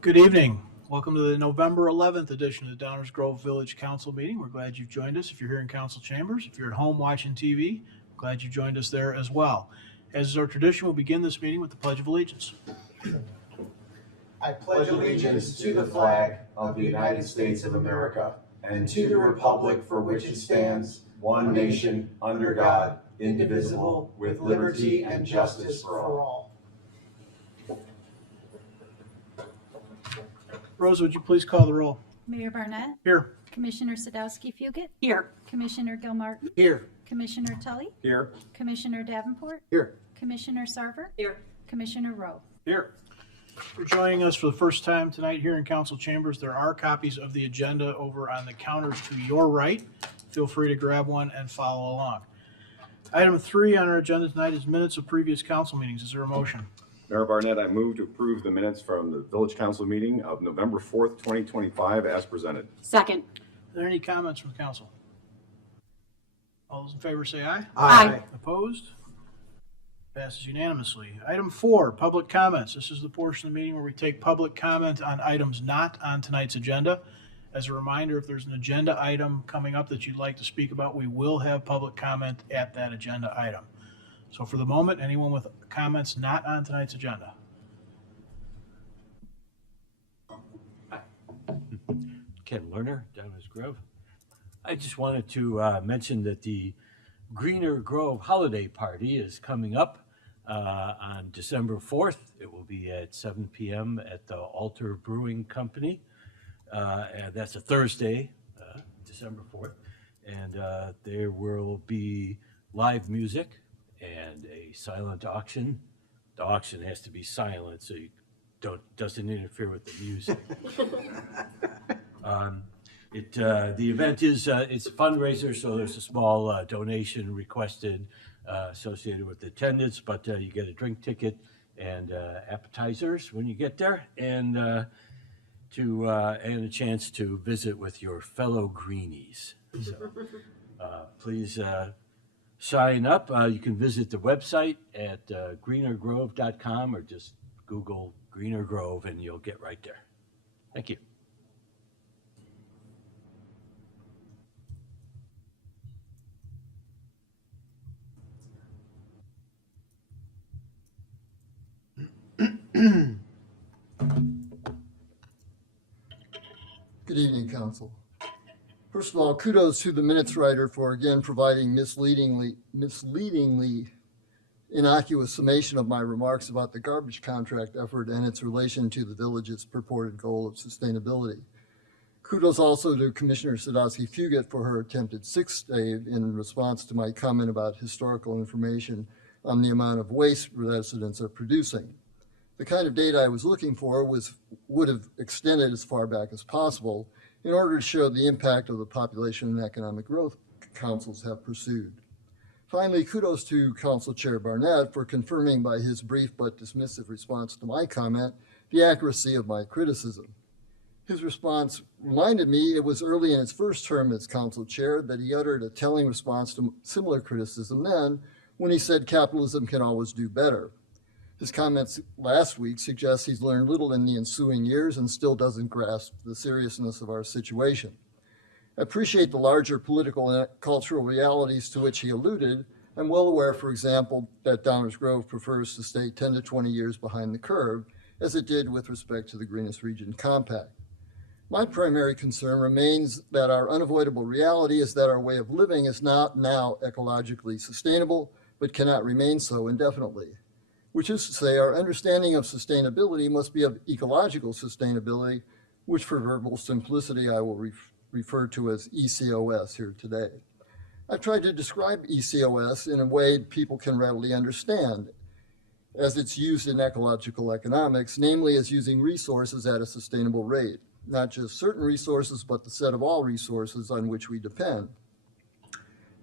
Good evening. Welcome to the November 11th edition of the Downers Grove Village Council meeting. We're glad you've joined us. If you're here in council chambers, if you're at home watching TV, glad you joined us there as well. As is our tradition, we'll begin this meeting with the Pledge of Allegiance. I pledge allegiance to the flag of the United States of America and to the republic for which it stands, one nation, under God, indivisible, with liberty and justice for all. Rose, would you please call the roll? Mayor Barnett, Here. Commissioner Sadowski-Fugit, Here. Commissioner Gilmartin, Here. Commissioner Tully, Here. Commissioner Davenport, Here. Commissioner Sarver, Here. Commissioner Rowe. Here. For joining us for the first time tonight here in council chambers, there are copies of the agenda over on the counters to your right. Feel free to grab one and follow along. Item 3 on our agenda tonight is minutes of previous council meetings. Is there a motion? Mayor Barnett, I move to approve the minutes from the Village Council meeting of November 4th, 2025 as presented. Second. Are there any comments from council? All those in favor say aye. Aye. Opposed? Passes unanimously. Item 4, public comments. This is the portion of the meeting where we take public comment on items not on tonight's agenda. As a reminder, if there's an agenda item coming up that you'd like to speak about, we will have public comment at that agenda item. So for the moment, anyone with comments not on tonight's agenda? Ken Lerner, Downers Grove. I just wanted to mention that the Greener Grove Holiday Party is coming up on December 4th. It will be at 7 p.m. at the Altar Brewing Company. And that's a Thursday, December 4th. And there will be live music and a silent auction. The auction has to be silent so you doesn't interfere with the music. The event is it's a fundraiser, so there's a small donation requested associated with the attendance, but you get a drink ticket and appetizers when you get there, and a chance to visit with your fellow greenies. So please sign up. You can visit the website at greenergrove.com or just Google Greener Grove and you'll get right there. Thank you. Good evening, Council. First of all, kudos to the minutes writer for again providing misleadingly innocuous summation of my remarks about the garbage contract effort and its relation to the village's purported goal of sustainability. Kudos also to Commissioner Sadowski-Fugit for her attempted sixth stave in response to my comment about historical information on the amount of waste residents are producing. The kind of data I was looking for would have extended as far back as possible in order to show the impact of the population and economic growth councils have pursued. Finally, kudos to Council Chair Barnett for confirming by his brief but dismissive response to my comment the accuracy of my criticism. His response reminded me it was early in his first term as council chair that he uttered a telling response to similar criticism then when he said capitalism can always do better. His comments last week suggest he's learned little in the ensuing years and still doesn't grasp the seriousness of our situation. I appreciate the larger political and cultural realities to which he alluded. I'm well aware, for example, that Downers Grove prefers to stay 10 to 20 years behind the curve, as it did with respect to the Greenest Region Compact. My primary concern remains that our unavoidable reality is that our way of living is not now ecologically sustainable, but cannot remain so indefinitely. Which is to say, our understanding of sustainability must be of ecological sustainability, which for verbal simplicity I will refer to as ECOS here today. I've tried to describe ECOS in a way people can readily understand, as it's used in ecological economics, namely as using resources at a sustainable rate, not just certain resources, but the set of all resources on which we depend.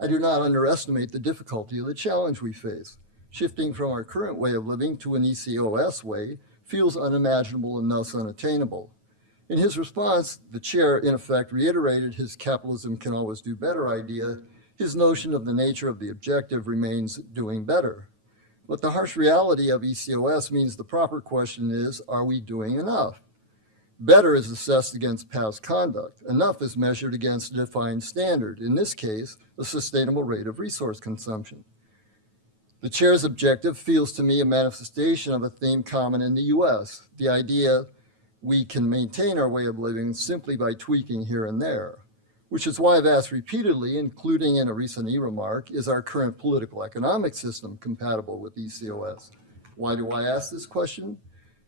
I do not underestimate the difficulty of the challenge we face. Shifting from our current way of living to an ECOS way feels unimaginable and thus unattainable. In his response, the chair, in effect, reiterated his capitalism can always do better idea. His notion of the nature of the objective remains doing better. But the harsh reality of ECOS means the proper question is, are we doing enough? Better is assessed against past conduct. Enough is measured against a defined standard, in this case, a sustainable rate of resource consumption. The chair's objective feels to me a manifestation of a theme common in the U.S., the idea we can maintain our way of living simply by tweaking here and there, which is why I've asked repeatedly, including in a recent e-remark, is our current political economic system compatible with ECOS? Why do I ask this question?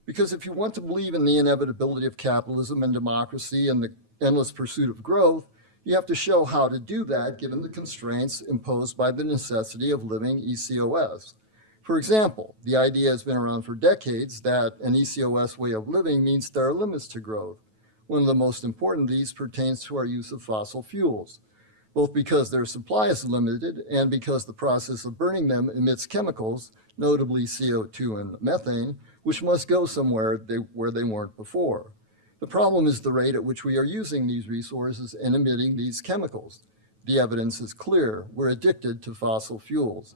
Because if you want to believe in the inevitability of capitalism and democracy and the endless pursuit of growth, you have to show how to do that given the constraints imposed by the necessity of living ECOS. For example, the idea has been around for decades that an ECOS way of living means there are limits to growth. One of the most important of these pertains to our use of fossil fuels, both because their supply is limited and because the process of burning them emits chemicals, notably CO2 and methane, which must go somewhere where they weren't before. The problem is the rate at which we are using these resources and emitting these chemicals. The evidence is clear. We're addicted to fossil fuels.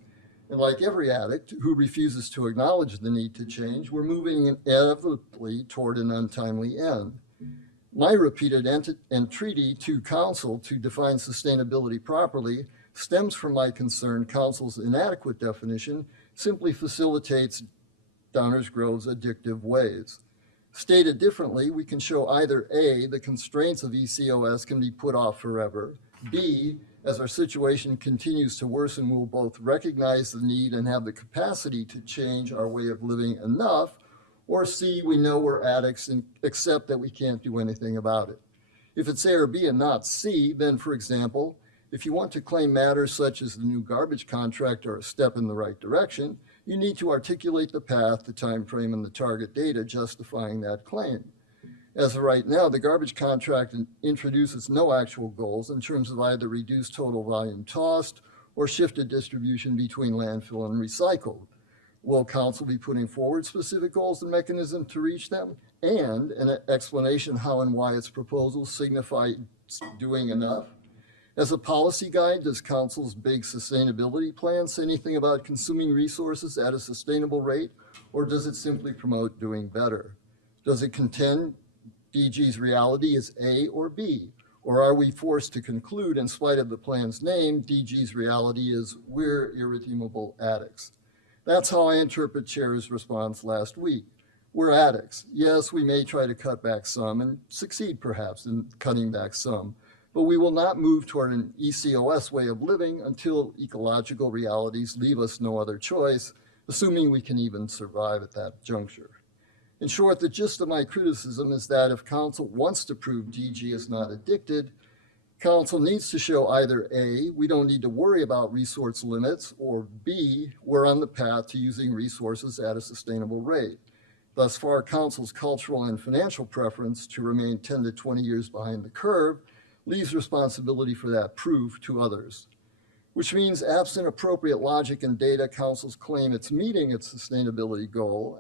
And like every addict who refuses to acknowledge the need to change, we're moving inevitably toward an untimely end. My repeated entreaty to Council to define sustainability properly stems from my concern Council's inadequate definition simply facilitates Downers Grove's addictive ways. Stated differently, we can show either A, the constraints of ECOS can be put off forever, B, as our situation continues to worsen, we'll both recognize the need and have the capacity to change our way of living enough, or C, we know we're addicts and accept that we can't do anything about it. If it's A or B and not C, then for example, if you want to claim matters such as the new garbage contract are a step in the right direction, you need to articulate the path, the time frame, and the target data justifying that claim. As of right now, the garbage contract introduces no actual goals in terms of either reduced total volume tossed or shifted distribution between landfill and recycled. Will Council be putting forward specific goals and mechanisms to reach them? And an explanation how and why its proposals signify doing enough? As a policy guide, does Council's big sustainability plan say anything about consuming resources at a sustainable rate, or does it simply promote doing better? Does it contend DG's reality is A or B? Or are we forced to conclude, in spite of the plan's name, DG's reality is we're irredeemable addicts? That's how I interpret Chair's response last week. We're addicts. Yes, we may try to cut back some and succeed perhaps in cutting back some, but we will not move toward an ECOS way of living until ecological realities leave us no other choice, assuming we can even survive at that juncture. In short, the gist of my criticism is that if Council wants to prove DG is not addicted, Council needs to show either A, we don't need to worry about resource limits, or B, we're on the path to using resources at a sustainable rate. Thus far, Council's cultural and financial preference to remain 10 to 20 years behind the curve leaves responsibility for that proof to others, which means absent appropriate logic and data, Council's claim it's meeting its sustainability goal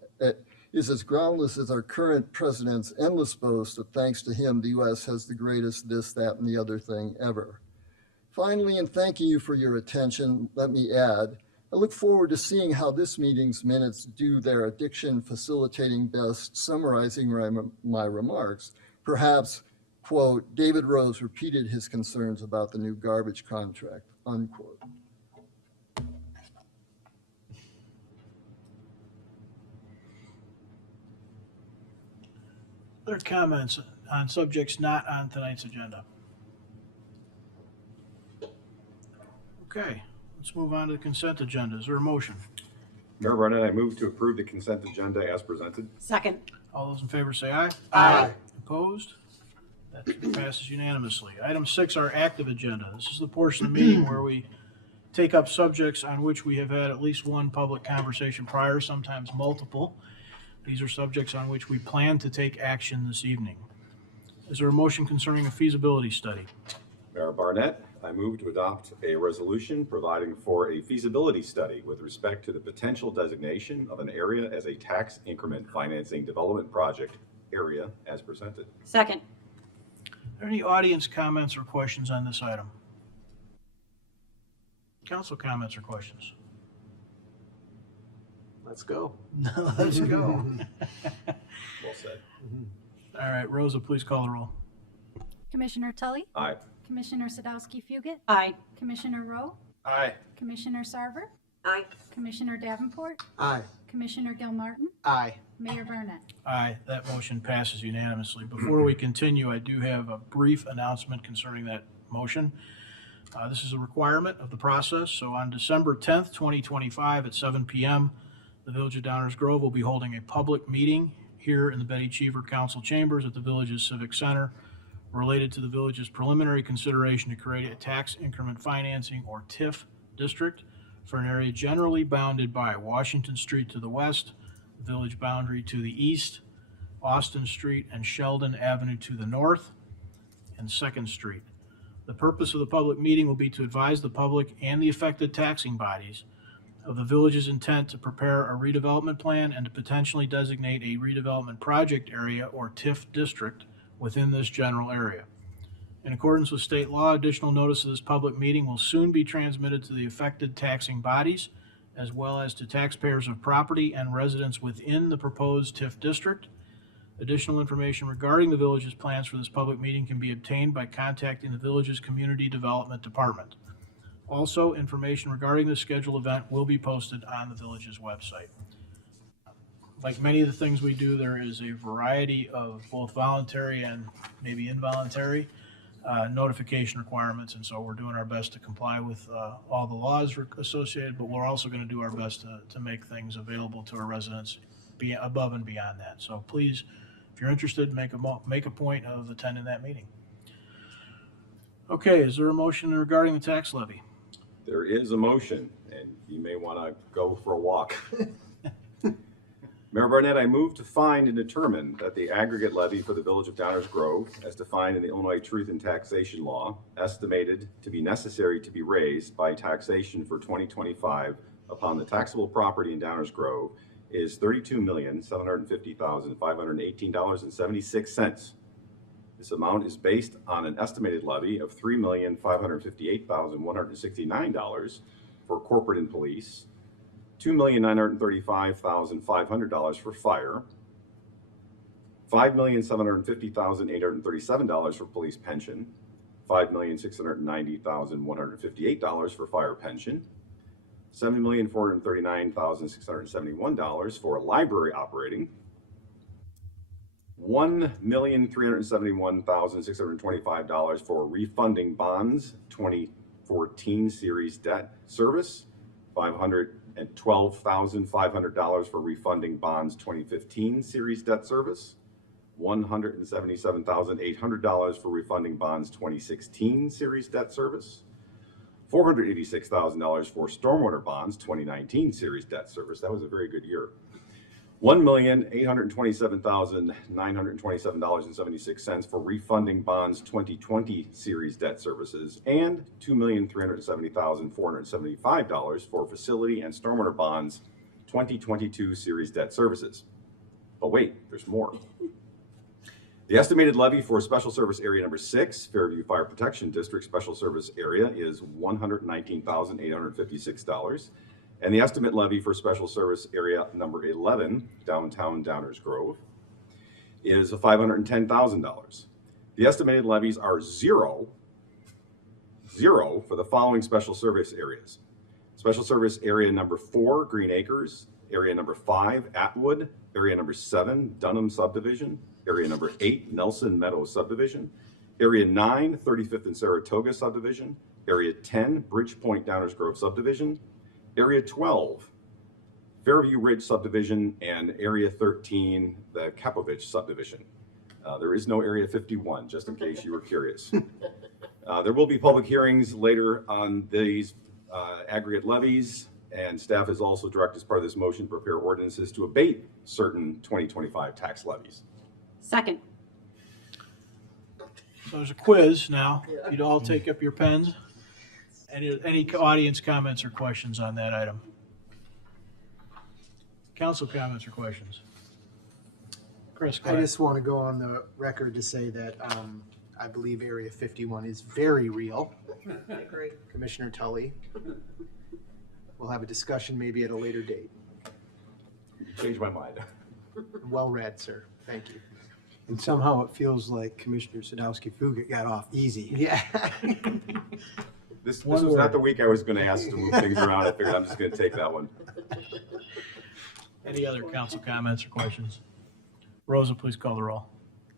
is as groundless as our current president's endless boast of thanks to him, the U.S. has the greatest this, that, and the other thing ever. Finally, in thanking you for your attention, let me add, I look forward to seeing how this meeting's minutes do their addiction facilitating best, summarizing my remarks. Perhaps, quote, David Rose repeated his concerns about the new garbage contract, unquote. Other comments on subjects not on tonight's agenda? Okay, let's move on to the consent agenda. Is there a motion? Mayor Barnett, I move to approve the consent agenda as presented. Second. All those in favor say aye. Aye. Opposed? That passes unanimously. Item 6, our active agenda. This is the portion of the meeting where we take up subjects on which we have had at least one public conversation prior, sometimes multiple. These are subjects on which we plan to take action this evening. Is there a motion concerning a feasibility study? Mayor Barnett, I move to adopt a resolution providing for a feasibility study with respect to the potential designation of an area as a tax increment financing development project area as presented. Second. Are there any audience comments or questions on this item? Council comments or questions? Let's go. Let's go. Well said. All right, Rosa, please call the roll. Commissioner Tully, Aye. Commissioner Sadowski Fugit, Aye. Commissioner Rowe, Aye. Commissioner Sarver, Aye. Commissioner Davenport, Aye. Commissioner Gilmartin, Aye. Mayor Burnett. Aye, that motion passes unanimously. Before we continue, I do have a brief announcement concerning that motion. This is a requirement of the process, so on December 10th, 2025 at 7 p.m., the Village of Downers Grove will be holding a public meeting here in the Betty Cheever Council Chambers at the Village's Civic Center related to the Village's preliminary consideration to create a tax increment financing, or TIF, district for an area generally bounded by Washington Street to the west, the village boundary to the east, Austin Street and Sheldon Avenue to the north, and 2nd Street. The purpose of the public meeting will be to advise the public and the affected taxing bodies of the village's intent to prepare a redevelopment plan and to potentially designate a redevelopment project area, or TIF district, within this general area. In accordance with state law, additional notice of this public meeting will soon be transmitted to the affected taxing bodies, as well as to taxpayers of property and residents within the proposed TIF district. Additional information regarding the village's plans for this public meeting can be obtained by contacting the village's Community Development Department. Also, information regarding this scheduled event will be posted on the village's website. Like many of the things we do, there is a variety of both voluntary and maybe involuntary notification requirements, and so we're doing our best to comply with all the laws associated, but we're also going to do our best to make things available to our residents above and beyond that. So please, if you're interested, make a point of attending that meeting. Okay, is there a motion regarding the tax levy? There is a motion, and you may want to go for a walk. Mayor Barnett, I move to find and determine that the aggregate levy for the Village of Downers Grove, as defined in the Illinois Truth in Taxation Law, estimated to be necessary to be raised by taxation for 2025 upon the taxable property in Downers Grove, is $32,750,518.76. This amount is based on an estimated levy of $3,558,169 for corporate and police, $2,935,500 for fire, $5,750,837 for police pension, $5,690,158 for fire pension, $7,439,671 for library operating, $1,371,625 for refunding bonds 2014 series debt service, $512,500 for refunding bonds 2015 series debt service, $177,800 for refunding bonds 2016 series debt service, $486,000 for stormwater bonds 2019 series debt service. That was a very good year. $1,827,927.76 for refunding bonds 2020 series debt services, and $2,370,475 for facility and stormwater bonds 2022 series debt services. But wait, there's more. The estimated levy for Special Service Area Number 6, Fairview Fire Protection District Special Service Area, is $119,856. And the estimate levy for Special Service Area Number 11, Downtown Downers Grove, is $510,000. The estimated levies are zero for the following Special Service Areas. Special Service Area Number 4, Green Acres, Area Number 5, Atwood, Area Number 7, Dunham Subdivision, Area Number 8, Nelson Meadows Subdivision, Area 9, 35th and Saratoga Subdivision, Area 10, Bridgepoint Downers Grove Subdivision, Area 12, Fairview Ridge Subdivision, and Area 13, the Kapovich Subdivision. There is no Area 51, just in case you were curious. There will be public hearings later on these aggregate levies, and staff is also directed as part of this motion to prepare ordinances to abate certain 2025 tax levies. Second. So there's a quiz now. If you'd all take up your pens. Any audience comments or questions on that item? Council comments or questions? Chris, go I ahead. just want to go on the record to say that I believe Area 51 is very real. I agree. Commissioner Tully. We'll have a discussion maybe at a later date. Change my mind. Well read, sir. Thank you. And somehow it feels like Commissioner Sadowski-Fugit got off easy. Yeah. This One was word. not the week I was going to ask to move things around. I figured I'm just going to take that one. Any other council comments or questions? Rosa, please call the roll.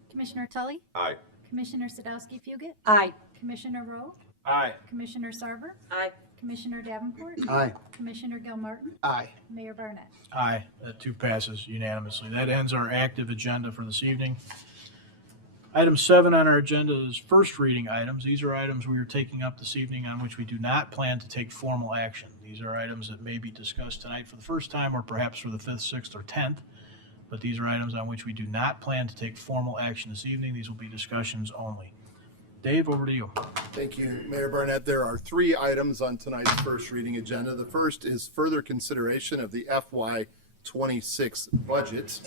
Commissioner Tully, Aye. Commissioner Sadowski-Fugit, Aye. Commissioner Rowe, Aye. Commissioner Sarver, Aye. Commissioner Davenport, Aye. Commissioner Gilmartin, Aye. Mayor Barnett. Aye, that too passes unanimously. That ends our active agenda for this evening. Item 7 on our agenda is first reading items. These are items we are taking up this evening on which we do not plan to take formal action. These are items that may be discussed tonight for the first time or perhaps for the 5th, 6th, or 10th. But these are items on which we do not plan to take formal action this evening. These will be discussions only. Dave, over to you. Thank you, Mayor Barnett. There are 3 items on tonight's first reading agenda. The first is further consideration of the FY26 budget.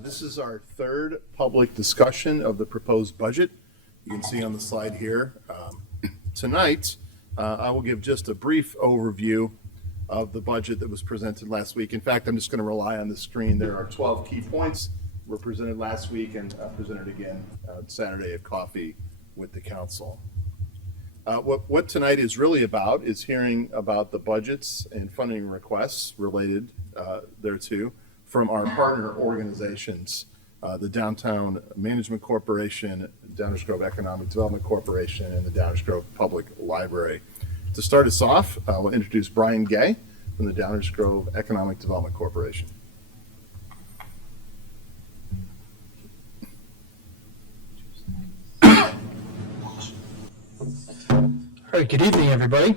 This is our 3rd public discussion of the proposed budget. You can see on the slide here. Tonight, I will give just a brief overview of the budget that was presented last week. In fact, I'm just going to rely on the screen. There are 12 key points were presented last week and presented again Saturday at coffee with the council. What tonight is really about is hearing about the budgets and funding requests related thereto from our partner organizations, the Downtown Management Corporation, Downers Grove Economic Development Corporation, and the Downers Grove Public Library. To start us off, we'll introduce Brian Gay from the Downers Grove Economic Development Corporation. All right, good evening, everybody.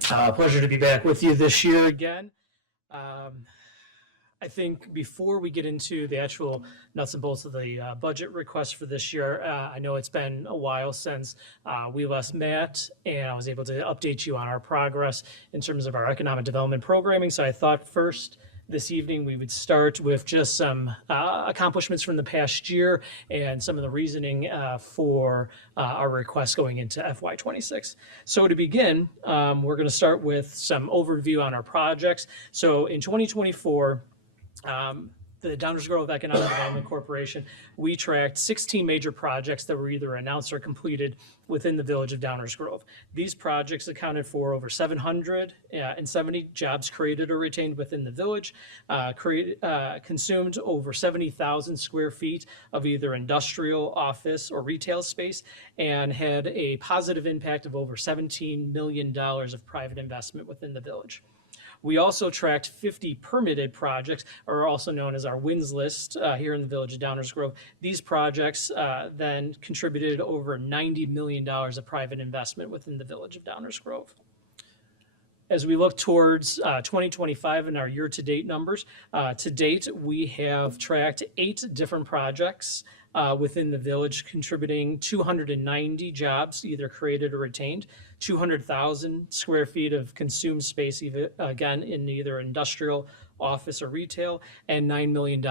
Pleasure to be back with you this year again. I think before we get into the actual nuts and bolts of the budget request for this year, I know it's been a while since we last met, and I was able to update you on our progress in terms of our economic development programming. So I thought first this evening we would start with just some accomplishments from the past year and some of the reasoning for our request going into FY26. So to begin, we're going to start with some overview on our projects. So in 2024, the Downers Grove Economic Development Corporation, we tracked 16 major projects that were either announced or completed within the village of Downers Grove. These projects accounted for over 770 jobs created or retained within the village, consumed over 70,000 square feet of either industrial, office, or retail space, and had a positive impact of over $17 million of private investment within the village. We also tracked 50 permitted projects, or also known as our wins list here in the village of Downers Grove. These projects then contributed over $90 million of private investment within the village of Downers Grove. As we look towards 2025 and our year-to-date numbers, to date, we have tracked 8 different projects within the village, contributing 290 jobs, either created or retained, 200,000 square feet of consumed space, again, in either industrial, office, or retail, and $9 million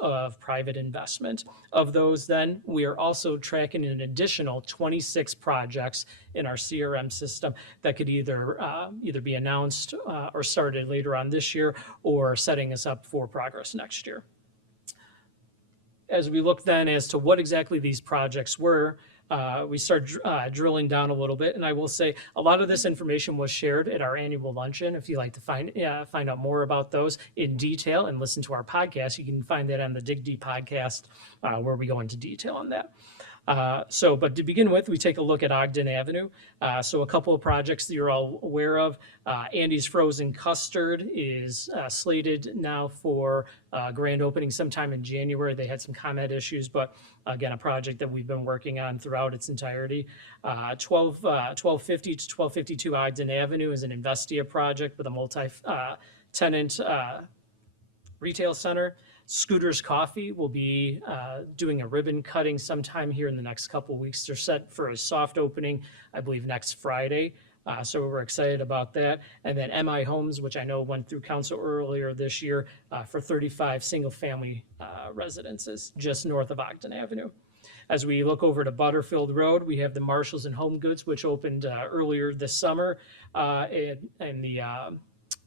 of private investment. Of those, then, we are also tracking an additional 26 projects in our CRM system that could either be announced or started later on this year, or setting us up for progress next year. As we look then as to what exactly these projects were, we start drilling down a little bit, and I will say a lot of this information was shared at our annual luncheon. If you'd like to find out more about those in detail and listen to our podcast, you can find that on the Dig Deep podcast, where we go into detail on that. But to begin with, we take a look at Ogden Avenue. So a couple of projects that you're all aware of. Andy's Frozen Custard is slated now for grand opening sometime in January. They had some comment issues, but again, a project that we've been working on throughout its entirety. 1250 to 1252 Ogden Avenue is an Investia project with a multi-tenant retail center. Scooter's Coffee will be doing a ribbon cutting sometime here in the next couple of weeks. They're set for a soft opening, I believe, next Friday. So we're excited about that. And then MI Homes, which I know went through council earlier this year for 35 single-family residences just north of Ogden Avenue. As we look over to Butterfield Road, we have the Marshalls and Home Goods, which opened earlier this summer in the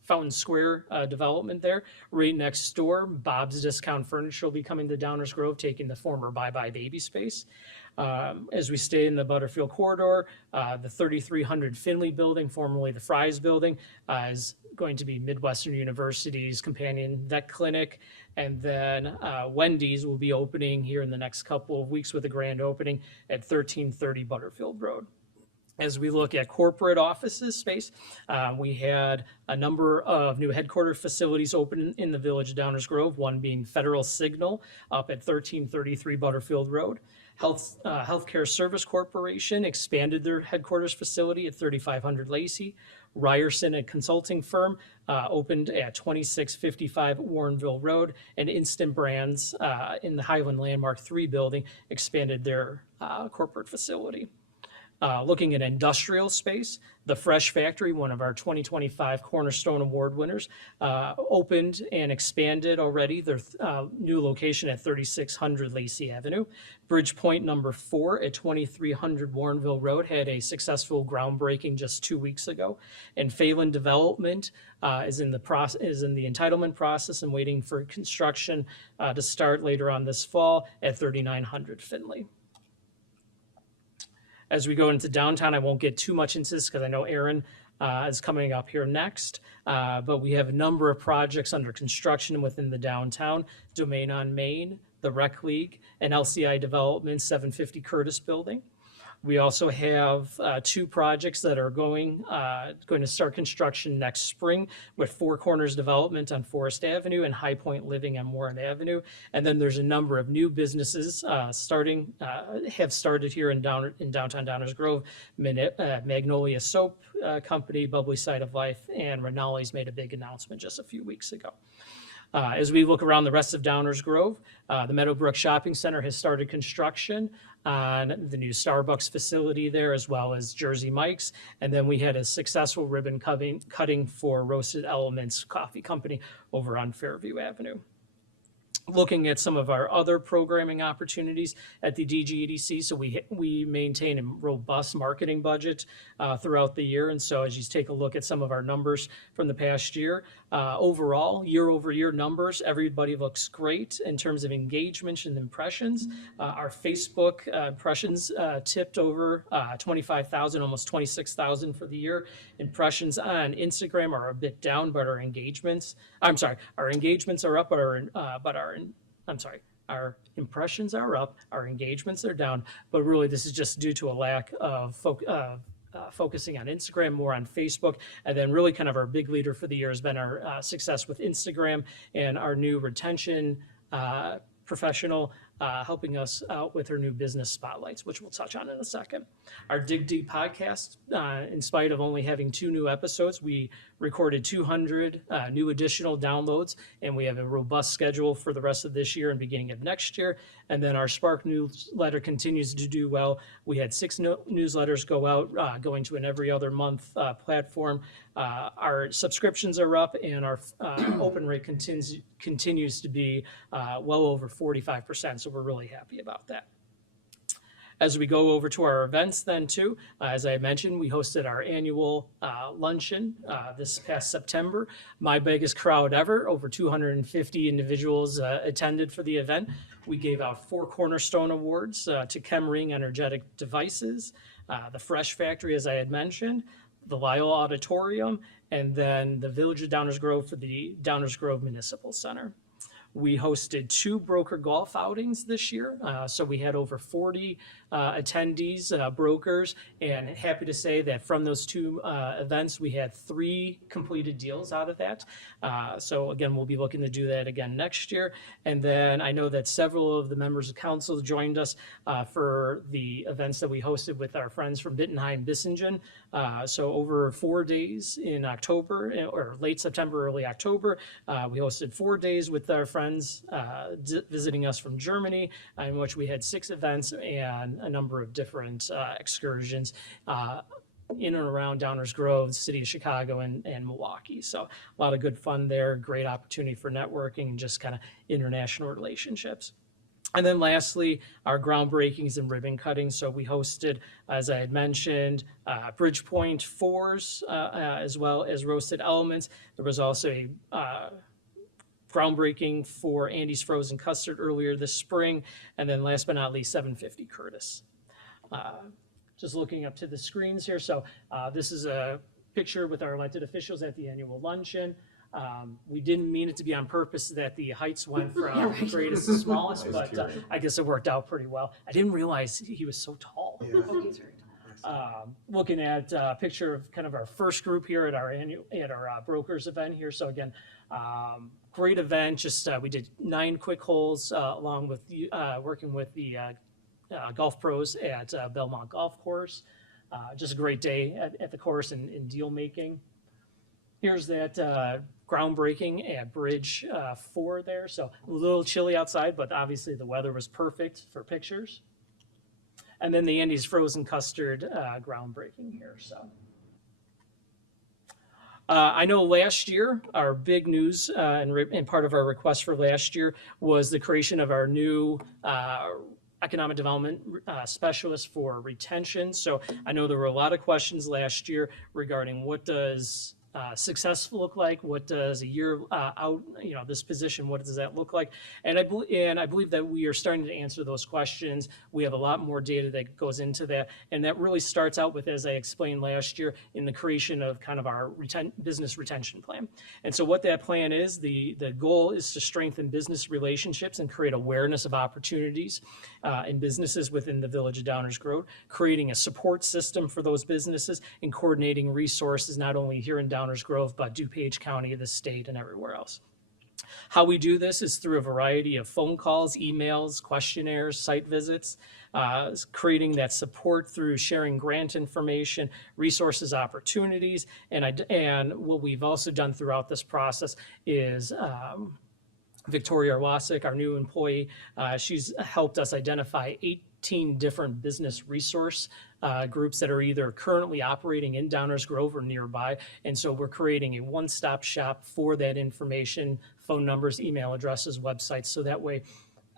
Fountain Square development there. Right next door, Bob's Discount Furniture will be coming to Downers Grove, taking the former Bye Bye Baby space. As we stay in the Butterfield corridor, the 3300 Finley building, formerly the Fry's building, is going to be Midwestern University's companion vet clinic. And then Wendy's will be opening here in the next couple of weeks with a grand opening at 1330 Butterfield Road. As we look at corporate offices space, we had a number of new headquarters facilities open in the village of Downers Grove, one being Federal Signal up at 1333 Butterfield Road. Healthcare Service Corporation expanded their headquarters facility at 3500 Lacey. Ryerson, a consulting firm, opened at 2655 Warrenville Road, and Instant Brands in the Highland Landmark 3 building expanded their corporate facility. Looking at industrial space, the Fresh Factory, one of our 2025 Cornerstone Award winners, opened and expanded already their new location at 3600 Lacey Avenue. Bridgepoint number 4 at 2300 Warrenville Road had a successful groundbreaking just 2 weeks ago. And Phelan Development is in the entitlement process and waiting for construction to start later on this fall at 3900 Finley. As we go into downtown, I won't get too much into this because I know Aaron is coming up here next, but we have a number of projects under construction within the downtown: Domain on Main, the Rec League, and LCI Development 750 Curtis Building. We also have 2 projects that are going to start construction next spring, with Four Corners Development on Forest Avenue and High Point Living on Warren Avenue. And then there's a number of new businesses have started here in downtown Downers Grove. Magnolia Soap Company, Bubbly Side of Life, and Rinaldi's made a big announcement just a few weeks ago. As we look around the rest of Downers Grove, the Meadowbrook Shopping Center has started construction on the new Starbucks facility there, as well as Jersey Mike's. And then we had a successful ribbon cutting for Roasted Elements Coffee Company over on Fairview Avenue. Looking at some of our other programming opportunities at the DGEDC, so we maintain a robust marketing budget throughout the year. And so as you take a look at some of our numbers from the past year, overall, year-over-year numbers, everybody looks great in terms of engagement and impressions. Our Facebook impressions tipped over 25,000, almost 26,000 for the year. Impressions on Instagram are a bit down, but our engagements are up, our impressions are up, our engagements are down, but really this is just due to a lack of focusing on Instagram, more on Facebook. And then really kind of our big leader for the year has been our success with Instagram and our new retention professional helping us out with her new business spotlights, which we'll touch on in a second. Our Dig Deep podcast, in spite of only having 2 new episodes, we recorded 200 new additional downloads, and we have a robust schedule for the rest of this year and beginning of next year. And then our Spark newsletter continues to do well. We had 6 newsletters go out, going to an every other month platform. Our subscriptions are up, and our open rate continues to be well over 45%. So we're really happy about that. As we go over to our events then too, as I mentioned, we hosted our annual luncheon this past September. My biggest crowd ever, over 250 individuals attended for the event. We gave out 4 Cornerstone Awards to Chemring Energetic Devices, the Fresh Factory, as I had mentioned, the Lyle Auditorium, and then the Village of Downers Grove for the Downers Grove Municipal Center. We hosted 2 broker golf outings this year. So we had over 40 attendees, brokers, and happy to say that from those 2 events, we had 3 completed deals out of that. So again, we'll be looking to do that again next year. And then I know that several of the members of council joined us for the events that we hosted with our friends from Bittenheim-Bissingen. So over 4 days in October, or late September, early October, we hosted 4 days with our friends visiting us from Germany, in which we had 6 events and a number of different excursions in and around Downers Grove, the city of Chicago, and Milwaukee. So a lot of good fun there, great opportunity for networking and just kind of international relationships. And then lastly, our groundbreakings and ribbon cutting. So we hosted, as I had mentioned, Bridgepoint Fours, as well as Roasted Elements. There was also a groundbreaking for Andy's Frozen Custard earlier this spring. And then last but not least, 750 Curtis. Just looking up to the screens here. So this is a picture with our elected officials at the annual luncheon. We didn't mean it to be on purpose that the heights went from greatest to smallest, but I guess it worked out pretty well. I didn't realize he was so tall. Looking at a picture of kind of our first group here at our brokers event here. So again, great event. Just we did 9 quick holes along with working with the golf pros at Belmont Golf Course. Just a great day at the course and deal making. Here's that groundbreaking at Bridge 4 there. So a little chilly outside, but obviously the weather was perfect for pictures. And then the Andy's Frozen Custard groundbreaking here. So I know last year, our big news and part of our request for last year was the creation of our new economic development specialist for retention. So I know there were a lot of questions last year regarding what does success look like? What does a year out, this position, what does that look like? And I believe that we are starting to answer those questions. We have a lot more data that goes into that. And that really starts out with, as I explained last year, in the creation of kind of our business retention plan. And so what that plan is, the goal is to strengthen business relationships and create awareness of opportunities in businesses within the Village of Downers Grove, creating a support system for those businesses and coordinating resources, not only here in Downers Grove, but DuPage County, the state, and everywhere else. How we do this is through a variety of phone calls, emails, questionnaires, site visits, creating that support through sharing grant information, resources, opportunities, and what we've also done throughout this process is Victoria Arwasik, our new employee, she's helped us identify 18 different business resource groups that are either currently operating in Downers Grove or nearby. And so we're creating a one-stop shop for that information, phone numbers, email addresses, websites, so that way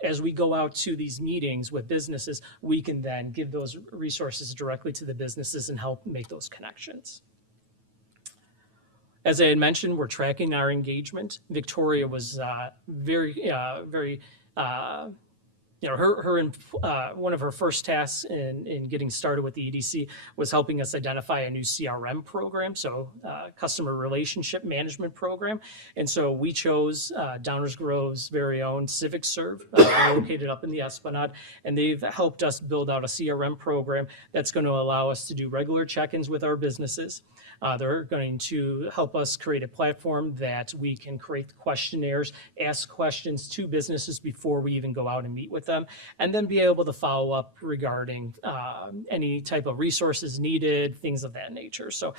as we go out to these meetings with businesses, we can then give those resources directly to the businesses and help make those connections. As I had mentioned, we're tracking our engagement. Victoria was one of her first tasks in getting started with the EDC was helping us identify a new CRM program, so customer relationship management program. And so we chose Downers Grove's very own CivicServe, located up in the Esplanade, and they've helped us build out a CRM program that's going to allow us to do regular check-ins with our businesses. They're going to help us create a platform that we can create questionnaires, ask questions to businesses before we even go out and meet with them, and then be able to follow up regarding any type of resources needed, things of that nature. So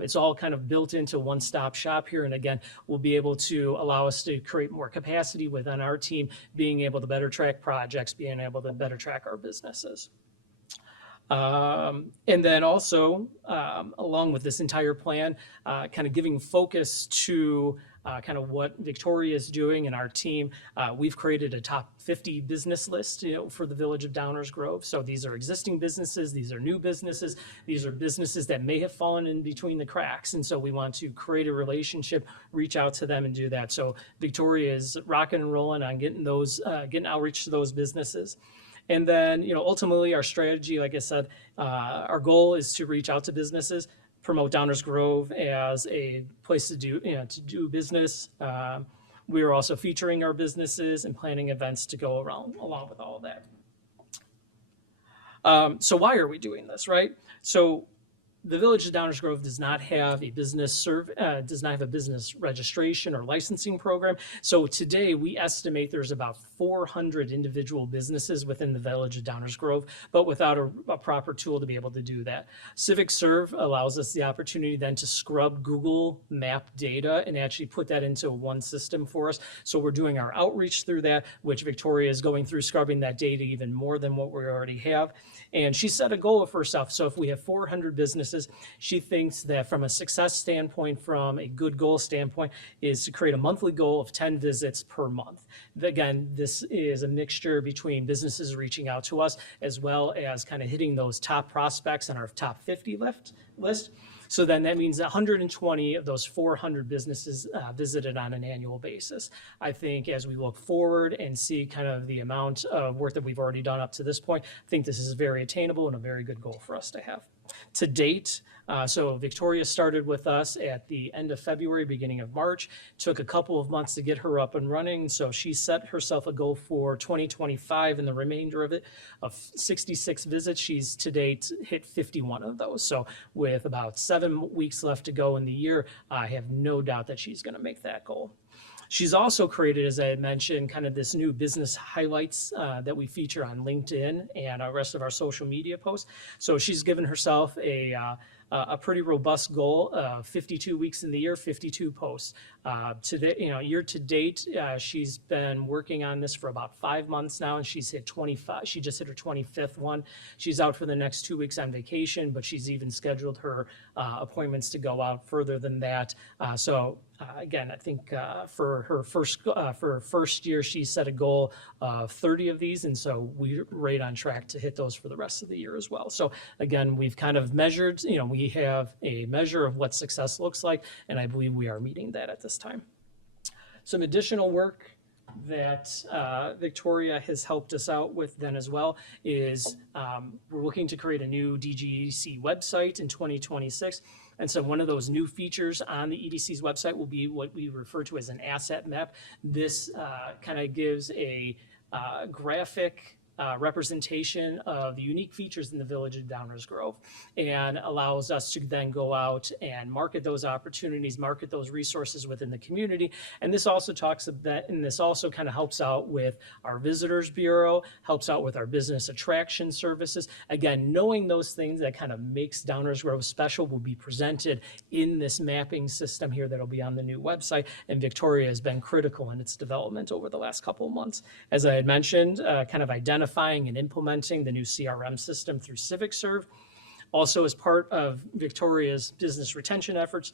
it's all kind of built into one-stop shop here. And again, we'll be able to allow us to create more capacity within our team, being able to better track projects, being able to better track our businesses. And then also, along with this entire plan, kind of giving focus to kind of what Victoria is doing and our team, we've created a top 50 business list, for the Village of Downers Grove. So these are existing businesses, these are new businesses, these are businesses that may have fallen in between the cracks. And so we want to create a relationship, reach out to them and do that. So Victoria is rocking and rolling on getting outreach to those businesses. And then, ultimately our strategy, like I said, our goal is to reach out to businesses, promote Downers Grove as a place to do business. We are also featuring our businesses and planning events to go along with all of that. So why are we doing this, right? So the Village of Downers Grove does not have a business registration or licensing program. So today we estimate there's about 400 individual businesses within the Village of Downers Grove, but without a proper tool to be able to do that. CivicServe allows us the opportunity then to scrub Google Map data and actually put that into one system for us. So we're doing our outreach through that, which Victoria is going through scrubbing that data even more than what we already have. And she set a goal of herself. So if we have 400 businesses businesses. She thinks that from a success standpoint, from a good goal standpoint, is to create a monthly goal of 10 visits per month. Again, this is a mixture between businesses reaching out to us as well as kind of hitting those top prospects on our top 50 list. So then that means 120 of those 400 businesses visited on an annual basis. I think as we look forward and see kind of the amount of work that we've already done up to this point, I think this is very attainable and a very good goal for us to have. To date, so Victoria started with us at the end of February, beginning of March, took a couple of months to get her up and running. So she set herself a goal for 2025 and the remainder of it of 66 visits. She's to date hit 51 of those. So with about 7 weeks left to go in the year, I have no doubt that she's going to make that goal. She's also created, as I had mentioned, kind of this new business highlights that we feature on LinkedIn and the rest of our social media posts. So she's given herself a pretty robust goal of 52 weeks in the year, 52 posts. Year to date, she's been working on this for about 5 months now, and she's hit 25. She just hit her 25th one. She's out for the next 2 weeks on vacation, but she's even scheduled her appointments to go out further than that. Again, I think for her first year, she set a goal of 30 of these, and so we're right on track to hit those for the rest of the year as well. So again, we've kind of measured, we have a measure of what success looks like, and I believe we are meeting that at this time. Some additional work that Victoria has helped us out with then as well is we're looking to create a new DGEDC website in 2026. And so one of those new features on the EDC's website will be what we refer to as an asset map. This kind of gives a graphic representation of the unique features in the village of Downers Grove and allows us to then go out and market those opportunities, market those resources within the community. And this also talks about, and this also kind of helps out with our visitors bureau, helps out with our business attraction services. Again, knowing those things that kind of makes Downers Grove special will be presented in this mapping system here that'll be on the new website. And Victoria has been critical in its development over the last couple of months. As I had mentioned, kind of identifying and implementing the new CRM system through CivicServe. Also, as part of Victoria's business retention efforts,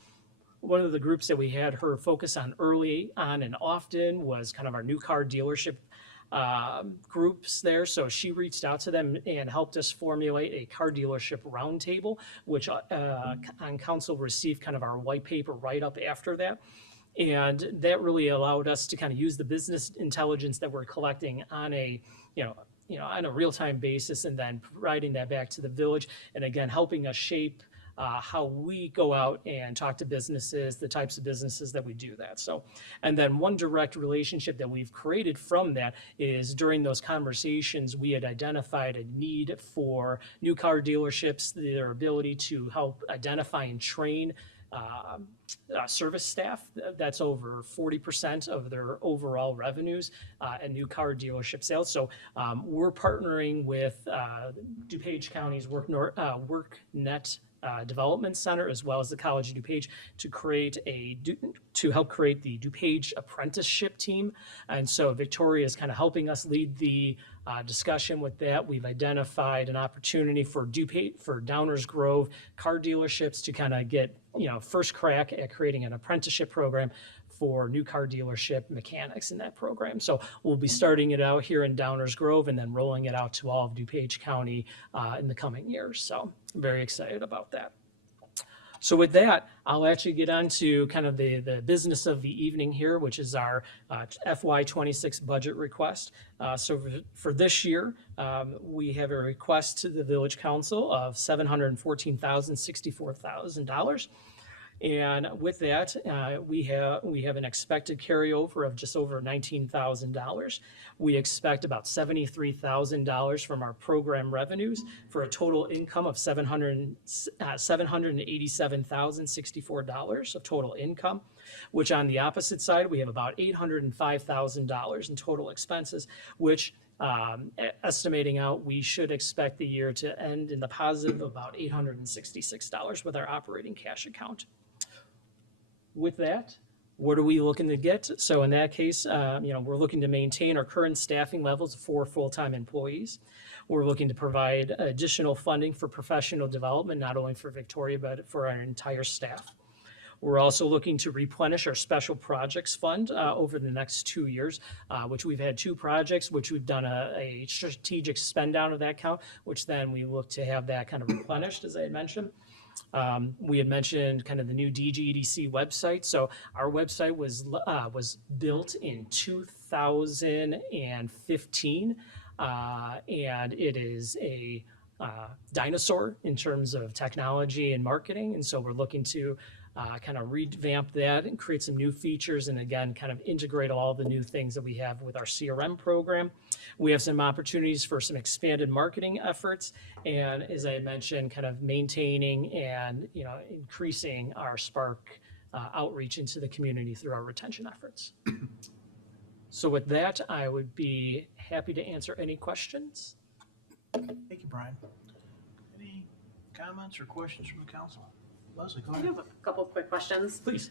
one of the groups that we had her focus on early on and often was kind of our new car dealership groups there. So she reached out to them and helped us formulate a car dealership roundtable, which on council received kind of our white paper right up after that. And that really allowed us to kind of use the business intelligence that we're collecting on a, on a real-time basis and then providing that back to the village. And again, helping us shape how we go out and talk to businesses, the types of businesses that we do that. So, and then one direct relationship that we've created from that is during those conversations, we had identified a need for new car dealerships, their ability to help identify and train service staff. That's over 40% of their overall revenues and new car dealership sales. So we're partnering with DuPage County's WorkNet Development Center, as well as the College of DuPage, to help create the DuPage apprenticeship team. And so Victoria is kind of helping us lead the discussion with that. We've identified an opportunity for Downers Grove car dealerships to kind of get first crack at creating an apprenticeship program for new car dealership mechanics in that program. So we'll be starting it out here in Downers Grove and then rolling it out to all of DuPage County in the coming years. So I'm very excited about that. So with that, I'll actually get on to kind of the business of the evening here, which is our FY26 budget request. So for this year, we have a request to the Village Council of $714,064. And with that, we have an expected carryover of just over $19,000. We expect about $73,000 from our program revenues for a total income of $787,064 of total income, which on the opposite side, we have about $805,000 in total expenses, which estimating out, we should expect the year to end in the positive of about $866 with our operating cash account. With that, What are we looking to get? So in that case, we're looking to maintain our current staffing levels for full-time employees. We're looking to provide additional funding for professional development, not only for Victoria, but for our entire staff. We're also looking to replenish our special projects fund over the next 2 years, which we've had 2 projects, which we've done a strategic spend down of that account, which then we look to have that kind of replenished, as I had mentioned. We had mentioned kind of the new DGEDC website. So our website was built in 2015, and it is a dinosaur in terms of technology and marketing. And so we're looking to kind of revamp that and create some new features, and again, kind of integrate all the new things that we have with our CRM program. We have some opportunities for some expanded marketing efforts, and as I mentioned, kind of maintaining and increasing our Spark outreach into the community through our retention efforts. So with that, I would be happy to answer any questions. Thank you, Brian. Any comments or questions from the council? Leslie, go I ahead. have a couple quick questions. Please.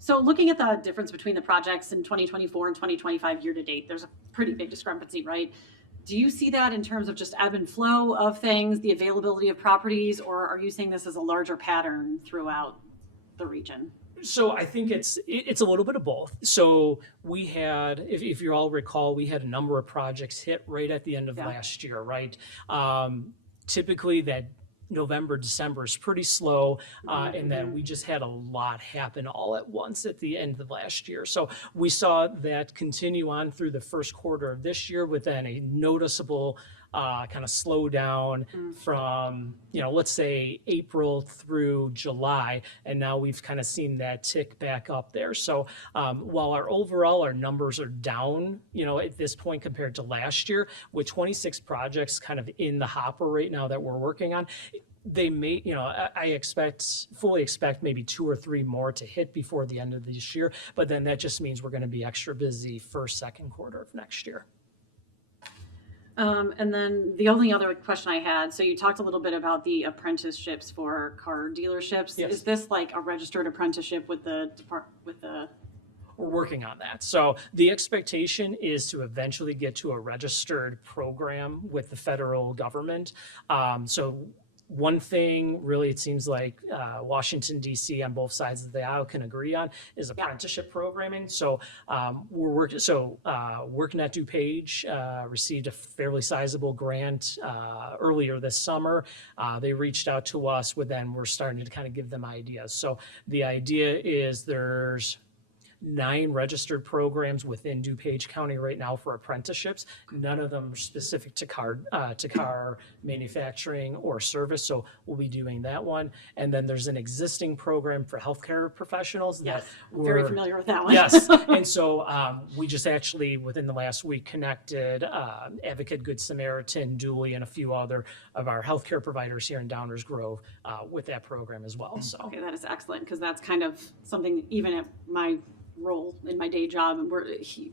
So looking at the difference between the projects in 2024 and 2025 year to date, there's a pretty big discrepancy, right? Do you see that in terms of just ebb and flow of things, the availability of properties, or are you saying this is a larger pattern throughout the region? So I think it's a little bit of both. So we had, if you all recall, we had a number of projects hit right at the end of last year, right? Typically that November, December is pretty slow, and then we just had a lot happen all at once at the end of last year. So we saw that continue on through the first quarter of this year, with then a noticeable kind of slowdown from, let's say April through July, and now we've kind of seen that tick back up there. So while our numbers are down, at this point compared to last year, with 26 projects kind of in the hopper right now that we're working on, they may, I fully expect maybe 2 or 3 more to hit before the end of this year, but then that just means we're going to be extra busy first, second quarter of next year. And then the only other question I had, so you talked a little bit about the apprenticeships for car dealerships. Yes. Is this like a registered apprenticeship with the We're working on that. So the expectation is to eventually get to a registered program with the federal government. So one thing really it seems like Washington, D.C. on both sides of the aisle can agree on is apprenticeship programming. So WorkNet DuPage received a fairly sizable grant earlier this summer. They reached out to us we're starting to kind of give them ideas. So the idea is there's 9 registered programs within DuPage County right now for apprenticeships. None of them are specific to car manufacturing or service, so we'll be doing that one. And then there's an existing program for healthcare professionals. Yes, I'm very familiar with that one. Yes, and so we just actually within the last week connected Advocate Good Samaritan, Dooley, and a few other of our healthcare providers here in Downers Grove with that program as well. So Okay, that is excellent, because that's kind of something, even at my role in my day job,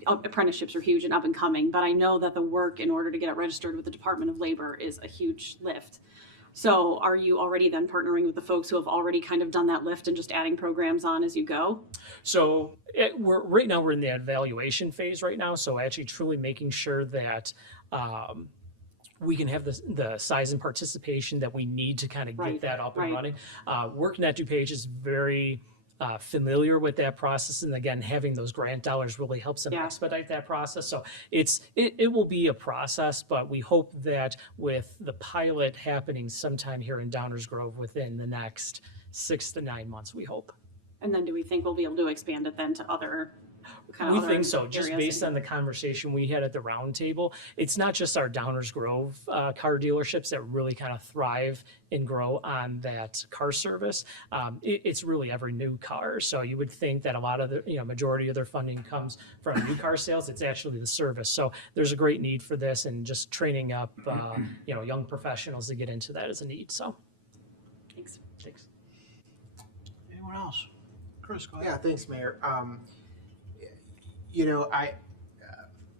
apprenticeships are huge and up and coming, but I know that the work in order to get it registered with the Department of Labor is a huge lift. So are you already then partnering with the folks who have already kind of done that lift and just adding programs on as you go? So right now we're in the evaluation phase right now. So actually truly making sure that we can have the size and participation that we need to kind of get that up and running. WorkNet DuPage is very familiar with that process, and again, having those grant dollars really helps them expedite that process. So it will be a process, but we hope that with the pilot happening sometime here in Downers Grove within the next 6 to 9 months, we hope. And then do we think we'll be able to expand it then to other We think so, just based on the conversation we had at the roundtable. It's not just our Downers Grove car dealerships that really kind of thrive and grow on that car service. It's really every new car. So you would think that a lot of the majority of their funding comes from new car sales. It's actually the service. So there's a great need for this, and just training up young professionals to get into that is a need. So Thanks. Anyone else? Chris, go ahead. Yeah, thanks, Mayor. I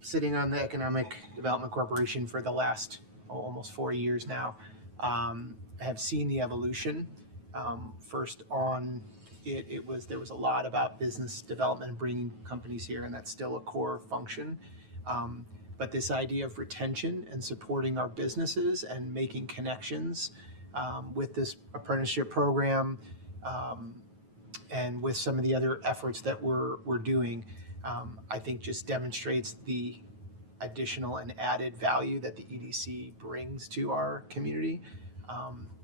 sitting on the Economic Development Corporation for the last almost 4 years now, have seen the evolution. First on there was a lot about business development and bringing companies here, and that's still a core function. But this idea of retention and supporting our businesses and making connections with this apprenticeship program and with some of the other efforts that we're doing, I think just demonstrates the additional and added value that the EDC brings to our community.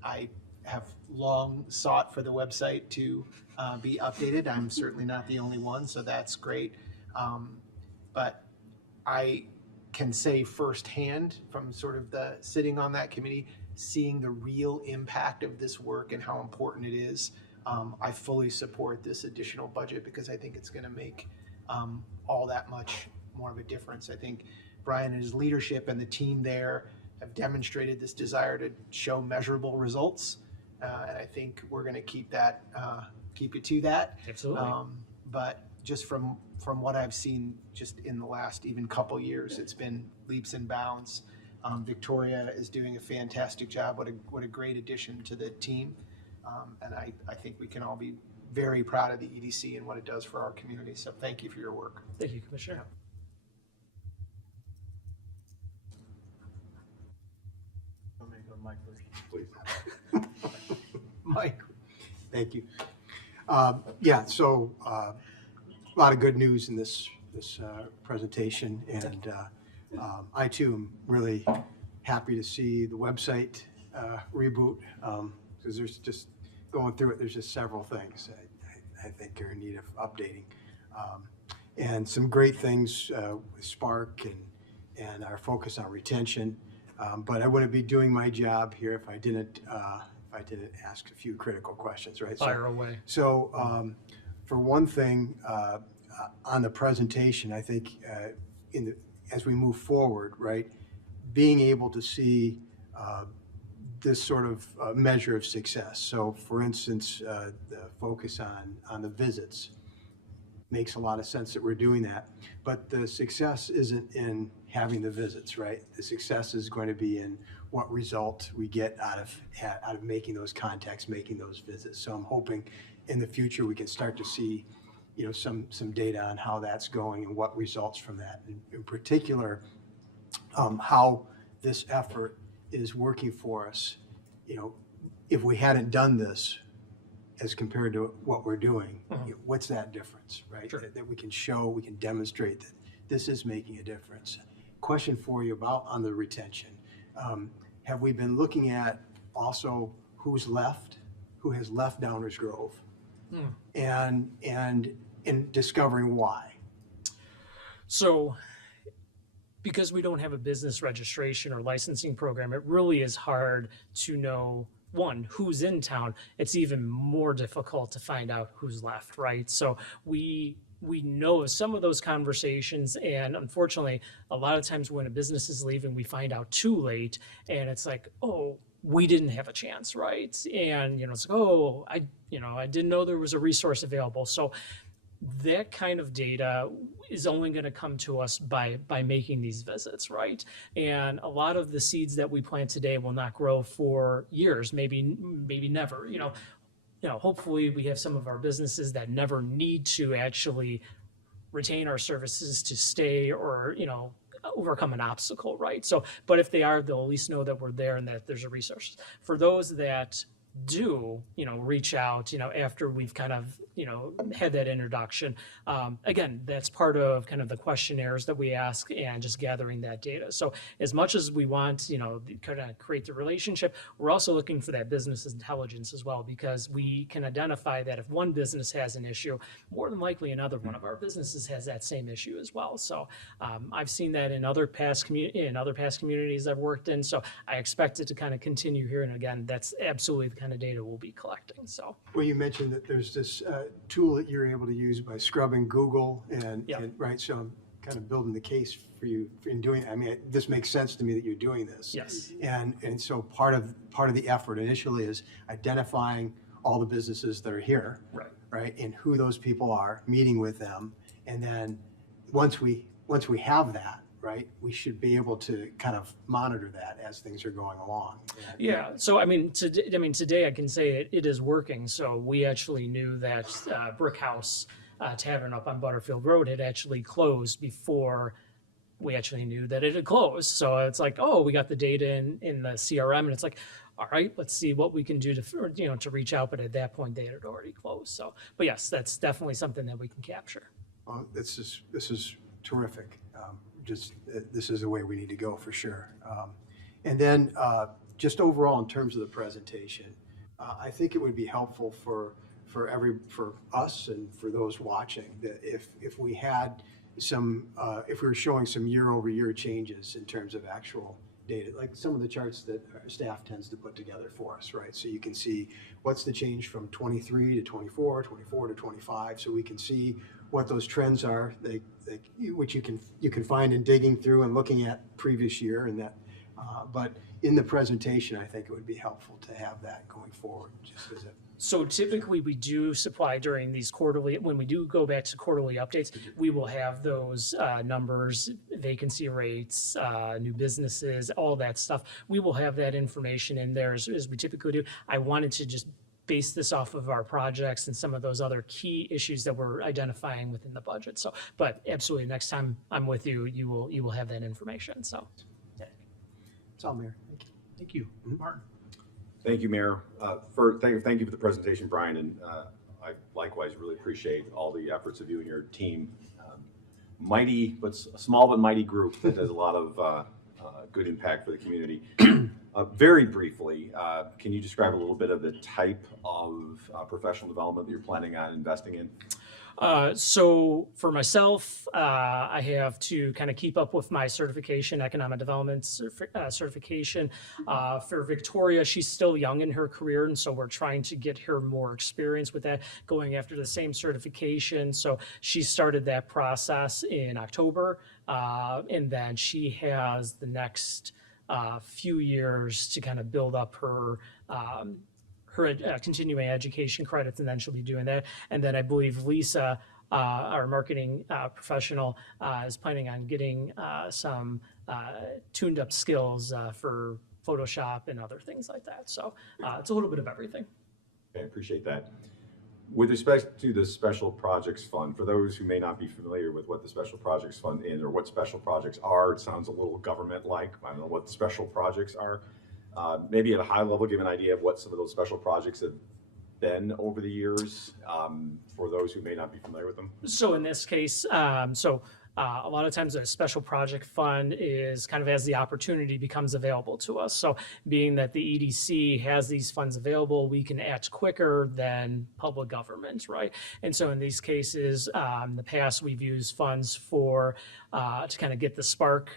I have long sought for the website to be updated. I'm certainly not the only one, so that's great. But I can say firsthand from sort of the sitting on that committee, seeing the real impact of this work and how important it is. I fully support this additional budget because I think it's going to make all that much more of a difference. I think Brian and his leadership and the team there have demonstrated this desire to show measurable results, and I think we're going to keep it to that. Absolutely. But just from what I've seen just in the last even couple years, it's been leaps and bounds. Victoria is doing a fantastic job. What a great addition to the team. And I think we can all be very proud of the EDC and what it does for our community. So thank you for your work. Thank you, Commissioner. I'm going to go to Mike first. Please. Mike, thank you. Yeah, so a lot of good news in this presentation, and I too am really happy to see the website reboot, because there's just going through it. There's just several things I think are in need of updating, and some great things with Spark and our focus on retention. But I wouldn't be doing my job here if I didn't ask a few critical questions, right? Fire away. So for one thing, on the presentation, I think as we move forward, right, being able to see this sort of measure of success. So for instance, the focus on the visits makes a lot of sense that we're doing that. But the success isn't in having the visits, right? The success is going to be in what result we get out of making those contacts, making those visits. So I'm hoping in the future we can start to see, some data on how that's going and what results from that. In particular, how this effort is working for us. If we hadn't done this as compared to what we're doing, what's that difference, right? Sure. That we can show, we can demonstrate that this is making a difference. Question for you on the retention. Have we been looking at also who has left Downers Grove, and discovering why? So, because we don't have a business registration or licensing program, it really is hard to know, one, who's in town. It's even more difficult to find out who's left, right? So we know of some of those conversations, and unfortunately, a lot of times when a business is leaving, we find out too late, and it's like, oh, we didn't have a chance, right? And it's like, oh, I didn't know there was a resource available. So that kind of data is only going to come to us by making these visits, right? And a lot of the seeds that we plant today will not grow for years, maybe never. Hopefully we have some of our businesses that never need to actually retain our services to stay or overcome an obstacle, right? So, but if they are, they'll at least know that we're there and that there's a resource. For those that do, reach out, after we've kind of, had that introduction. Again, that's part of kind of the questionnaires that we ask and just gathering that data. So as much as we want, kind of create the relationship, we're also looking for that business intelligence as well, because we can identify that if one business has an issue, more than likely another one of our businesses has that same issue as well. So I've seen that in other past communities I've worked in. So I expect it to kind of continue here. And again, that's absolutely the kind of data we'll be collecting. So, well, you mentioned that there's this tool that you're able to use by scrubbing Google and right. So I'm kind of building the case for you in doing that. I mean, this makes sense to me that you're doing this. Yes. And so part of the effort initially is identifying all the businesses that are here, right, and who those people are, meeting with them, and then once we have that, right? We should be able to kind of monitor that as things are going along. Yeah, so I mean, today I can say it is working. So we actually knew that Brick House Tavern up on Butterfield Road had actually closed before we actually knew that it had closed. So it's like, oh, we got the data in the CRM, and it's like, all right, let's see what we can do to reach out. But at that point, they had already closed. So, but yes, that's definitely something that we can capture. Well, this is terrific. This is the way we need to go for sure. And then just overall in terms of the presentation, I think it would be helpful for us and for those watching that if we had some if we were showing some year-over-year changes in terms of actual data, like some of the charts that our staff tends to put together for us, right? So you can see what's the change from 23 to 24, 24 to 25, so we can see what those trends are, which you can find in digging through and looking at previous year and that. But in the presentation, I think it would be helpful to have that going forward, just as a. So typically we do supply during these quarterly, when we do go back to quarterly updates, we will have those numbers, vacancy rates, new businesses, all that stuff. We will have that information in there as we typically do. I wanted to just base this off of our projects and some of those other key issues that we're identifying within the budget. So, but absolutely, next time I'm with you, you will have that information. So, That's all, Mayor. Thank you. Thank you. Martin? Thank you, Mayor. Thank you for the presentation, Brian, and I likewise really appreciate all the efforts of you and your team. Mighty, but small but mighty group that does a lot of good impact for the community. Very briefly, can you describe a little bit of the type of professional development that you're planning on investing in? So for myself, I have to kind of keep up with my certification, economic development certification. For Victoria, she's still young in her career, and so we're trying to get her more experience with that, going after the same certification. So she started that process in October, and then she has the next few years to kind of build up her continuing education credits, and then she'll be doing that. And then I believe Lisa, our marketing professional, is planning on getting some tuned up skills for Photoshop and other things like that. So it's a little bit of everything. Okay, I appreciate that. With respect to the Special Projects Fund, for those who may not be familiar with what the Special Projects Fund is or what special projects are, it sounds a little government-like. I don't know what special projects are. Maybe at a high level, give an idea of what some of those special projects have been over the years for those who may not be familiar with them. So in this case, a lot of times a special project fund is kind of as the opportunity becomes available to us. So being that the EDC has these funds available, we can act quicker than public government, right? And so in these cases, in the past, we've used funds for to kind of get the Spark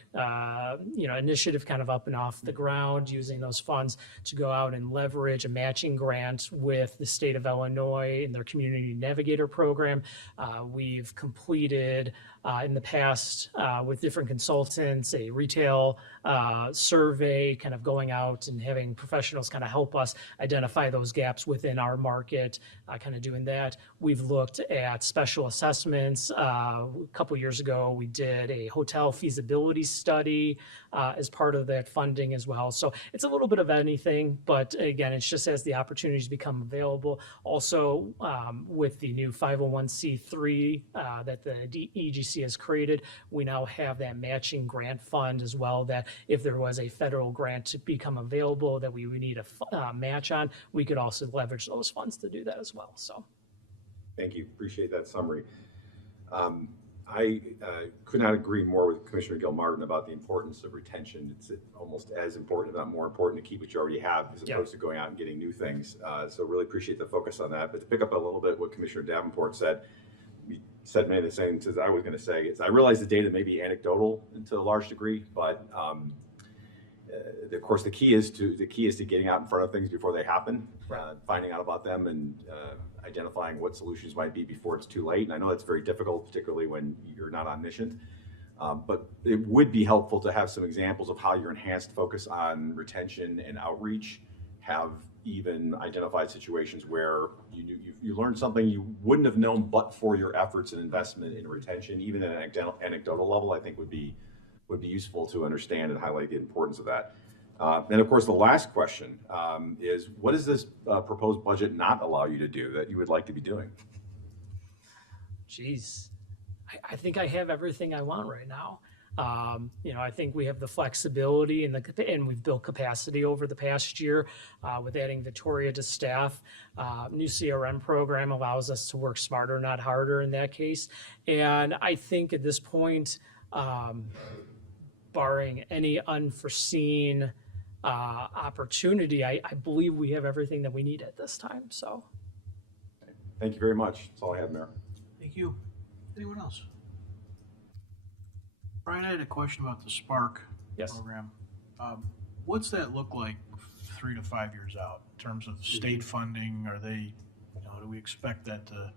initiative kind of up and off the ground, using those funds to go out and leverage a matching grant with the state of Illinois and their Community Navigator program. We've completed in the past with different consultants, a retail survey, kind of going out and having professionals kind of help us identify those gaps within our market, kind of doing that. We've looked at special assessments. A couple years ago, we did a hotel feasibility study as part of that funding as well. So it's a little bit of anything, but again, it's just as the opportunities become available. Also, with the new 501c3 that the EGC has created, we now have that matching grant fund as well, that if there was a federal grant to become available that we would need a match on, we could also leverage those funds to do that as well. So, thank you. Appreciate that summary. I could not agree more with Commissioner Gilmartin about the importance of retention. It's almost as important, if not more important, to keep what you already have as opposed to going out and getting new things. So really appreciate the focus on that. But to pick up a little bit what Commissioner Davenport said, he said many of the same as I was going to say. I realize the data may be anecdotal to a large degree, but of course the key is to getting out in front of things before they happen, finding out about them and identifying what solutions might be before it's too late. And I know that's very difficult, particularly when you're not omniscient. But it would be helpful to have some examples of how your enhanced focus on retention and outreach have even identified situations where you learned something you wouldn't have known but for your efforts and investment in retention. Even at an anecdotal level, I think would be would be useful to understand and highlight the importance of that. And of course, the last question is, what does this proposed budget not allow you to do that you would like to be doing? Geez, I think I have everything I want right now. I think we have the flexibility and we've built capacity over the past year with adding Victoria to staff. New CRM program allows us to work smarter, not harder in that case. And I think at this point, barring any unforeseen opportunity, I believe we have everything that we need at this time. So, Thank you very much. That's all I have, Mayor. Thank you. Anyone else? Brian, I had a question about the Spark Yes. program. What's that look like 3 to 5 years out in terms of state funding? Are they, do we expect that to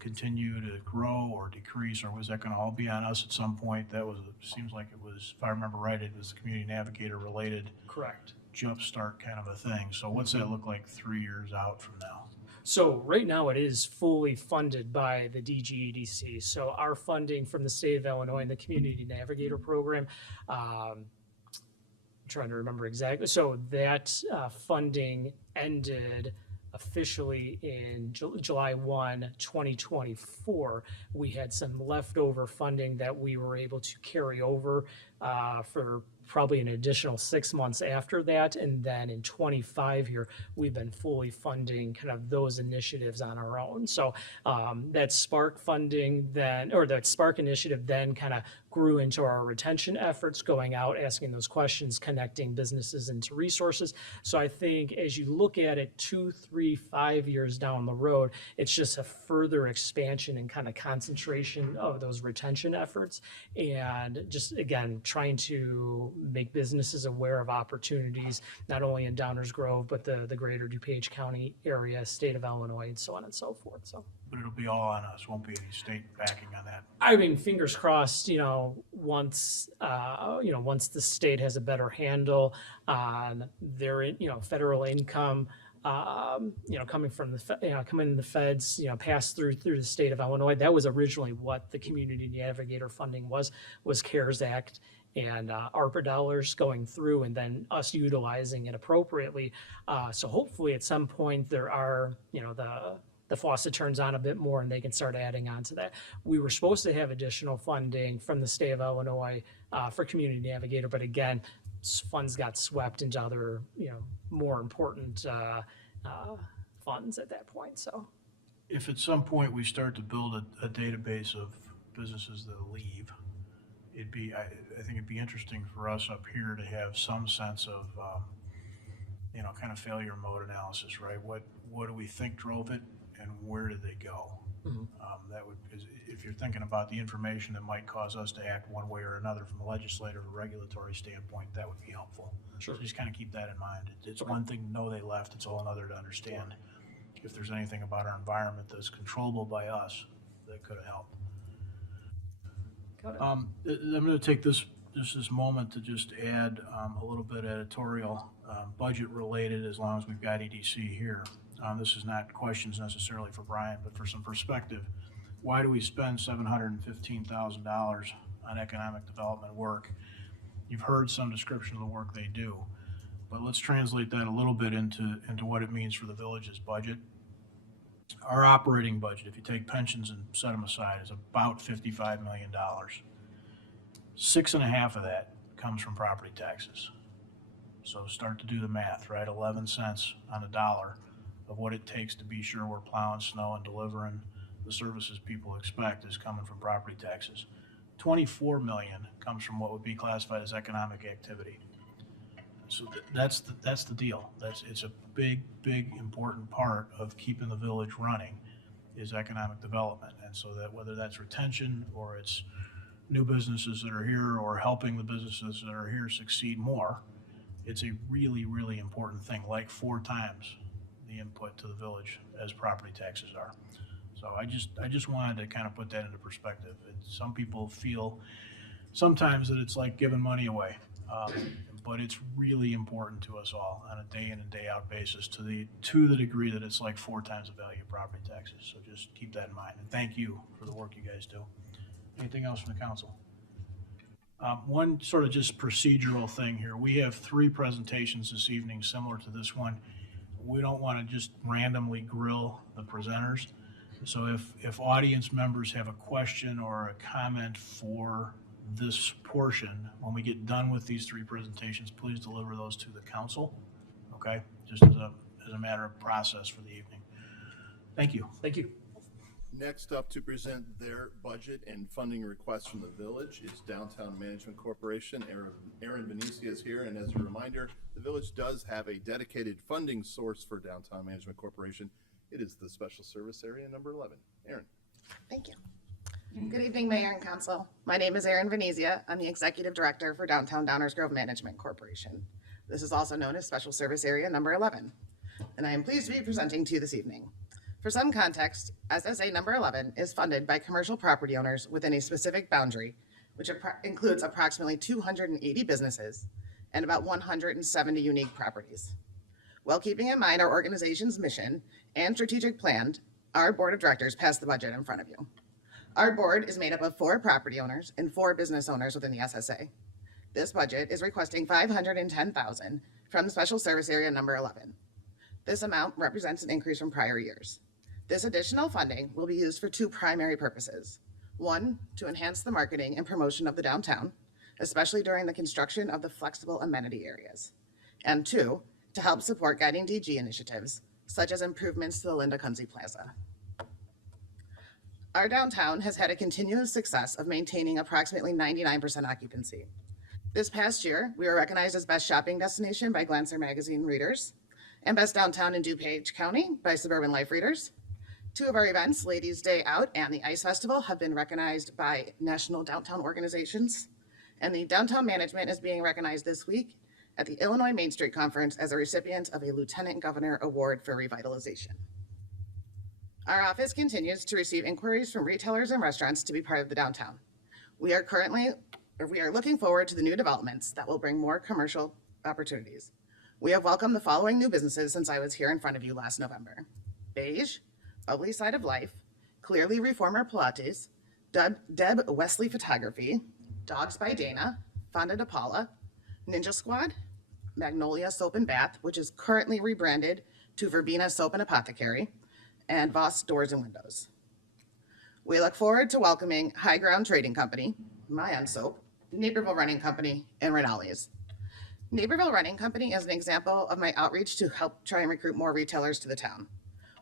continue to grow or decrease, or was that going to all be on us at some point? That was, seems like it was, if I remember right, it was the Community Navigator related correct. jumpstart kind of a thing. So what's that look like 3 years out from now? So right now it is fully funded by the DGEDC. So our funding from the state of Illinois and the Community Navigator program, I'm trying to remember exactly. So that funding ended officially in July 1, 2024. We had some leftover funding that we were able to carry over for probably an additional 6 months after that. And then in 25 here, we've been fully funding kind of those initiatives on our own. So that Spark funding then, or that Spark initiative then kind of grew into our retention efforts, going out, asking those questions, connecting businesses into resources. So I think as you look at it 2, 3, 5 years down the road, it's just a further expansion and kind of concentration of those retention efforts. And just, again, trying to make businesses aware of opportunities, not only in Downers Grove, but the greater DuPage County area, state of Illinois, and so on and so forth. So, But it'll be all on us. Won't be any state backing on that. I mean, fingers crossed, once the state has a better handle on their, federal income, coming from coming in the feds, passed through the state of Illinois. That was originally what the Community Navigator funding was CARES Act and ARPA dollars going through, and then us utilizing it appropriately. So hopefully at some point there are, the faucet turns on a bit more and they can start adding on to that. We were supposed to have additional funding from the state of Illinois for Community Navigator, but again, funds got swept into other, more important funds at that point. So, If at some point we start to build a database of businesses that leave, I think it'd be interesting for us up here to have some sense of, kind of failure mode analysis, right? What do we think drove it, and where did they go? Mhm. That would, if you're thinking about the information that might cause us to act one way or another from a legislative or regulatory standpoint, that would be helpful. Sure. So just kind of keep that in mind. It's Okay. one thing to know they left, it's all another to understand if there's anything about our environment that's controllable by us that could have helped. got it. I'm going to take this moment to just add a little bit editorial, budget related, as long as we've got EDC here. This is not questions necessarily for Brian, but for some perspective. Why do we spend $715,000 on economic development work? You've heard some description of the work they do, but let's translate that a little bit into what it means for the village's budget. Our operating budget, if you take pensions and set them aside, is about $55 million. 6.5 of that comes from property taxes. So start to do the math, right? 11 cents on a dollar of what it takes to be sure we're plowing snow and delivering the services people expect is coming from property taxes. 24 million comes from what would be classified as economic activity. So that's the deal. It's a big important part of keeping the village running is economic development. And so that whether that's retention or it's new businesses that are here or helping the businesses that are here succeed more, it's a really important thing, like 4 times the input to the village as property taxes are. So I just wanted to kind of put that into perspective. Some people feel sometimes that it's like giving money away, but it's really important to us all on a day in and day out basis to the degree that it's like 4 times the value of property taxes. So just keep that in mind. And thank you for the work you guys do. Anything else from the council? One sort of just procedural thing here. We have 3 presentations this evening similar to this one. We don't want to just randomly grill the presenters. So if audience members have a question or a comment for this portion, when we get done with these 3 presentations, please deliver those to the council, okay? Just as a matter of process for the evening. Thank you. Thank you. Next up to present their budget and funding request from the village is Downtown Management Corporation. Aaron Venezia is here, and as a reminder, the village does have a dedicated funding source for Downtown Management Corporation. It is the Special Service Area number 11. Aaron. Thank you. Good evening, Mayor and Council. My name is Aaron Venezia. I'm the Executive Director for Downtown Downers Grove Management Corporation. This is also known as Special Service Area number 11, and I am pleased to be presenting to you this evening. For some context, SSA number 11 is funded by commercial property owners within a specific boundary, which includes approximately 280 businesses and about 170 unique properties. While keeping in mind our organization's mission and strategic plan, our board of directors passed the budget in front of you. Our board is made up of 4 property owners and 4 business owners within the SSA. This budget is requesting $510,000 from the Special Service Area number 11. This amount represents an increase from prior years. This additional funding will be used for 2 primary purposes. 1, to enhance the marketing and promotion of the downtown, especially during the construction of the flexible amenity areas. And 2, to help support guiding DG initiatives, such as improvements to the Linda Kunze Plaza. Our downtown has had a continuous success of maintaining approximately 99% occupancy. This past year, we were recognized as Best Shopping Destination by Glancer Magazine readers and Best Downtown in DuPage County by Suburban Life readers. 2 of our events, Ladies' Day Out and the Ice Festival, have been recognized by national downtown organizations. And the downtown management is being recognized this week at the Illinois Main Street Conference as a recipient of a Lieutenant Governor Award for Revitalization. Our office continues to receive inquiries from retailers and restaurants to be part of the downtown. We are looking forward to the new developments that will bring more commercial opportunities. We have welcomed the following new businesses since I was here in front of you last November: Beige, Bubbly Side of Life, Clearly Reformer Pilates, Deb Wesley Photography, Dogs by Dana, Fonda de Paula, Ninja Squad, Magnolia Soap and Bath, which is currently rebranded to Verbena Soap and Apothecary, and Voss Doors and Windows. We look forward to welcoming High Ground Trading Company, Mayan Soap, Naperville Running Company, and Rinaldi's. Naperville Running Company is an example of my outreach to help try and recruit more retailers to the town.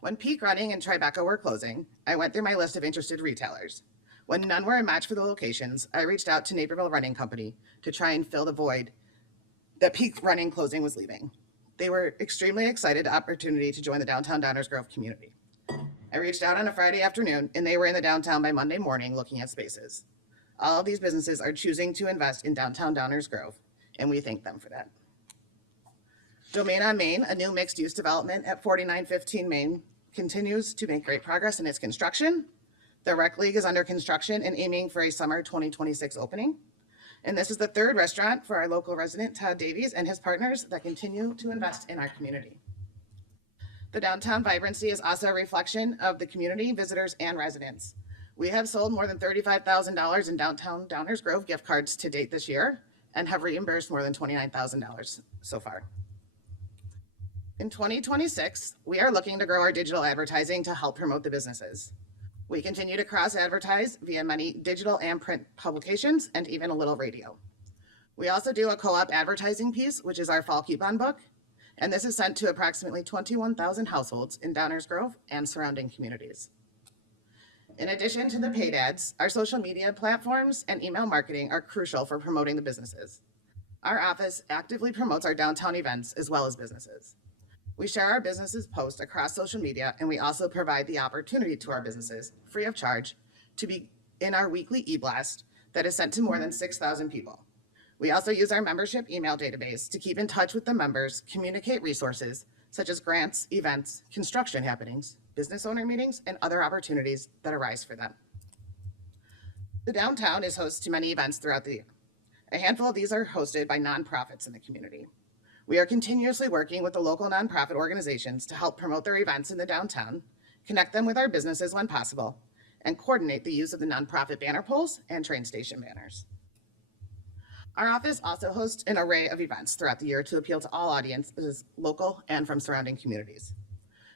When Peak Running and Tribeca were closing, I went through my list of interested retailers. When none were a match for the locations, I reached out to Naperville Running Company to try and fill the void that Peak Running closing was leaving. They were extremely excited opportunity to join the downtown Downers Grove community. I reached out on a Friday afternoon, and they were in the downtown by Monday morning looking at spaces. All of these businesses are choosing to invest in downtown Downers Grove, and we thank them for that. Domain on Main, a new mixed-use development at 4915 Main, continues to make great progress in its construction. The Rec League is under construction and aiming for a summer 2026 opening. And this is the 3rd restaurant for our local resident, Todd Davies, and his partners that continue to invest in our community. The downtown vibrancy is also a reflection of the community, visitors, and residents. We have sold more than $35,000 in downtown Downers Grove gift cards to date this year and have reimbursed more than $29,000 so far. In 2026, we are looking to grow our digital advertising to help promote the businesses. We continue to cross-advertise via many digital and print publications and even a little radio. We also do a co-op advertising piece, which is our fall coupon book, and this is sent to approximately 21,000 households in Downers Grove and surrounding communities. In addition to the paid ads, our social media platforms and email marketing are crucial for promoting the businesses. Our office actively promotes our downtown events as well as businesses. We share our businesses' posts across social media, and we also provide the opportunity to our businesses, free of charge, to be in our weekly e-blast that is sent to more than 6,000 people. We also use our membership email database to keep in touch with the members, communicate resources such as grants, events, construction happenings, business owner meetings, and other opportunities that arise for them. The downtown is host to many events throughout the year. A handful of these are hosted by nonprofits in the community. We are continuously working with the local nonprofit organizations to help promote their events in the downtown, connect them with our businesses when possible, and coordinate the use of the nonprofit banner poles and train station banners. Our office also hosts an array of events throughout the year to appeal to all audiences, local and from surrounding communities.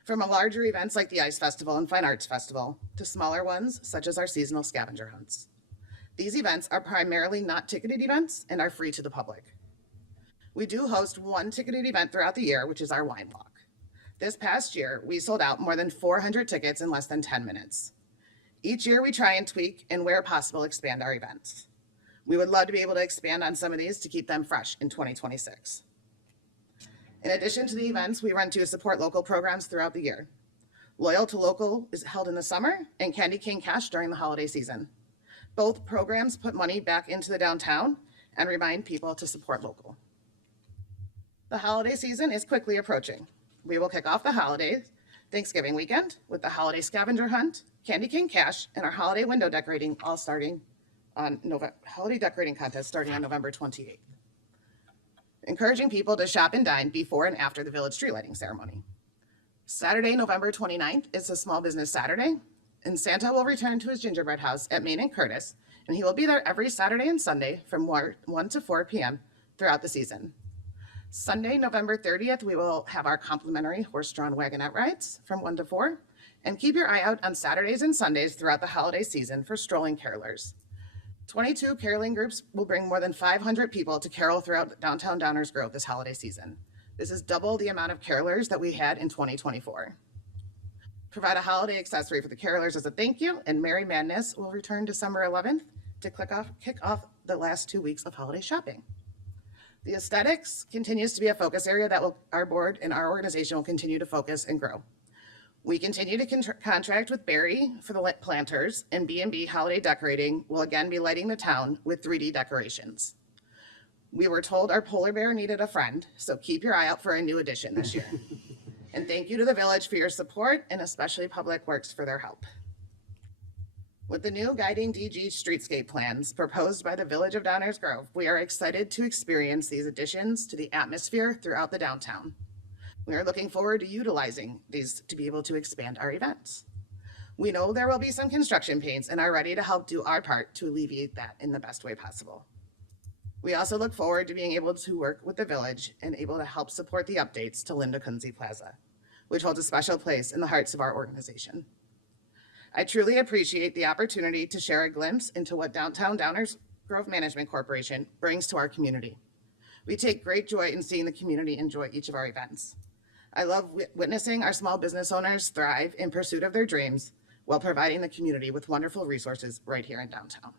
From larger events like the Ice Festival and Fine Arts Festival to smaller ones such as our seasonal scavenger hunts. These events are primarily not ticketed events and are free to the public. We do host one ticketed event throughout the year, which is our wine walk. This past year, we sold out more than 400 tickets in less than 10 minutes. Each year we try and tweak and where possible expand our events. We would love to be able to expand on some of these to keep them fresh in 2026. In addition to the events, we run to support local programs throughout the year. Loyal to Local is held in the summer and Candy Cane Cash during the holiday season. Both programs put money back into the downtown and remind people to support local. The holiday season is quickly approaching. We will kick off the holidays, Thanksgiving weekend, with the holiday scavenger hunt, Candy Cane Cash, and our holiday window decorating all starting on holiday decorating contest starting on November 28th. Encouraging people to shop and dine before and after the village tree lighting ceremony. Saturday, November 29th is a small business Saturday, and Santa will return to his gingerbread house at Main and Curtis, and he will be there every Saturday and Sunday from 1 to 4 p.m. throughout the season. Sunday, November 30th, we will have our complimentary horse-drawn wagonette rides from 1 to 4, and keep your eye out on Saturdays and Sundays throughout the holiday season for strolling carolers. 22 caroling groups will bring more than 500 people to carol throughout downtown Downers Grove this holiday season. This is double the amount of carolers that we had in 2024. Provide a holiday accessory for the carolers as a thank you, and Merry Madness will return December 11th to kick off the last 2 weeks of holiday shopping. The aesthetics continues to be a focus area that our board and our organization will continue to focus and grow. We continue to contract with Barry for the planters, and B&B Holiday Decorating will again be lighting the town with 3D decorations. We were told our polar bear needed a friend, so keep your eye out for a new addition this year. And thank you to the village for your support, and especially Public Works for their help. With the new guiding DG streetscape plans proposed by the Village of Downers Grove, we are excited to experience these additions to the atmosphere throughout the downtown. We are looking forward to utilizing these to be able to expand our events. We know there will be some construction pains and are ready to help do our part to alleviate that in the best way possible. We also look forward to being able to work with the village and able to help support the updates to Linda Kunze Plaza, which holds a special place in the hearts of our organization. I truly appreciate the opportunity to share a glimpse into what Downtown Downers Grove Management Corporation brings to our community. We take great joy in seeing the community enjoy each of our events. I love witnessing our small business owners thrive in pursuit of their dreams while providing the community with wonderful resources right here in downtown.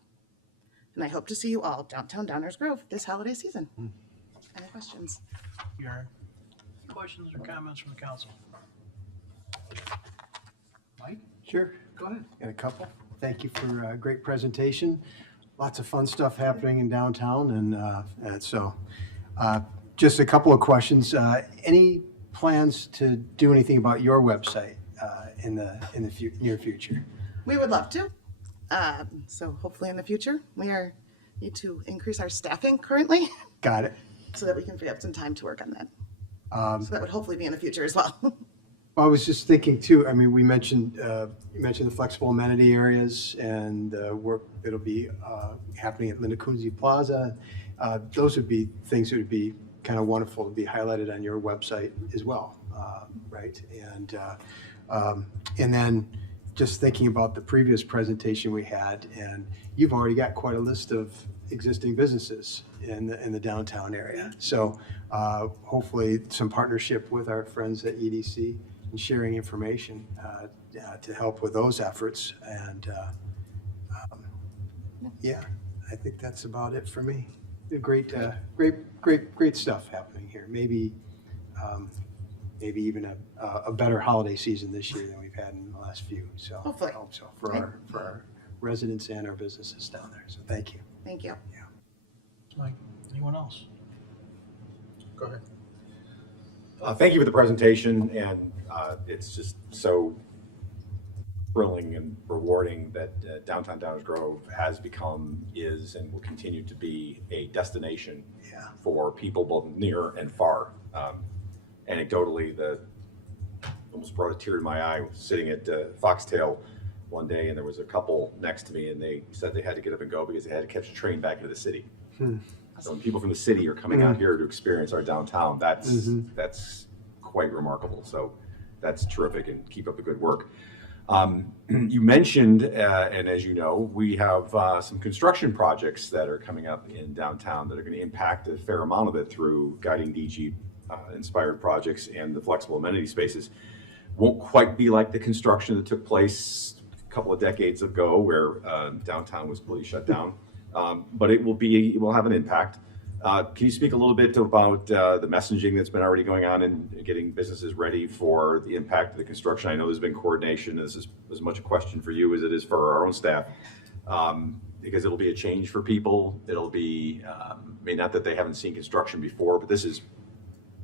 And I hope to see you all downtown Downers Grove this holiday season. Any questions? Bjorn, questions or comments from the council? Mike? Sure. Go ahead. Got a couple. Thank you for a great presentation. Lots of fun stuff happening in downtown, and so just a couple of questions. Any plans to do anything about your website in the near future? We would love to. So hopefully in the future, we need to increase our staffing currently Got it. so that we can free up some time to work on that. So that would hopefully be in the future as well. I was just thinking too, I mean, you mentioned the flexible amenity areas and work that'll be happening at Linda Kunze Plaza. Those would be things that would be kind of wonderful to be highlighted on your website as well, right? And then just thinking about the previous presentation we had, and you've already got quite a list of existing businesses in the downtown area. So hopefully some partnership with our friends at EDC and sharing information to help with those efforts. And yeah, I think that's about it for me. Great stuff happening here. Maybe even a better holiday season this year than we've had in the last few. So Hopefully. I hope so for our residents and our businesses down there. So thank you. Thank you. Yeah. Mike, anyone else? Go ahead. Thank you for the presentation, and it's just so thrilling and rewarding that downtown Downers Grove has become, is, and will continue to be a destination for people both near and far. Anecdotally, almost brought a tear to my eye. I was sitting at Foxtail one day, and there was a couple next to me, and they said they had to get up and go because they had to catch a train back into the city. So when people from the city are coming out here to experience our downtown, that's quite remarkable. So that's terrific, and keep up the good work. You mentioned, and as you know, we have some construction projects that are coming up in downtown that are going to impact a fair amount of it through Guiding DG inspired projects and the flexible amenity spaces. Won't quite be like the construction that took place a couple of decades ago where downtown was completely shut down, but it will have an impact. Can you speak a little bit about the messaging that's been already going on in getting businesses ready for the impact of the construction? I know there's been coordination. This is as much a question for you as it is for our own staff, because it'll be a change for people. It'll be, I mean, not that they haven't seen construction before, but this is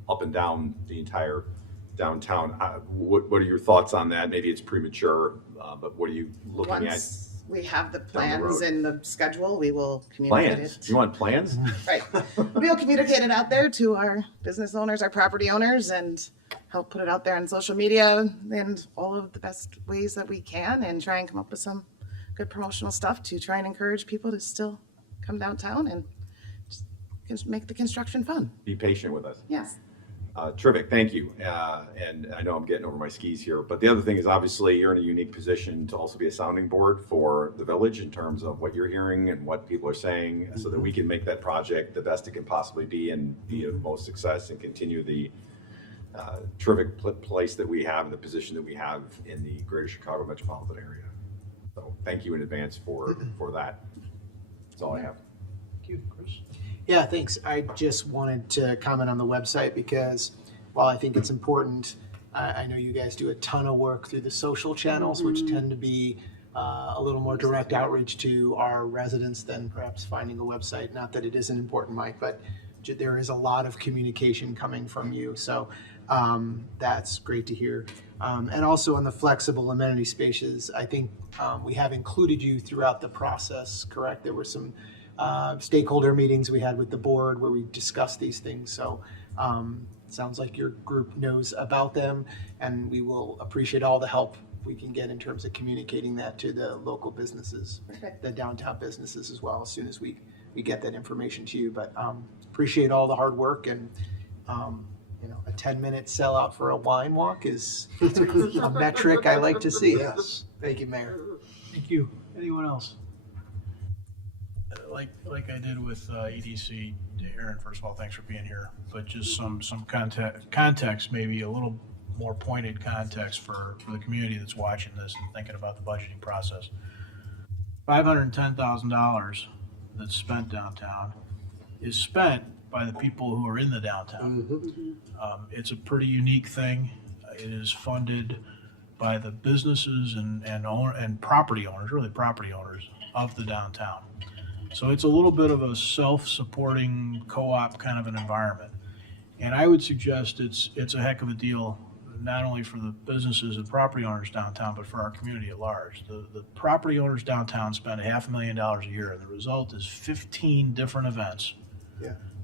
up and down the entire downtown. What are your thoughts on that? Maybe it's premature, but what are you looking Once we have the the plans road. and the schedule, we will at? communicate Plans? it. You want plans? Right. We'll communicate it out there to our business owners, our property owners, and help put it out there on social media and all of the best ways that we can, and try and come up with some good promotional stuff to try and encourage people to still come downtown and just make the construction fun. Be patient with us. Yes. Terrific, thank you. And I know I'm getting over my skis here, but the other thing is obviously you're in a unique position to also be a sounding board for the village in terms of what you're hearing and what people are saying, so that we can make that project the best it can possibly be and be of most success and continue the terrific place that we have and the position that we have in the greater Chicago metropolitan area. So thank you in advance for that. That's all I have. Thank you, Chris. Yeah, thanks. I just wanted to comment on the website because while I think it's important, I know you guys do a ton of work through the social channels, which tend to be a little more direct outreach to our residents than perhaps finding a website. Not that it isn't important, Mike, but there is a lot of communication coming from you. So that's great to hear. And also on the flexible amenity spaces, I think we have included you throughout the process, correct? There were some stakeholder meetings we had with the board where we discussed these things. So sounds like your group knows about them, and we will appreciate all the help we can get in terms of communicating that to the local businesses, the downtown businesses as well, as soon as we get that information to you. But appreciate all the hard work, and you know, a 10-minute sellout for a wine walk is a metric I like to see. Yes. Thank you, Mayor. Thank you. Anyone else? Like I did with EDC, Aaron, first of all, thanks for being here, but just some context, maybe a little more pointed context for the community that's watching this and thinking about the budgeting process. $510,000 that's spent downtown is spent by the people who are in the downtown. It's a pretty unique thing. It is funded by the businesses and property owners, really property owners of the downtown. So it's a little bit of a self-supporting co-op kind of an environment. And I would suggest it's a heck of a deal, not only for the businesses and property owners downtown, but for our community at large. The property owners downtown spend $500,000 a year, and the result is 15 different events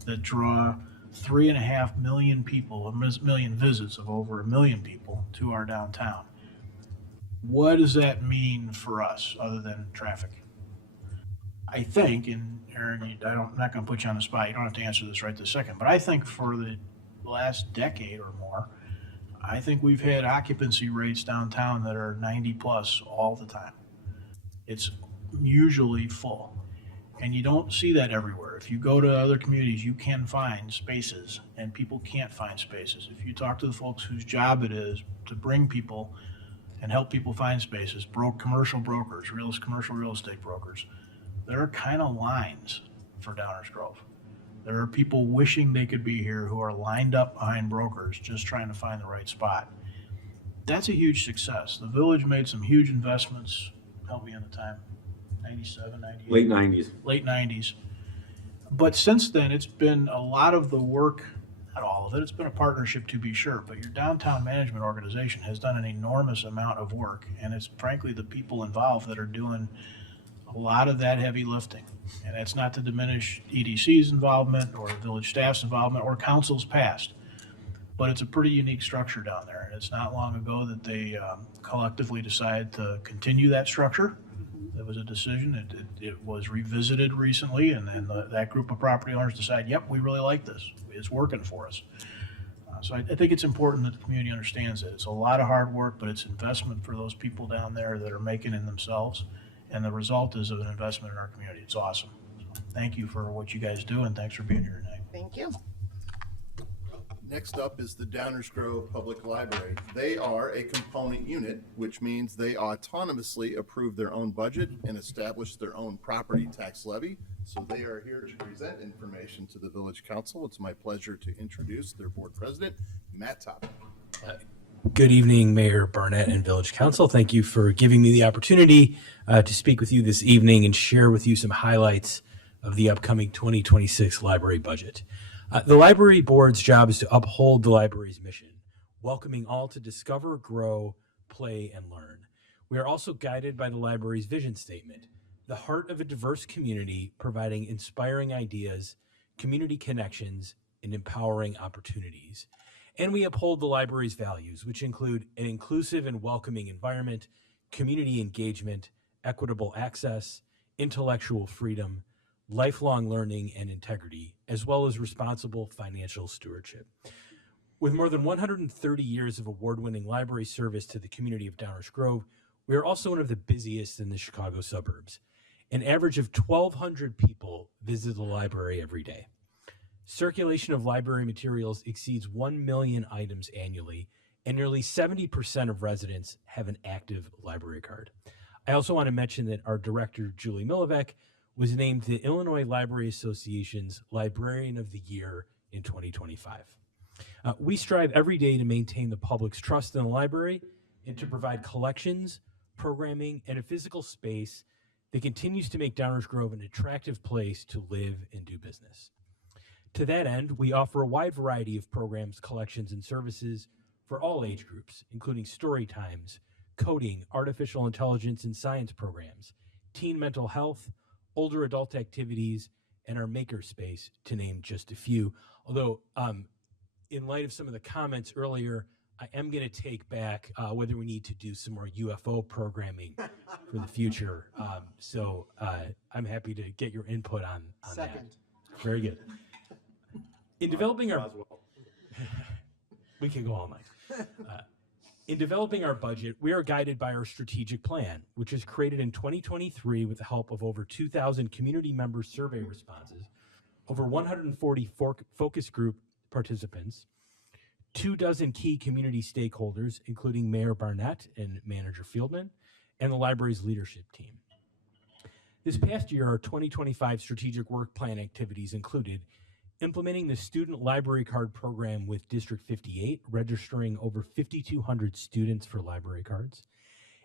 that draw 3.5 million people, a million visits of over 1 million people to our downtown. What does that mean for us other than traffic? I think, and Aaron, I'm not going to put you on the spot. You don't have to answer this right this second. But I think for the last decade or more, I think we've had occupancy rates downtown that are 90 plus all the time. It's usually full. And you don't see that everywhere. If you go to other communities, you can find spaces, and people can't find spaces. If you talk to the folks whose job it is to bring people and help people find spaces, commercial brokers, commercial real estate brokers, there are kind of lines for Downers Grove. There are people wishing they could be here who are lined up behind brokers just trying to find the right spot. That's a huge success. The village made some huge investments, help me on the time, 97, 98? Late 90s. Late 90s. But since then, it's been a lot of the work, not all of it, it's been a partnership to be sure, but your downtown management organization has done an enormous amount of work, and it's frankly the people involved that are doing a lot of that heavy lifting. And that's not to diminish EDC's involvement or the village staff's involvement or council's past. But it's a pretty unique structure down there. And it's not long ago that they collectively decided to continue that structure That was a decision. It was revisited recently, and then that group of property owners decided, yep, we really like this. It's working for us. So I think it's important that the community understands that. It's a lot of hard work, but it's investment for those people down there that are making it themselves. And the result is of an investment in our community. It's awesome. So thank you for what you guys do, and thanks for being here tonight. Thank you. Next up is the Downers Grove Public Library. They are a component unit, which means they autonomously approve their own budget and establish their own property tax levy. So they are here to present information to the Village Council. It's my pleasure to introduce their board president, Matt Topp. Good evening, Mayor Barnett and Village Council. Thank you for giving me the opportunity to speak with you this evening and share with you some highlights of the upcoming 2026 library budget. The library board's job is to uphold the library's mission, welcoming all to discover, grow, play, and learn. We are also guided by the library's vision statement, the heart of a diverse community, providing inspiring ideas, community connections, and empowering opportunities. And we uphold the library's values, which include an inclusive and welcoming environment, community engagement, equitable access, intellectual freedom, lifelong learning and integrity, as well as responsible financial stewardship. With more than 130 years of award-winning library service to the community of Downers Grove, we are also one of the busiest in the Chicago suburbs. An average of 1,200 people visit the library every day. Circulation of library materials exceeds 1 million items annually, and nearly 70% of residents have an active library card. I also want to mention that our director, Julie Milovec, was named the Illinois Library Association's Librarian of the Year in 2025. We strive every day to maintain the public's trust in the library and to provide collections, programming, and a physical space that continues to make Downers Grove an attractive place to live and do business. To that end, we offer a wide variety of programs, collections, and services for all age groups, including story times, coding, artificial intelligence and science programs, teen mental health, older adult activities, and our makerspace, to name just a few. Although, in light of some of the comments earlier, I am going to take back whether we need to do some more UFO programming for the future. So I'm happy to get your input on Second. that. Very good. In developing our, we can go all night. In developing our budget, we are guided by our strategic plan, which was created in 2023 with the help of over 2,000 community member survey responses, over 140 focus group participants, 24 key community stakeholders, including Mayor Barnett and Manager Fieldman, and the library's leadership team. This past year, our 2025 strategic work plan activities included implementing the student library card program with District 58, registering over 5,200 students for library cards,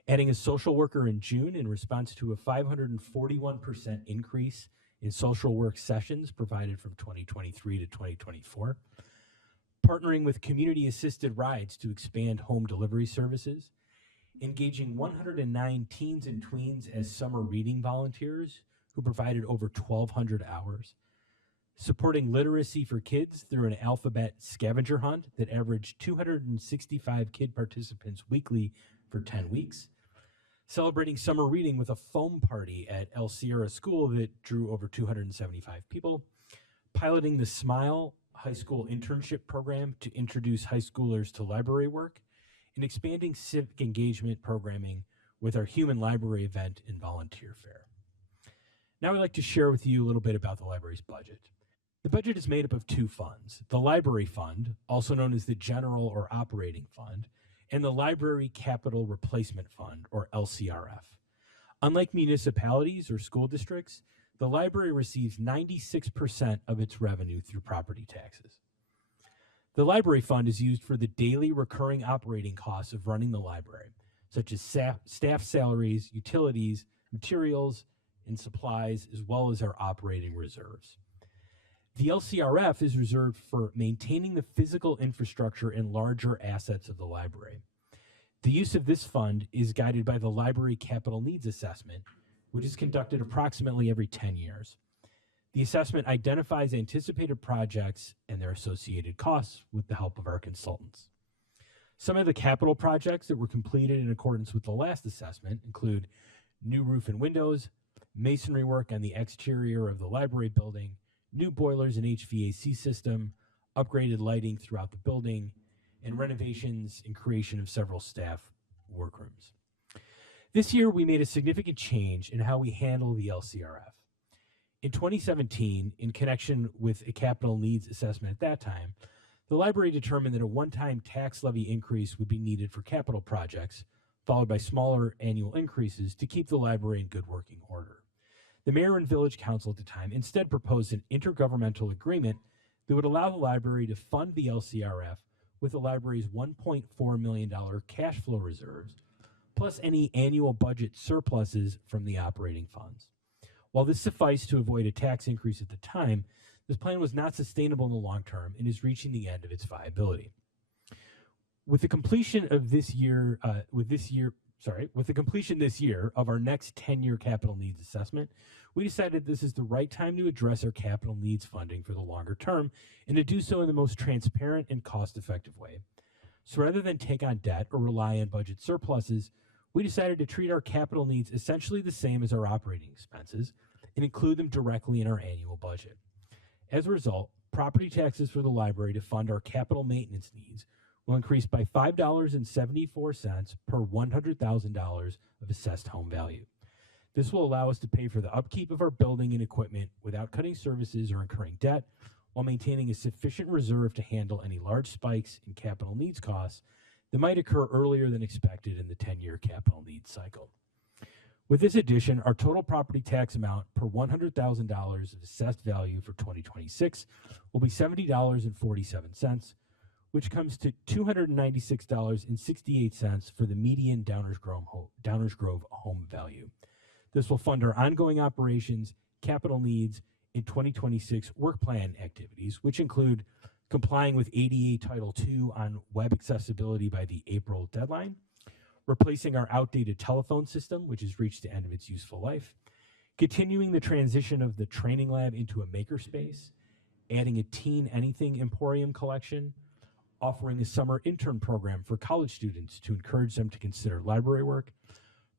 adding a social worker in June in response to a 541% increase in social work sessions provided from 2023 to 2024, partnering with community-assisted rides to expand home delivery services, engaging 109 teens and tweens as summer reading volunteers who provided over 1,200 hours, supporting literacy for kids through an alphabet scavenger hunt that averaged 265 kid participants weekly for 10 weeks, celebrating summer reading with a foam party at El Sierra School that drew over 275 people, piloting the SMILE high school internship program to introduce high schoolers to library work, and expanding civic engagement programming with our human library event and volunteer fair. Now I'd like to share with you a little bit about the library's budget. The budget is made up of two funds, the Library Fund, also known as the General or Operating Fund, and the Library Capital Replacement Fund, or LCRF. Unlike municipalities or school districts, the library receives 96% of its revenue through property taxes. The Library Fund is used for the daily recurring operating costs of running the library, such as staff salaries, utilities, materials, and supplies, as well as our operating reserves. The LCRF is reserved for maintaining the physical infrastructure and larger assets of the library. The use of this fund is guided by the Library Capital Needs Assessment, which is conducted approximately every 10 years. The assessment identifies anticipated projects and their associated costs with the help of our consultants. Some of the capital projects that were completed in accordance with the last assessment include new roof and windows, masonry work on the exterior of the library building, new boilers and HVAC system, upgraded lighting throughout the building, and renovations and creation of several staff workrooms. This year, we made a significant change in how we handle the LCRF. In 2017, in connection with a capital needs assessment at that time, the library determined that a one-time tax levy increase would be needed for capital projects, followed by smaller annual increases to keep the library in good working order. The mayor and village council at the time instead proposed an intergovernmental agreement that would allow the library to fund the LCRF with the library's $1.4 million cash flow reserves, plus any annual budget surpluses from the operating funds. While this sufficed to avoid a tax increase at the time, this plan was not sustainable in the long term and is reaching the end of its viability. With the completion of this year, with the completion this year of our next 10-year capital needs assessment, we decided this is the right time to address our capital needs funding for the longer term and to do so in the most transparent and cost-effective way. So rather than take on debt or rely on budget surpluses, we decided to treat our capital needs essentially the same as our operating expenses and include them directly in our annual budget. As a result, property taxes for the library to fund our capital maintenance needs will increase by $5.74 per $100,000 of assessed home value. This will allow us to pay for the upkeep of our building and equipment without cutting services or incurring debt, while maintaining a sufficient reserve to handle any large spikes in capital needs costs that might occur earlier than expected in the 10-year capital needs cycle. With this addition, our total property tax amount per $100,000 of assessed value for 2026 will be $70.47, which comes to $296.68 for the median Downers Grove home value. This will fund our ongoing operations, capital needs, and 2026 work plan activities, which include complying with ADA Title II on web accessibility by the April deadline, replacing our outdated telephone system, which has reached the end of its useful life, continuing the transition of the training lab into a makerspace, adding a Teen Anything Emporium collection, offering a summer intern program for college students to encourage them to consider library work,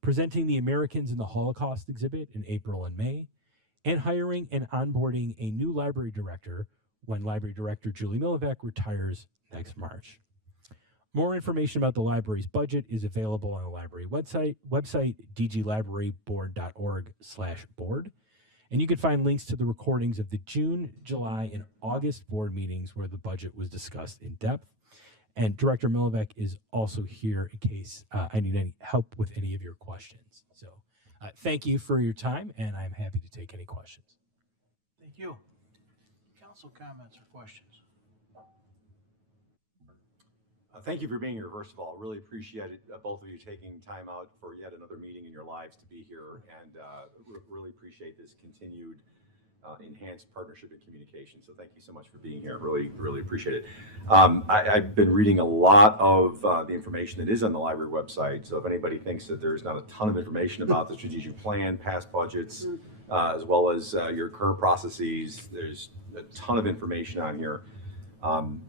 presenting the Americans in the Holocaust exhibit in April and May, and hiring and onboarding a new library director when Library Director Julie Milivec retires next March. More information about the library's budget is available on the library website dglibraryboard.org/board. And you can find links to the recordings of the June, July, and August board meetings where the budget was discussed in depth. And Director Milivec is also here in case I need any help with any of your questions. So thank you for your time, and I'm happy to take any questions. Thank you. Council comments or questions? Thank you for being here, first of all. Really appreciate it, both of you taking time out for yet another meeting in your lives to be here, and really appreciate this continued enhanced partnership and communication. So thank you so much for being here. Really appreciate it. I've been reading a lot of the information that is on the library website. So if anybody thinks that there's not a ton of information about the strategic plan, past budgets, as well as your current processes, there's a ton of information on here.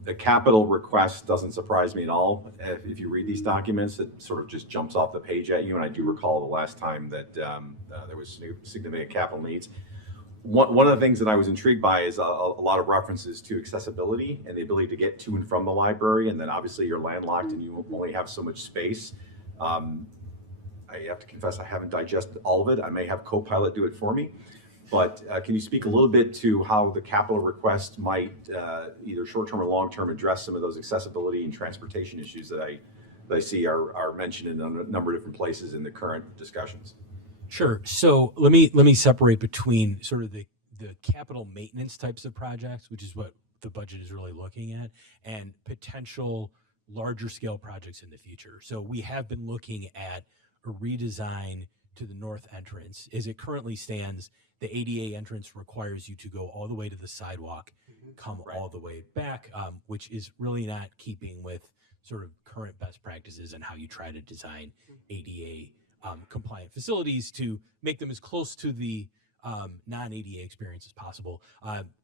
The capital request doesn't surprise me at all. If you read these documents, it sort of just jumps off the page at you. And I do recall the last time that there was significant capital needs. One of the things that I was intrigued by is a lot of references to accessibility and the ability to get to and from the library. And then obviously you're landlocked and you only have so much space. I have to confess, I haven't digested all of it. I may have Copilot do it for me. But can you speak a little bit to how the capital request might either short-term or long-term address some of those accessibility and transportation issues that I see are mentioned in a number of different places in the current discussions? Sure. So let me separate between sort of the capital maintenance types of projects, which is what the budget is really looking at, and potential larger scale projects in the future. So we have been looking at a redesign to the north entrance. As it currently stands, the ADA entrance requires you to go all the way to the sidewalk, come all the way back, which is really not keeping with sort of current best practices and how you try to design ADA compliant facilities to make them as close to the non-ADA experience as possible.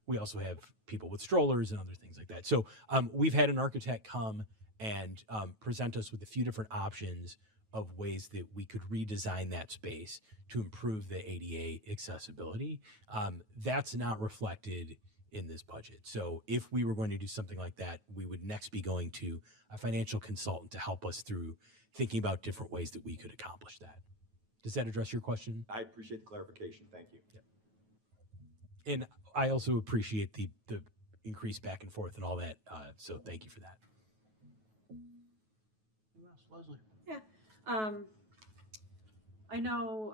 We also have people with strollers and other things like that. So we've had an architect come and present us with a few different options of ways that we could redesign that space to improve the ADA accessibility. That's not reflected in this budget. So if we were going to do something like that, we would next be going to a financial consultant to help us through thinking about different ways that we could accomplish that. Does that address your question? I appreciate the clarification. Thank you. Yeah. And I also appreciate the increase back and forth and all that. So thank you for that. Leslie? Yeah. I know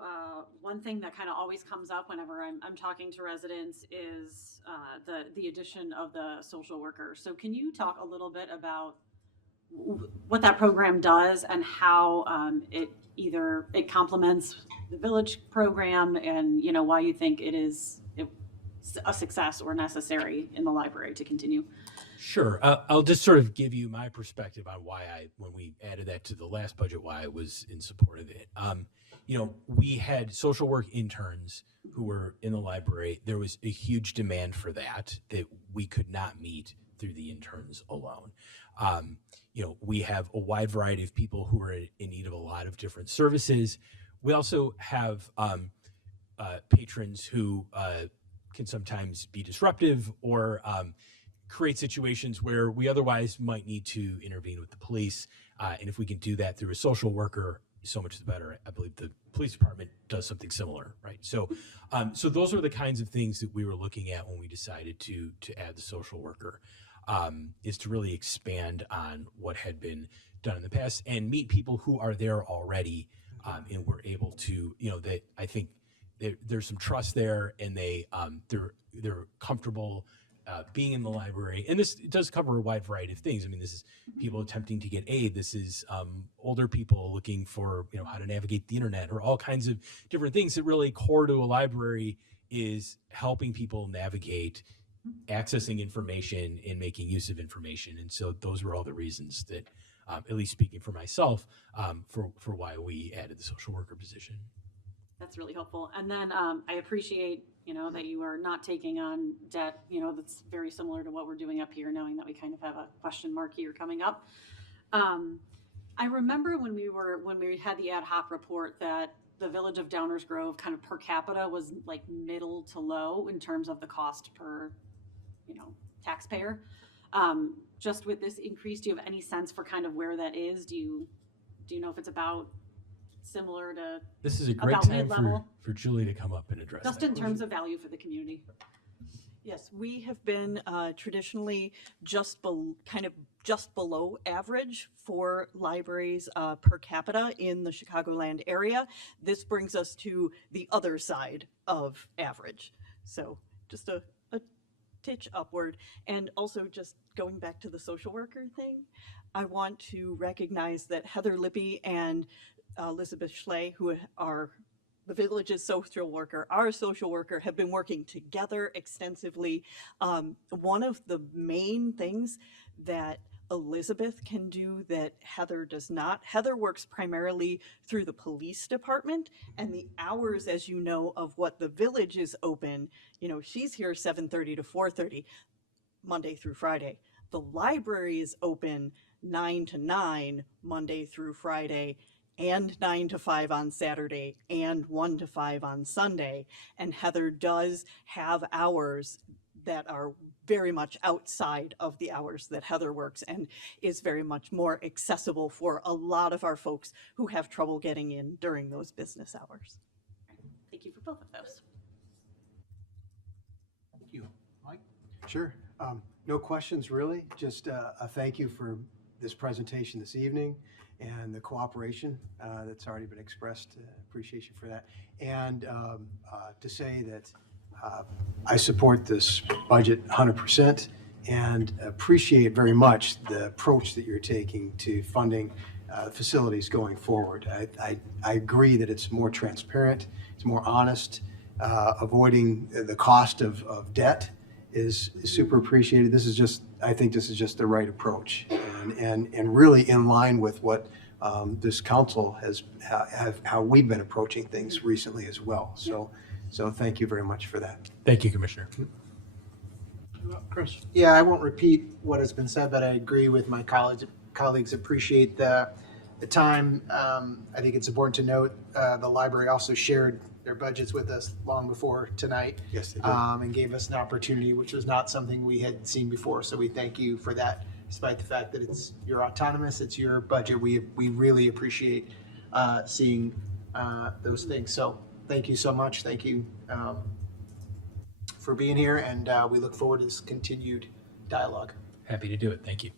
one thing that kind of always comes up whenever I'm talking to residents is the addition of the social worker. So can you talk a little bit about what that program does and how it complements the village program, and why you think it's a success or necessary in the library to continue? Sure. I'll just sort of give you my perspective on why when we added that to the last budget, why I was in support of it. We had social work interns who were in the library. There was a huge demand for that we could not meet through the interns alone. We have a wide variety of people who are in need of a lot of different services. We also have patrons who can sometimes be disruptive or create situations where we otherwise might need to intervene with the police. And if we can do that through a social worker, so much the better. I believe the police department does something similar, right? So those are the kinds of things that we were looking at when we decided to add the social worker, is to really expand on what had been done in the past and meet people who are there already. And we're able to, I think there's some trust there, and they're comfortable being in the library. And this does cover a wide variety of things. I mean, this is people attempting to get aid. This is older people looking for, how to navigate the internet, or all kinds of different things that really core to a library is helping people navigate accessing information and making use of information. And so those were all the reasons that, at least speaking for myself, for why we added the social worker position. That's really helpful. And then I appreciate, that you are not taking on debt, that's very similar to what we're doing up here, knowing that we kind of have a question mark here coming up. I remember when we had the ad hoc report that the village of Downers Grove kind of per capita was like middle to low in terms of the cost per, taxpayer. Just with this increase, do you have any sense for kind of where that is? Do you know if it's about similar to? This is a great about time mid-level? for Julie to come up and address Just that in terms of value for the community. Yes, we have been traditionally just below average for libraries per capita in the Chicagoland area. This brings us to the other side of average. So just a titch upward. And also, just going back to the social worker thing, I want to recognize that Heather Lippy and Elizabeth Schley, who are the village's social worker, our social worker, have been working together extensively. One of the main things that Elizabeth can do that Heather does not, Heather works primarily through the police department, and the hours, as you know, of what the village is open, she's here 7:30 to 4:30, Monday through Friday. The library is open 9 to 9, Monday through Friday, and 9 to 5 on Saturday, and 1 to 5 on Sunday. And Heather does have hours that are very much outside of the hours that Heather works, and is very much more accessible for a lot of our folks who have trouble getting in during those business hours. Thank you for both of those. Thank you. Mike? Sure. No questions, really. Just a thank you for this presentation this evening and the cooperation that's already been expressed. Appreciation for that. And to say that I support this budget 100% and appreciate very much the approach that you're taking to funding facilities going forward. I agree that it's more transparent, it's more honest. Avoiding the cost of debt is super appreciated. I think this is just the right approach, and really in line with what this council has how we've been approaching things recently as well. So thank you very much for that. Thank you, Commissioner. Chris? Yeah, I won't repeat what has been said, but I agree with my colleagues. Appreciate the the time. I think it's important to note, the library also shared their budgets with us long before tonight. Yes, they did. And gave us an opportunity, which was not something we had seen before. So we thank you for that, despite the fact that you're autonomous, it's your budget. We really appreciate seeing those things. So thank you so much. Thank you for being here, and we look forward to this continued dialogue. Happy to do it. Thank you.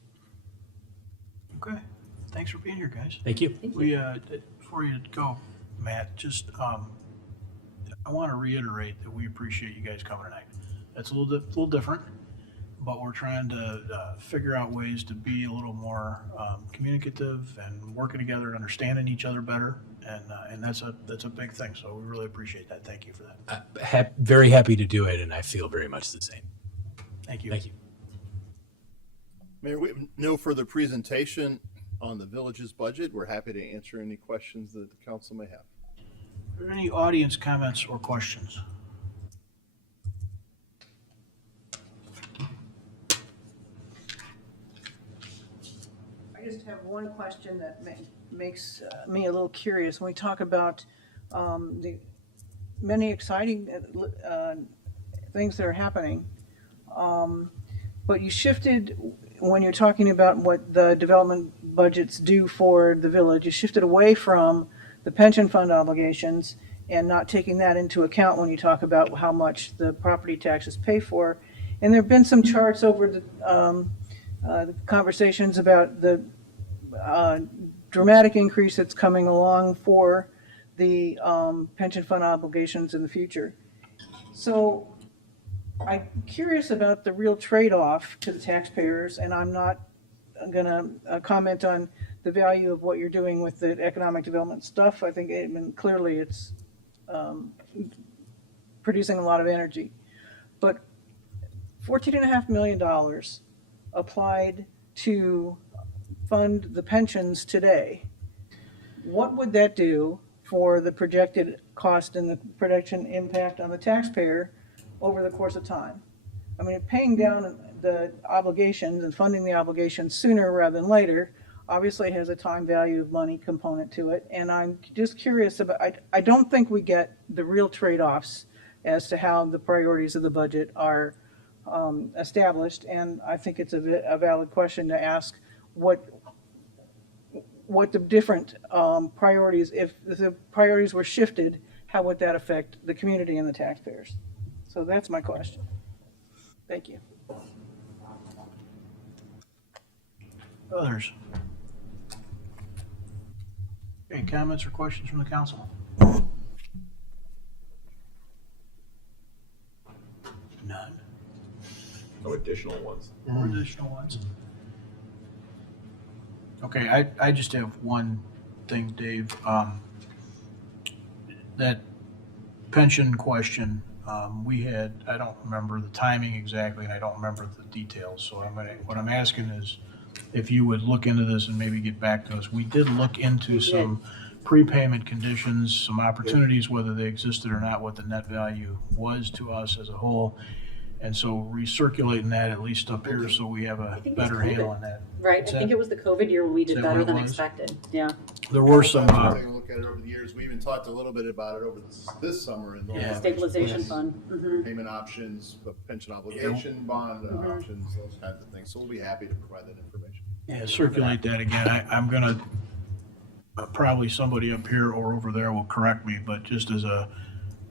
Okay, thanks for being here, guys. Thank you. We, before you go, Matt, just, I want to reiterate that we appreciate you guys coming tonight. It's a little different, but we're trying to figure out ways to be a little more communicative and working together, understanding each other better, and that's a big thing. So we really appreciate that. Thank you for that. Very happy to do it, and I feel very much the same. Thank you. Thank you. Mayor, we have no further presentation on the village's budget. We're happy to answer any questions that the council may have. Are there any audience comments or questions? I just have one question that makes me a little curious. When we talk about the many exciting things that are happening, but you shifted when you're talking about what the development budgets do for the village, you shifted away from the pension fund obligations and not taking that into account when you talk about how much the property taxes pay for. And there have been some charts over the conversations about the dramatic increase that's coming along for the pension fund obligations in the future. So I'm curious about the real trade-off to the taxpayers, and I'm not going to comment on the value of what you're doing with the economic development stuff. I think clearly it's producing a lot of energy. But $14.5 million applied to fund the pensions today, what would that do for the projected cost and the production impact on the taxpayer over the course of time? I mean, paying down the obligations and funding the obligations sooner rather than later obviously has a time value of money component to it. And I'm just curious about, I don't think we get the real trade-offs as to how the priorities of the budget are established. And I think it's a valid question to ask what the different priorities, if the priorities were shifted, how would that affect the community and the taxpayers? So that's my question. Thank you. Others? Any comments or questions from the council? None. No additional ones. Or additional ones? Okay, I just have one thing, Dave. That pension question, we had, I don't remember the timing exactly, and I don't remember the details, so what I'm asking is if you would look into this and maybe get back to us. We did look into some prepayment conditions, some opportunities, whether they existed or not, what the net value was to us as a whole. And so recirculating that at least up here so we have a better handle on that. Right, What's I think that? it was the COVID year when we Is did that better what it than was? expected, yeah. There were some, Taking a look at it over the years. We even talked a little bit about it over this summer in the Yeah. Stabilization fund. Mhm. payment options, pension obligation, bond options, those kinds of things. So we'll be happy to provide that information. yeah, circulate that again. I'm gonna, probably somebody up here or over there will correct me, but just as a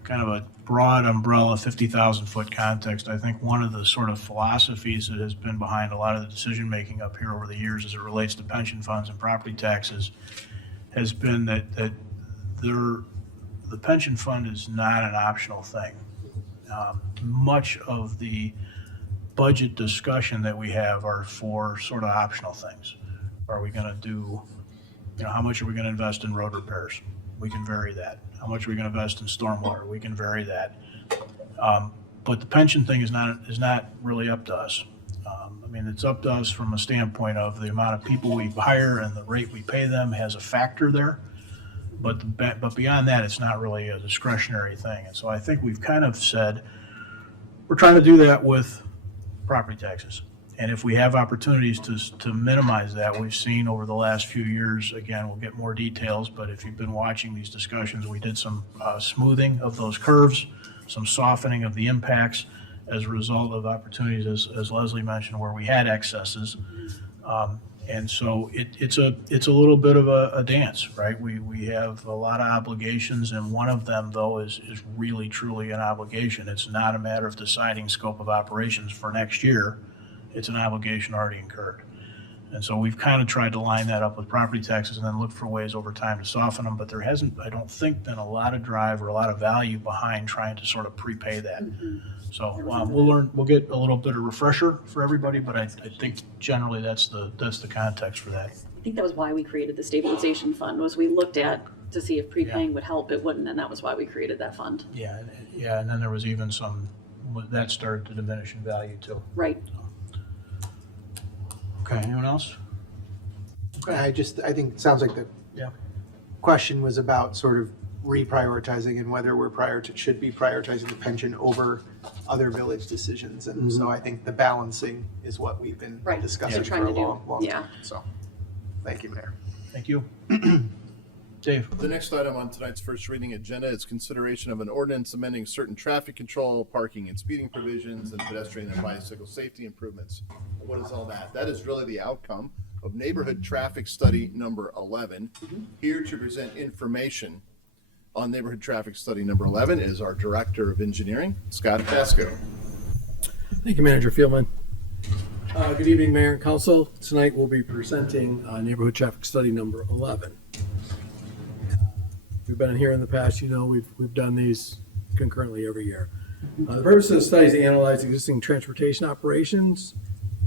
kind of a broad umbrella, 50,000 foot context, I think one of the sort of philosophies that has been behind a lot of the decision-making up here over the years as it relates to pension funds and property taxes has been that the pension fund is not an optional thing. Much of the budget discussion that we have are for sort of optional things. Are we gonna do, how much are we gonna invest in road repairs? We can vary that. How much are we gonna invest in stormwater? We can vary that. But the pension thing is not really up to us. I mean, it's up to us from a standpoint of the amount of people we hire and the rate we pay them has a factor there. But beyond that, it's not really a discretionary thing. And so I think we've kind of said, we're trying to do that with property taxes. And if we have opportunities to minimize that, we've seen over the last few years, again, we'll get more details, but if you've been watching these discussions, we did some smoothing of those curves, some softening of the impacts as a result of opportunities, as Leslie mentioned, where we had excesses. And so it's a little bit of a dance, right? We have a lot of obligations, and one of them, though, is really, truly an obligation. It's not a matter of deciding scope of operations for next year. It's an obligation already incurred. And so we've kind of tried to line that up with property taxes and then look for ways over time to soften them, but there hasn't, I don't think, been a lot of drive or a lot of value behind trying to sort of prepay that. So we'll get a little bit of refresher for everybody, but I think generally that's the context for that. I think that was why we created the stabilization fund, was we looked at to see if prepaying would help, it wouldn't, and that was why we created that fund. Yeah, and then there was even some, that started to diminish in value too. Right. Okay, anyone else? I think it sounds like the question was about sort of reprioritizing and whether should be prioritizing the pension over other village decisions. And so I think the balancing is what we've been discussing for a long time. So, thank you, Mayor. Thank you. Dave. The next item on tonight's first reading agenda is consideration of an ordinance amending certain traffic control, parking and speeding provisions, and pedestrian and bicycle safety improvements. What is all that? That is really the outcome of neighborhood traffic study number 11. Here to present information on neighborhood traffic study number 11 is our Director of Engineering, Scott Pasco. Thank you, Manager Fieldman. Good evening, Mayor and Council. Tonight we'll be presenting neighborhood traffic study number 11. We've been here in the past, we've done these concurrently every year. The purpose of the study is to analyze existing transportation operations,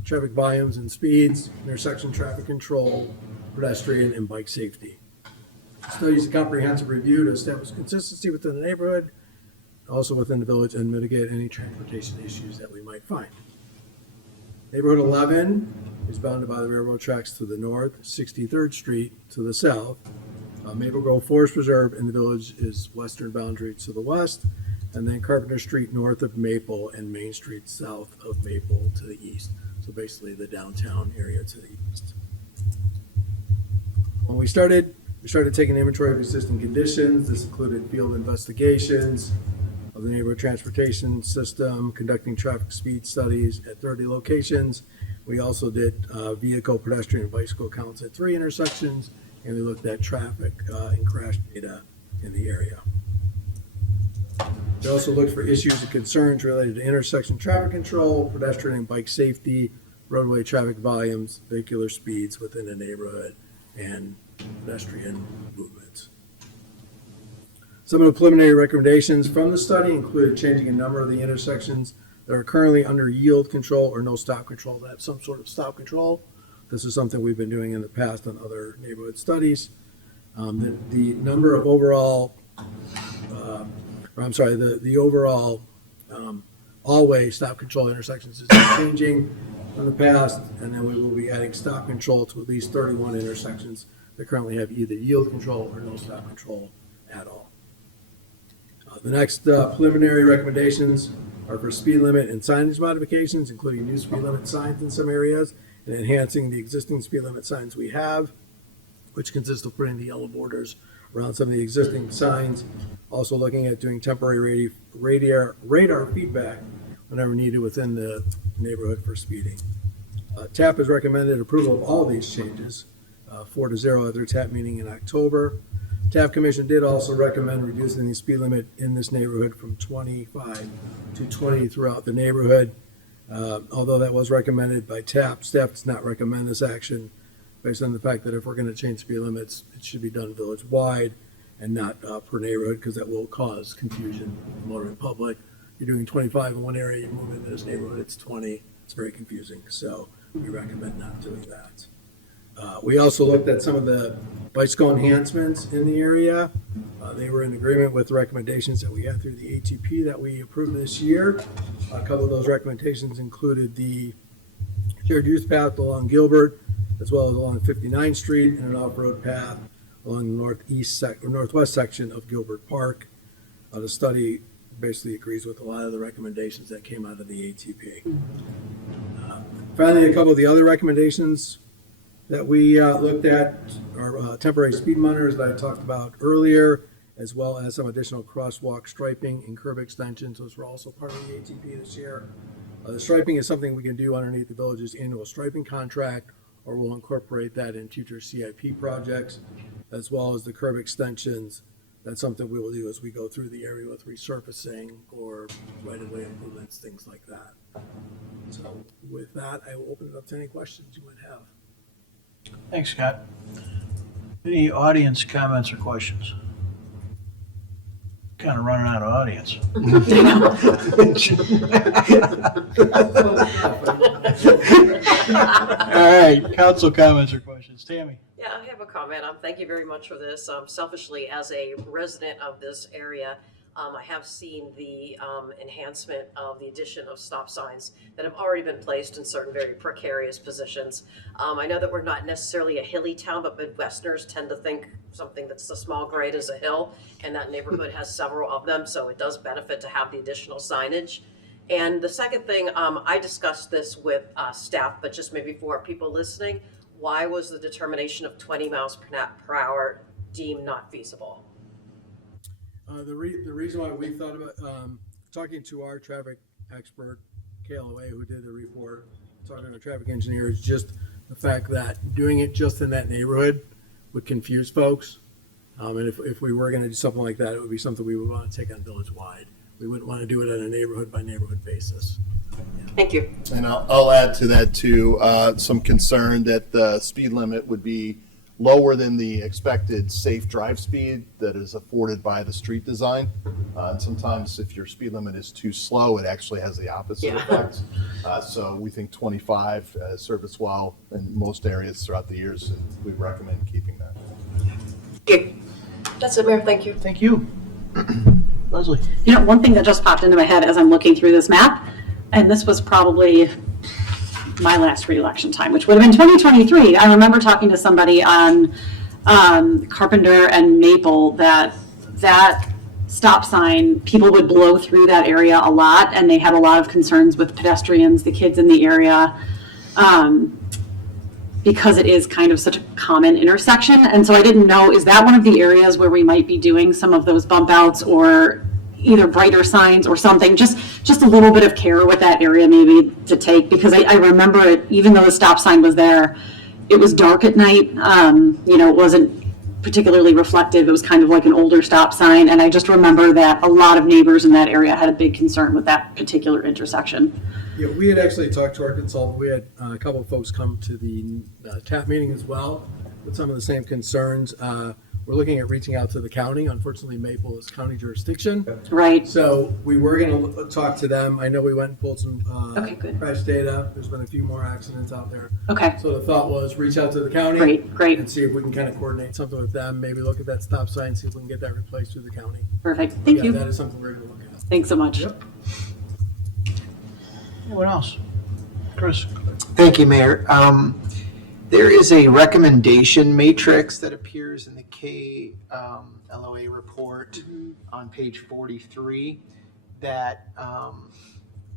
traffic volumes and speeds, intersection traffic control, pedestrian and bike safety. The study is a comprehensive review to establish consistency within the neighborhood, also within the village, and mitigate any transportation issues that we might find. Neighborhood 11 is bounded by the railroad tracks to the north, 63rd Street to the south. Maple Grove Forest Preserve in the village is western boundary to the west, and then Carpenter Street north of Maple and Main Street south of Maple to the east. So basically the downtown area to the east. When we started taking inventory of existing conditions. This included field investigations of the neighborhood transportation system, conducting traffic speed studies at 30 locations. We also did vehicle, pedestrian, and bicycle counts at 3 intersections, and we looked at traffic and crash data in the area. We also looked for issues and concerns related to intersection traffic control, pedestrian and bike safety, roadway traffic volumes, vehicular speeds within the neighborhood, and pedestrian movements. Some of the preliminary recommendations from the study included changing a number of the intersections that are currently under yield control or no stop control to have some sort of stop control. This is something we've been doing in the past on other neighborhood studies. The number of overall, the overall all-way stop control intersections is changing from the past, and then we will be adding stop control to at least 31 intersections that currently have either yield control or no stop control at all. The next preliminary recommendations are for speed limit and signage modifications, including new speed limit signs in some areas and enhancing the existing speed limit signs we have, which consist of putting the yellow borders around some of the existing signs. Also looking at doing temporary radar feedback whenever needed within the neighborhood for speeding. TAP has recommended approval of all these changes, 4-0 at their TAP meeting in October. TAP Commission did also recommend reducing the speed limit in this neighborhood from 25 to 20 throughout the neighborhood. Although that was recommended by TAP, staff does not recommend this action based on the fact that if we're going to change speed limits, it should be done village-wide and not per neighborhood, because that will cause confusion in the motoring public. You're doing 25 in one area, you move into this neighborhood, it's 20. It's very confusing, so we recommend not doing that. We also looked at some of the bicycle enhancements in the area. They were in agreement with the recommendations that we had through the ATP that we approved this year. A couple of those recommendations included the shared use path along Gilbert, as well as along 59th Street, and an off-road path along the northwest section of Gilbert Park. The study basically agrees with a lot of the recommendations that came out of the ATP. Finally, a couple of the other recommendations that we looked at are temporary speed monitors that I talked about earlier, as well as some additional crosswalk striping and curb extensions. Those were also part of the ATP this year. The striping is something we can do underneath the village's annual striping contract, or we'll incorporate that in future CIP projects, as well as the curb extensions. That's something we will do as we go through the area with resurfacing or right-of-way improvements, things like that. So with that, I will open it up to any questions you might have. Thanks, Scott. Any audience comments or questions? Kind of running out of audience. All right, council comments or questions. Tammy? Yeah, I have a comment. Thank you very much for this. Selfishly, as a resident of this area, I have seen the enhancement of the addition of stop signs that have already been placed in certain very precarious positions. I know that we're not necessarily a hilly town, but Midwesterners tend to think something that's a small grade is a hill, and that neighborhood has several of them, so it does benefit to have the additional signage. And the second thing, I discussed this with staff, but just maybe for people listening, why was the determination of 20 miles per hour deemed not feasible? The reason why we thought about, talking to our traffic expert, KLOA, who did the report, talking to our traffic engineer, is just the fact that doing it just in that neighborhood would confuse folks. And if we were going to do something like that, it would be something we would want to take on village-wide. We wouldn't want to do it on a neighborhood-by-neighborhood basis. Thank you. And I'll add to that too, some concern that the speed limit would be lower than the expected safe drive speed that is afforded by the street design. And sometimes if your speed limit is too slow, it actually has the opposite effect. So we think 25 served us well in most areas throughout the years, and we recommend keeping that. Okay. That's it, Mayor. Thank you. Thank you. Leslie? You know, one thing that just popped into my head as I'm looking through this map, and this was probably my last re-election time, which would have been 2023. I remember talking to somebody on Carpenter and Maple that stop sign, people would blow through that area a lot, and they had a lot of concerns with pedestrians, the kids in the area, because it is kind of such a common intersection. And so I didn't know, is that one of the areas where we might be doing some of those bump outs or either brighter signs or something, just a little bit of care with that area maybe to take, because I remember it, even though the stop sign was there, it was dark at night. It wasn't particularly reflective. It was kind of like an older stop sign. And I just remember that a lot of neighbors in that area had a big concern with that particular intersection. Yeah, we had actually talked to our consultant. We had a couple of folks come to the TAP meeting as well with some of the same concerns. We're looking at reaching out to the county. Unfortunately, Maple is county jurisdiction. Right. So we were going to talk to them. I know we went and pulled some Okay, good. crash data. There's been a few more accidents out there. Okay. So the thought was reach out to the county. Great. And see if we can kind of coordinate something with them. Maybe look at that stop sign, see if we can get that replaced through the county. Perfect. Thank you. That is something we're going to look at. Thanks so much. Yep. Anyone else? Chris? Thank you, Mayor. There is a recommendation matrix that appears in the KLOA report on page 43 that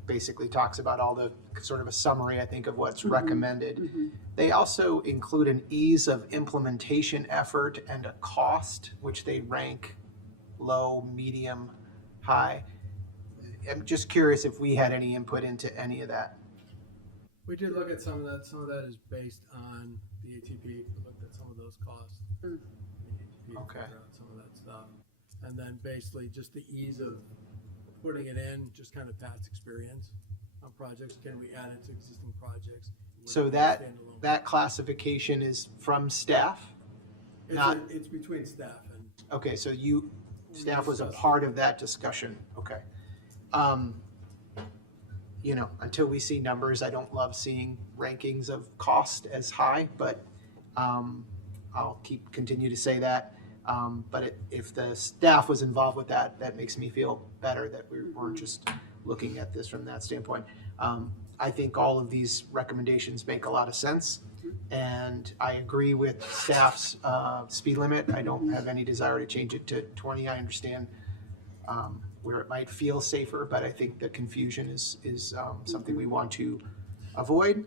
basically talks about all the sort of a summary, I think, of what's recommended. They also include an ease of implementation effort and a cost, which they rank low, medium, high. I'm just curious if we had any input into any of that. We did look at some of that. Some of that is based on the ATP. We looked at some of those costs. Okay. Some of that stuff. And then basically just the ease of putting it in, just kind of past experience on projects. Can we add it to existing projects? So that classification is from staff? It's between staff and. Okay, so staff was a part of that discussion. Okay. Until we see numbers, I don't love seeing rankings of cost as high, but I'll continue to say that. But if the staff was involved with that, that makes me feel better that we weren't just looking at this from that standpoint. I think all of these recommendations make a lot of sense, and I agree with staff's speed limit. I don't have any desire to change it to 20. I understand where it might feel safer, but I think the confusion is something we want to avoid.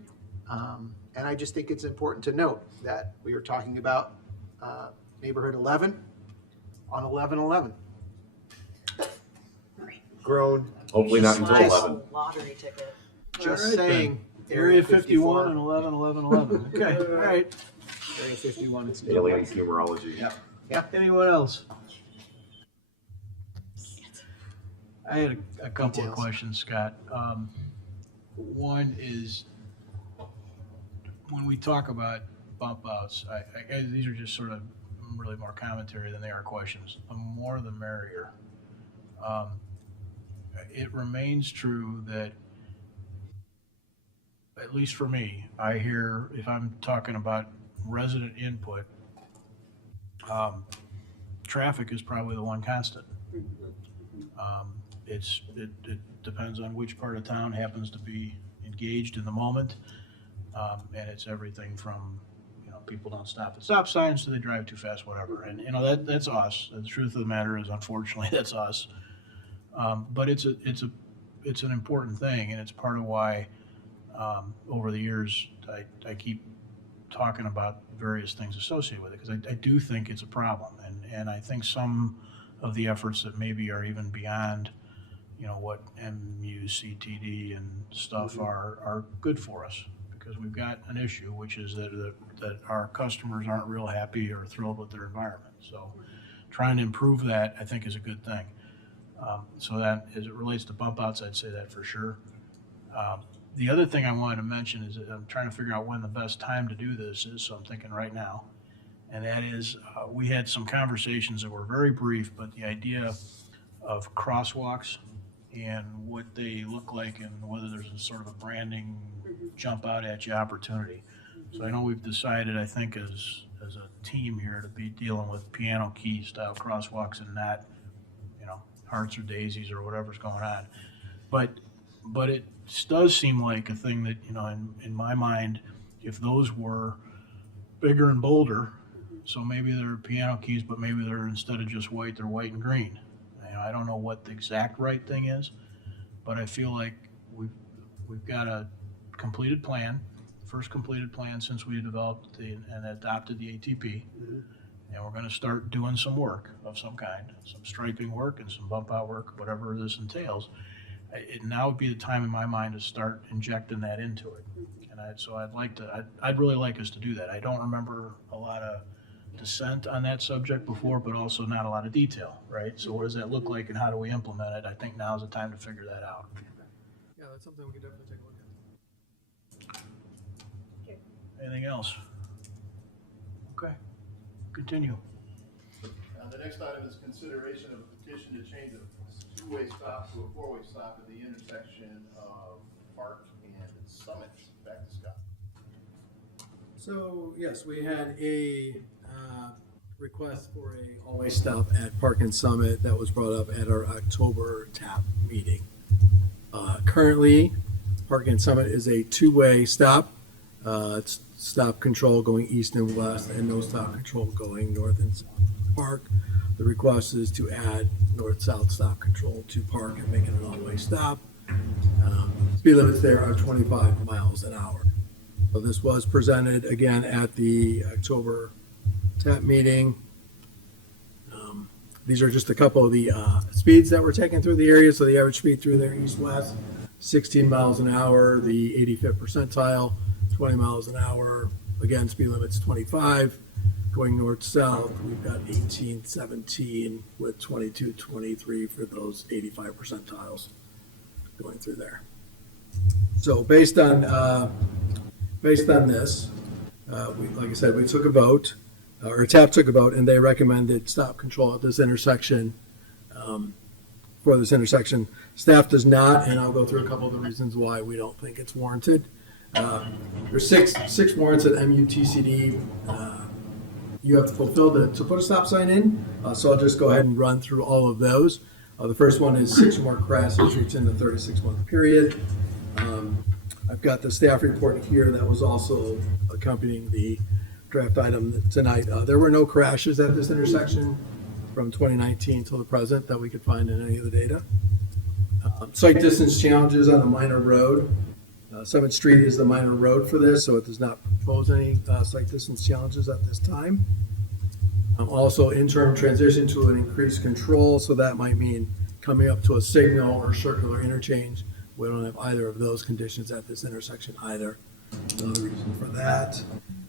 And I just think it's important to note that we are talking about neighborhood 11 on 11/11. Grown. Hopefully not until Buy a 11. lottery ticket. Just All right, saying. Area 51 and 11/11/11. Okay, all right. Area 51 is Alien numerology. Yeah. Anyone else? I had a couple of Details. questions, Scott. One is, when we talk about bump outs, these are just sort of really more commentary than they are questions. The more the merrier. It remains true that, at least for me, I hear, if I'm talking about resident input, traffic is probably the one constant. It depends on which part of town happens to be engaged in the moment. And it's everything from, people don't stop at stop signs, so they drive too fast, whatever. And, that's us. The truth of the matter is, unfortunately, that's us. But it's an important thing, and it's part of why, over the years, I keep talking about various things associated with it, because I do think it's a problem. And I think some of the efforts that maybe are even beyond, what MUCTD and stuff are good for us, because we've got an issue, which is that our customers aren't real happy or thrilled with their environment. So trying to improve that, I think, is a good thing. So that, as it relates to bump outs, I'd say that for sure. The other thing I wanted to mention is that I'm trying to figure out when the best time to do this is, so I'm thinking right now. And that is, we had some conversations that were very brief, but the idea of crosswalks and what they look like and whether there's a sort of a branding jump out at you opportunity. So I know we've decided, I think, as a team here, to be dealing with piano key style crosswalks and not, hearts or daisies or whatever's going on. But it does seem like a thing that, in my mind, if those were bigger and bolder, so maybe they're piano keys, but maybe they're, instead of just white, they're white and green. I don't know what the exact right thing is, but I feel like we've got a completed plan, first completed plan since we developed and adopted the ATP. And we're going to start doing some work of some kind, some striping work and some bump out work, whatever this entails. Now would be the time in my mind to start injecting that into it. And I'd really like us to do that. I don't remember a lot of dissent on that subject before, but also not a lot of detail, right? So what does that look like and how do we implement it? I think now's the time to figure that out. Yeah, that's something we can definitely take a look at. Anything else? Okay, continue. The next item is consideration of a petition to change a two-way stop to a four-way stop at the intersection of Park and Summit. Back to Scott. So, yes, we had a request for a all-way stop at Park and Summit that was brought up at our October TAP meeting. Currently, Park and Summit is a two-way stop. It's stop control going east and west, and no stop control going north and south. Park. The request is to add north-south stop control to Park and make it an all-way stop. Speed limits there are 25 miles an hour. So this was presented again at the October TAP meeting. These are just a couple of the speeds that were taken through the area. So the average speed through there east-west, 16 miles an hour. The 85th percentile, 20 miles an hour. Again, speed limit's 25. Going north-south, we've got 18, 17 with 22, 23 for those 85 percentiles going through there. So based on this, like I said, we took a vote, or TAP took a vote, and they recommended stop control at this intersection. For this intersection, staff does not, and I'll go through a couple of the reasons why we don't think it's warranted. There's six warrants at MUTCD. You have to fulfill to put a stop sign in. So I'll just go ahead and run through all of those. The first one is 6 more crashes within the 36-month period. I've got the staff report here that was also accompanying the draft item tonight. There were no crashes at this intersection from 2019 till the present that we could find in any of the data. Site distance challenges on a minor road. 7th Street is the minor road for this, so it does not pose any site distance challenges at this time. Also, interim transition to an increased control, so that might mean coming up to a signal or circular interchange. We don't have either of those conditions at this intersection either. Another reason for that.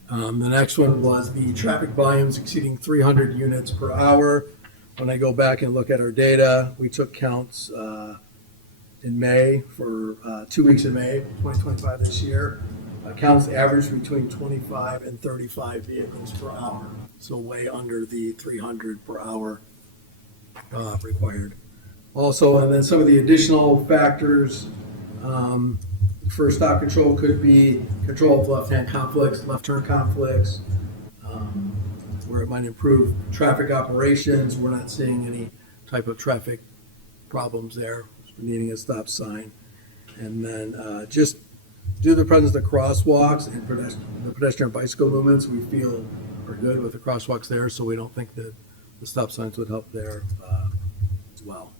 The next one was the traffic volumes exceeding 300 units per hour. When I go back and look at our data, we took counts in May for 2 weeks in May 2025 this year. Counts averaged between 25 and 35 vehicles per hour, so way under the 300 per hour required. Also, and then some of the additional factors for stop control could be control of left-hand conflicts, left turn conflicts, where it might improve traffic operations. We're not seeing any type of traffic problems there, needing a stop sign. And then just due to the presence of crosswalks and the pedestrian bicycle movements, we feel are good with the crosswalks there, so we don't think that the stop signs would help there as well.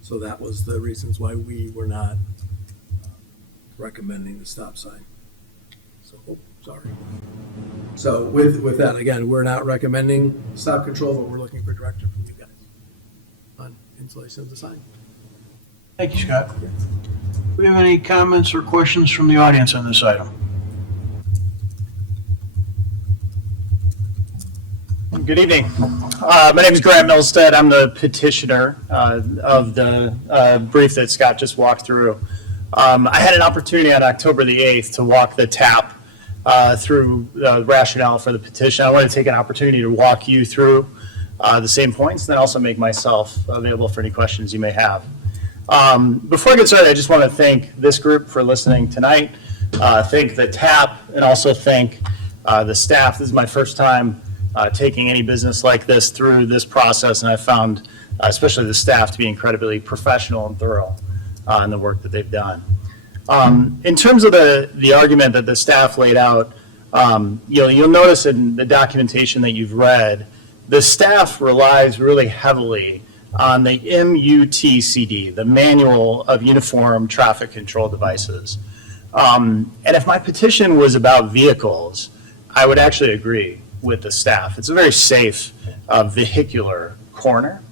So that was the reasons why we were not recommending the stop sign. So, sorry. So with that, again, we're not recommending stop control, but we're looking for direction from you guys on installation of the sign. Thank you, Scott. Do we have any comments or questions from the audience on this item? Good evening. My name is Grant Milstead. I'm the petitioner of the brief that Scott just walked through. I had an opportunity on October the 8th to walk the TAP through the rationale for the petition. I want to take an opportunity to walk you through the same points, and then also make myself available for any questions you may have. Before I get started, I just want to thank this group for listening tonight, thank the TAP, and also thank the staff. This is my first time taking any business like this through this process, and I found especially the staff to be incredibly professional and thorough in the work that they've done. In terms of the argument that the staff laid out, you'll notice in the documentation that you've read, the staff relies really heavily on the MUTCD, the Manual of Uniform Traffic Control Devices. And if my petition was about vehicles, I would actually agree with the staff. It's a very safe vehicular corner,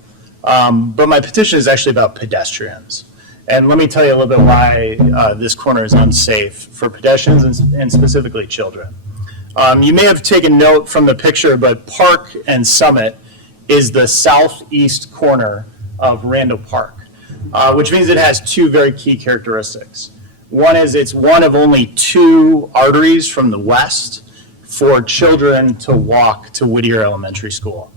but my petition is actually about pedestrians. And let me tell you a little bit why this corner is unsafe for pedestrians and specifically children. You may have taken note from the picture, but Park and Summit is the southeast corner of Randall Park, which means it has two very key characteristics. One is it's one of only two arteries from the west for children to walk to Whittier Elementary School.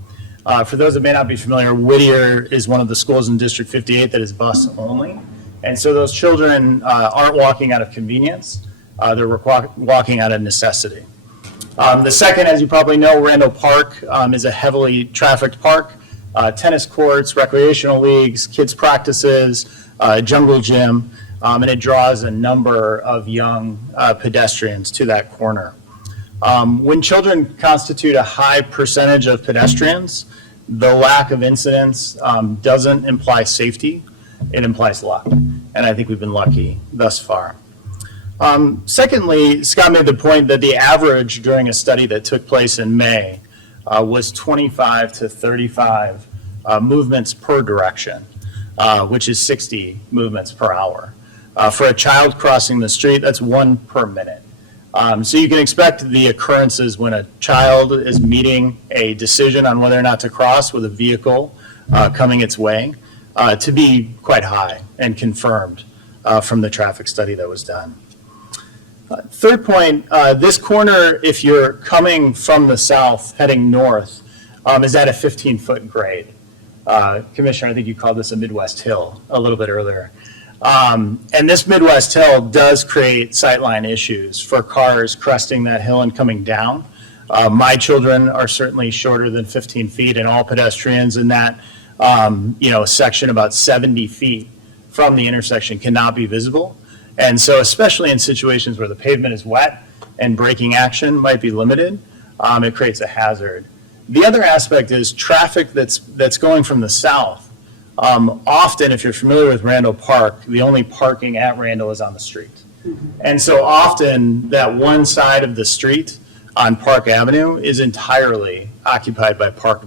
For those that may not be familiar, Whittier is one of the schools in District 58 that is bus only. And so those children aren't walking out of convenience, they're walking out of necessity. The second, as you probably know, Randall Park is a heavily trafficked park. Tennis courts, recreational leagues, kids practices, jungle gym, and it draws a number of young pedestrians to that corner. When children constitute a high percentage of pedestrians, the lack of incidents doesn't imply safety, it implies luck. And I think we've been lucky thus far. Secondly, Scott made the point that the average during a study that took place in May was 25 to 35 movements per direction, which is 60 movements per hour. For a child crossing the street, that's 1 per minute. So you can expect the occurrences when a child is meeting a decision on whether or not to cross with a vehicle coming its way to be quite high and confirmed from the traffic study that was done. Third point, this corner, if you're coming from the south heading north, is at a 15-foot grade. Commissioner, I think you called this a Midwest hill a little bit earlier. And this Midwest hill does create sightline issues for cars cresting that hill and coming down. My children are certainly shorter than 15 feet, and all pedestrians in that section about 70 feet from the intersection cannot be visible. And so especially in situations where the pavement is wet and braking action might be limited, it creates a hazard. The other aspect is traffic that's going from the south. Often, if you're familiar with Randall Park, the only parking at Randall is on the street. And so often that one side of the street on Park Avenue is entirely occupied by parked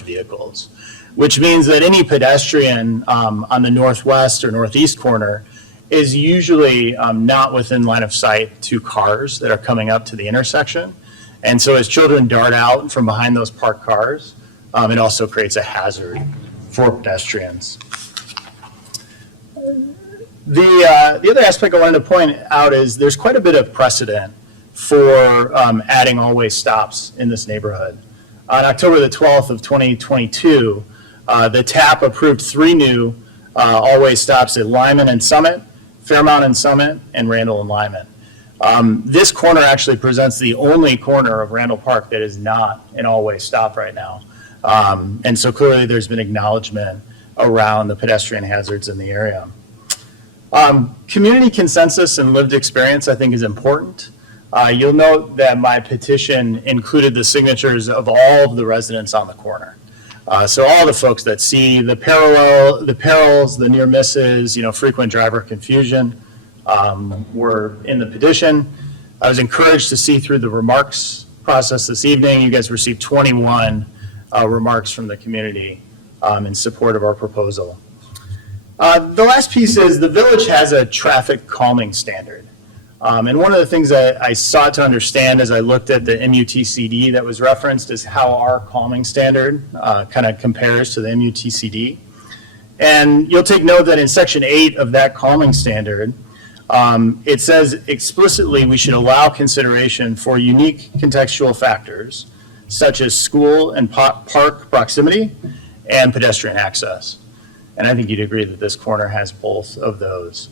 vehicles, which means that any pedestrian on the northwest or northeast corner is usually not within line of sight to cars that are coming up to the intersection. And so as children dart out from behind those parked cars, it also creates a hazard for pedestrians. The other aspect I wanted to point out is there's quite a bit of precedent for adding all-way stops in this neighborhood. On October the 12th of 2022, the TAP approved 3 new all-way stops at Lyman and Summit, Fairmount and Summit, and Randall and Lyman. This corner actually presents the only corner of Randall Park that is not an all-way stop right now. And so clearly there's been acknowledgement around the pedestrian hazards in the area. Community consensus and lived experience, I think, is important. You'll note that my petition included the signatures of all of the residents on the corner. So all the folks that see the perils, the near misses, frequent driver confusion were in the petition. I was encouraged to see through the remarks process this evening. You guys received 21 remarks from the community in support of our proposal. The last piece is the village has a traffic calming standard. And one of the things that I sought to understand as I looked at the MUTCD that was referenced is how our calming standard kind of compares to the MUTCD. And you'll take note that in Section 8 of that calming standard, it says explicitly we should allow consideration for unique contextual factors such as school and park proximity and pedestrian access. And I think you'd agree that this corner has both of those.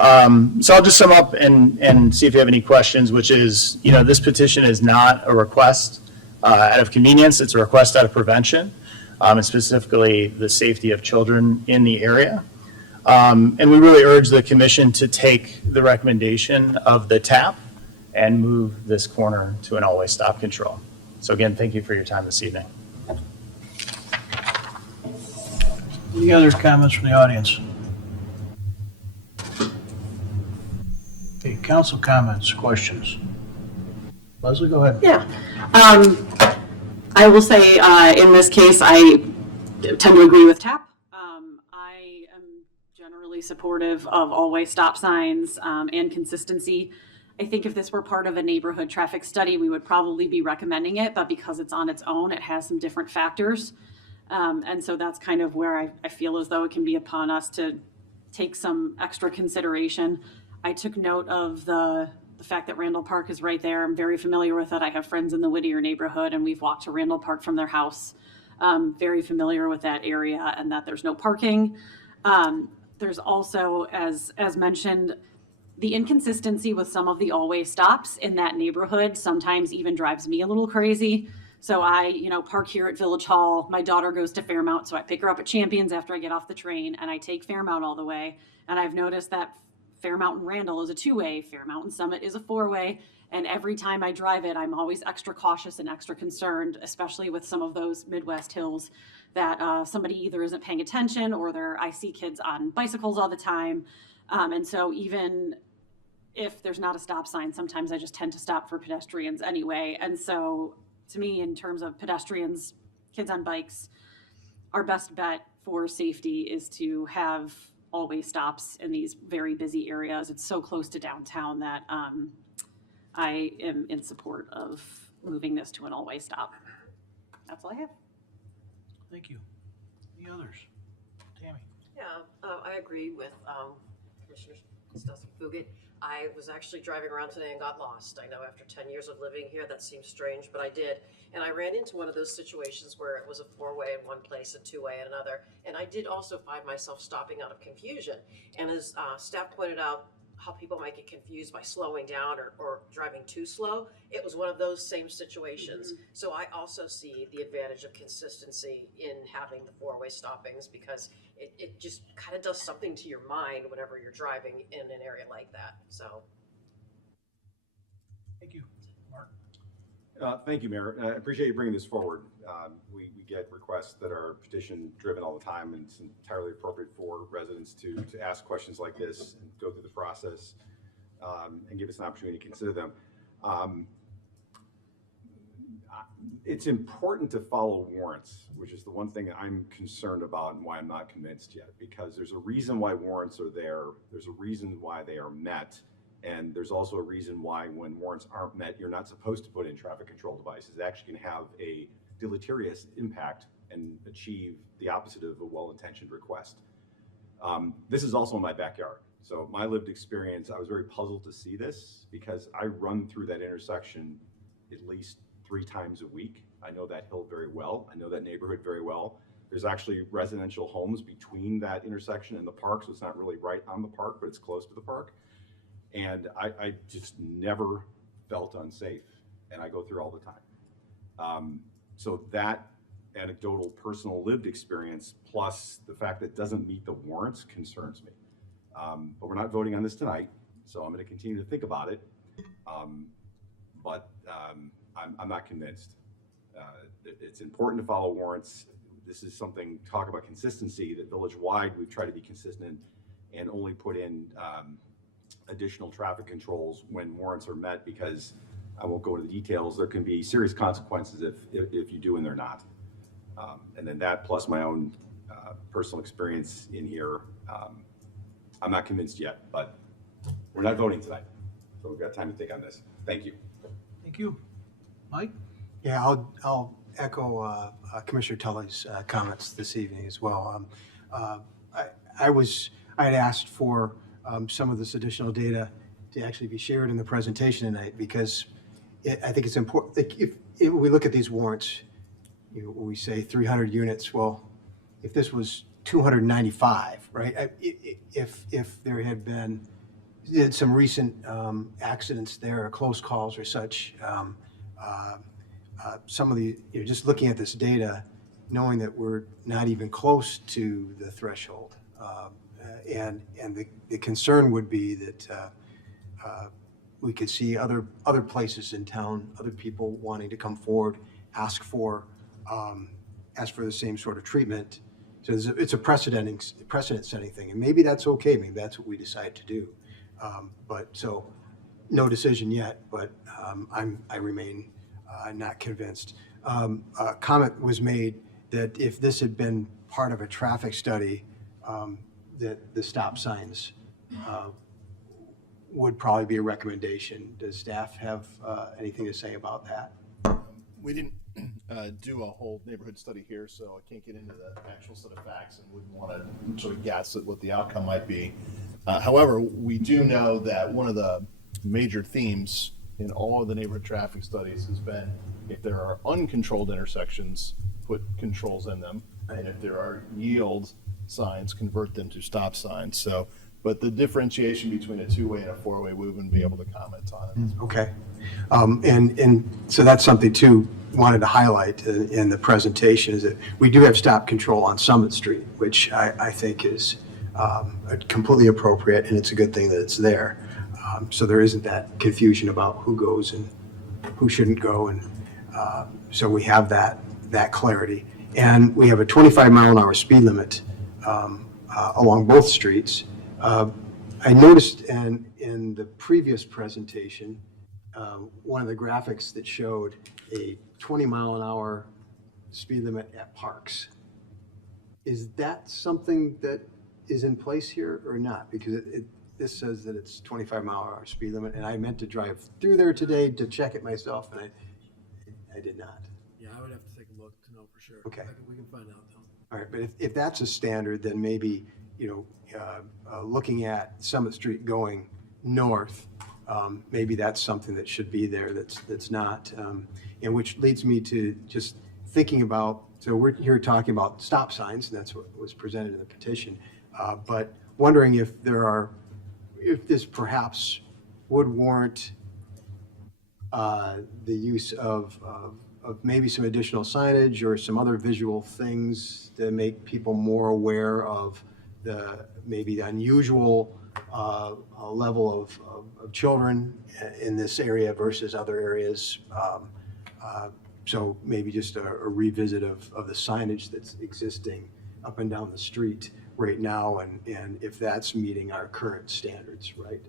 So I'll just sum up and see if you have any questions, which is, this petition is not a request out of convenience, it's a request out of prevention, and specifically the safety of children in the area. And we really urge the commission to take the recommendation of the TAP and move this corner to an all-way stop control. So again, thank you for your time this evening. Any other comments from the audience? Okay, council comments, questions? Leslie, go ahead. Yeah. I will say, in this case, I tend to agree with TAP. I am generally supportive of all-way stop signs and consistency. I think if this were part of a neighborhood traffic study, we would probably be recommending it, but because it's on its own, it has some different factors. And so that's kind of where I feel as though it can be upon us to take some extra consideration. I took note of the fact that Randall Park is right there. I'm very familiar with it. I have friends in the Whittier neighborhood, and we've walked to Randall Park from their house. Very familiar with that area and that there's no parking. There's also, as mentioned, the inconsistency with some of the all-way stops in that neighborhood sometimes even drives me a little crazy. So I, park here at Village Hall. My daughter goes to Fairmount, so I pick her up at Champions after I get off the train, and I take Fairmount all the way. And I've noticed that Fairmount and Randall is a 2-way, Fairmount and Summit is a 4-way. And every time I drive it, I'm always extra cautious and extra concerned, especially with some of those Midwest hills that somebody either isn't paying attention or I see kids on bicycles all the time. And so even if there's not a stop sign, sometimes I just tend to stop for pedestrians anyway. And so to me, in terms of pedestrians, kids on bikes, our best bet for safety is to have all-way stops in these very busy areas. It's so close to downtown that I am in support of moving this to an all-way stop. That's all I have. Thank you. Any others? Tammy? Yeah, I agree with Commissioner Stelsky-Fugit. I was actually driving around today and got lost. I know after 10 years of living here, that seems strange, but I did. And I ran into one of those situations where it was a 4-way in one place, a 2-way in another. And I did also find myself stopping out of confusion. And as staff pointed out, how people might get confused by slowing down or driving too slow, it was one of those same situations. Mm-hmm. So I also see the advantage of consistency in having the 4-way stoppings, because it just kind of does something to your mind whenever you're driving in an area like that. So. Thank you. Mark? Thank you, Mayor. I appreciate you bringing this forward. We get requests that are petition driven all the time, and it's entirely appropriate for residents to ask questions like this and go through the process. and give us an opportunity to consider them. It's important to follow warrants, which is the one thing I'm concerned about and why I'm not convinced yet, because there's a reason why warrants are there. There's a reason why they are met. And there's also a reason why when warrants aren't met, you're not supposed to put in traffic control devices. It actually can have a deleterious impact and achieve the opposite of a well-intentioned request. This is also in my backyard. So my lived experience, I was very puzzled to see this because I run through that intersection at least 3 times a week. I know that hill very well. I know that neighborhood very well. There's actually residential homes between that intersection and the park, so it's not really right on the park, but it's close to the park. And I just never felt unsafe, and I go through all the time. So that anecdotal personal lived experience plus the fact that it doesn't meet the warrants concerns me. But we're not voting on this tonight, so I'm going to continue to think about it. But I'm not convinced. It's important to follow warrants. This is something, talk about consistency, that village-wide we've tried to be consistent and only put in additional traffic controls when warrants are met, because I won't go into the details. There can be serious consequences if you do and they're not. And then that plus my own personal experience in here, I'm not convinced yet, but we're not voting tonight. So we've got time to think on this. Thank you. Thank you. Mike? Yeah, I'll echo Commissioner Tully's comments this evening as well. I had asked for some of this additional data to actually be shared in the presentation tonight, because I think it's important. Like if we look at these warrants, we say 300 units. Well, if this was 295, right? If there had been some recent accidents there, or close calls or such, some of the, just looking at this data, knowing that we're not even close to the threshold, and the concern would be that we could see other places in town, other people wanting to come forward, ask for the same sort of treatment. So it's a precedent-setting thing, and maybe that's okay. Maybe that's what we decide to do. But so, no decision yet. But I remain not convinced. A comment was made that if this had been part of a traffic study, that the stop signs would probably be a recommendation. Does staff have anything to say about that? We didn't do a whole neighborhood study here, so I can't get into the actual set of facts and wouldn't want to sort of guess at what the outcome might be. However, we do know that one of the major themes in all of the neighborhood traffic studies has been, if there are uncontrolled intersections, put controls in them, and if there are yield signs, convert them to stop signs. So, but the differentiation between a 2-way and a 4-way, we wouldn't be able to comment on it. Okay. And so that's something too, wanted to highlight in the presentation, is that we do have stop control on Summit Street, which I think is completely appropriate, and it's a good thing that it's there. So there isn't that confusion about who goes and who shouldn't go. And so we have that clarity. And we have a 25-mile-an-hour speed limit along both streets. I noticed in the previous presentation, one of the graphics that showed a 20-mile-an-hour speed limit at parks. Is that something that is in place here or not? Because this says that it's 25-mile-an-hour speed limit, and I meant to drive through there today to check it myself, and I did not. Yeah, I would have to take a look to know for sure. Okay. We can find out though. All right, but if that's a standard, then maybe, looking at Summit Street going north, maybe that's something that should be there that's not. And which leads me to just thinking about, so we're here talking about stop signs, and that's what was presented in the petition, but wondering if this perhaps would warrant the use of maybe some additional signage or some other visual things to make people more aware of maybe the unusual level of children in this area versus other areas. So maybe just a revisit of the signage that's existing up and down the street right now, and if that's meeting our current standards, right?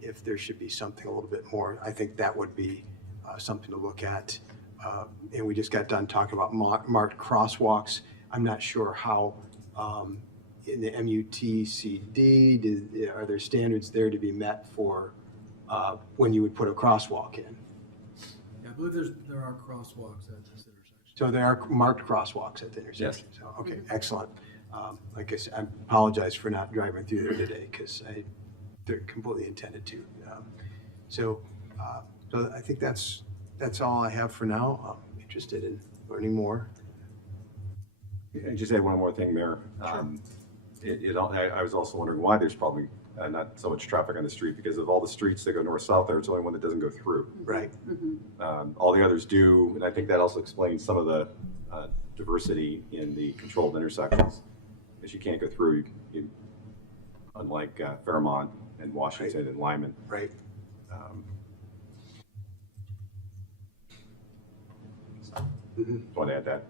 if there should be something a little bit more, I think that would be something to look at. And we just got done talking about marked crosswalks. I'm not sure how, in the MUTCD, are there standards there to be met for when you would put a crosswalk in? Yeah, I believe there are crosswalks at this intersection. So there are marked crosswalks at the intersection? Yes. So, okay, excellent. Like I said, I apologize for not driving through there today because they're completely intended to. So I think that's all I have for now. I'm interested in learning more. And just add one more thing, Mayor. I was also wondering why there's probably not so much traffic on the street, because of all the streets that go north-south, there's only one that doesn't go through. Right. All the others do, and I think that also explains some of the diversity in the controlled intersections. Because you can't go through, unlike Fairmont and Washington and Lyman. Right. Want to add that?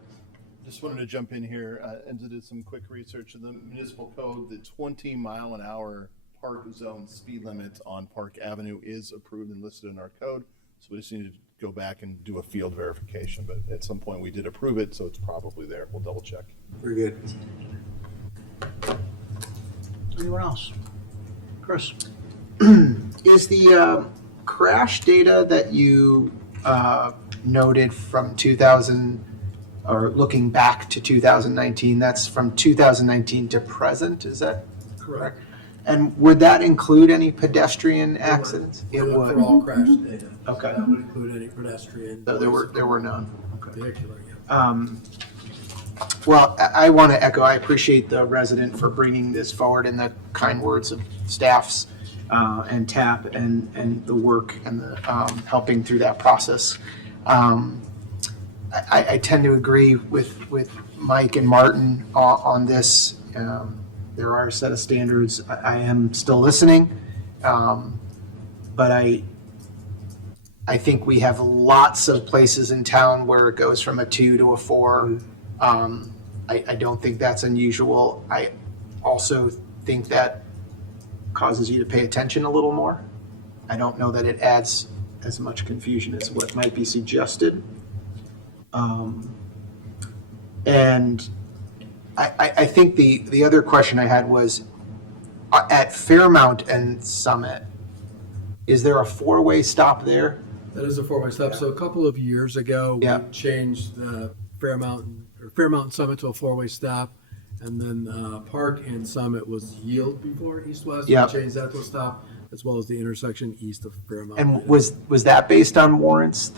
Just wanted to jump in here and did some quick research in the municipal code. The 20-mile-an-hour park zone speed limit on Park Avenue is approved and listed in our code. So we just need to go back and do a field verification. But at some point we did approve it, so it's probably there. We'll double check. Very good. Anyone else? Chris? Is the crash data that you noted from 2000, or looking back to 2019, that's from 2019 to present, is that correct? And would that include any pedestrian accidents? It would. For all crash data. Okay. That would include any pedestrian. So there were none. Vehicular, yeah. Well, I want to echo, I appreciate the resident for bringing this forward and the kind words of staffs and TAP and the work and the helping through that process. I tend to agree with Mike and Martin on this. There are a set of standards. I am still listening, but I think we have lots of places in town where it goes from a 2 to a 4. I don't think that's unusual. I also think that causes you to pay attention a little more. I don't know that it adds as much confusion as what might be suggested. And I think the other question I had was, at Fairmount and Summit, is there a 4-way stop there? That is a 4-way stop. So a couple of years ago, we changed the Fairmount and Summit to a 4-way stop. And then Park and Summit was yield before east-west. Yep. We changed that to a stop, as well as the intersection east of Fairmount. And was that based on warrants?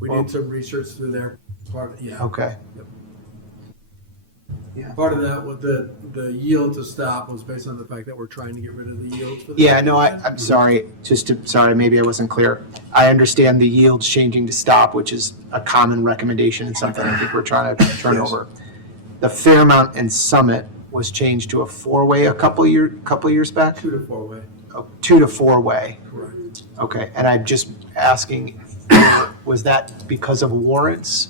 We did some research through there. Okay. Yep. Yeah. Part of that with the yield to stop was based on the fact that we're trying to get rid of the yields. For Yeah, no, I'm sorry. Sorry, maybe I wasn't clear. I understand the yields changing to stop, which is a common recommendation and something I think we're trying to turn over. The Fairmount and Summit was changed to a 4-way a couple years back? 2 to 4-way. Oh, 2 to 4-way. Correct. Okay, and I'm just asking, was that because of warrants?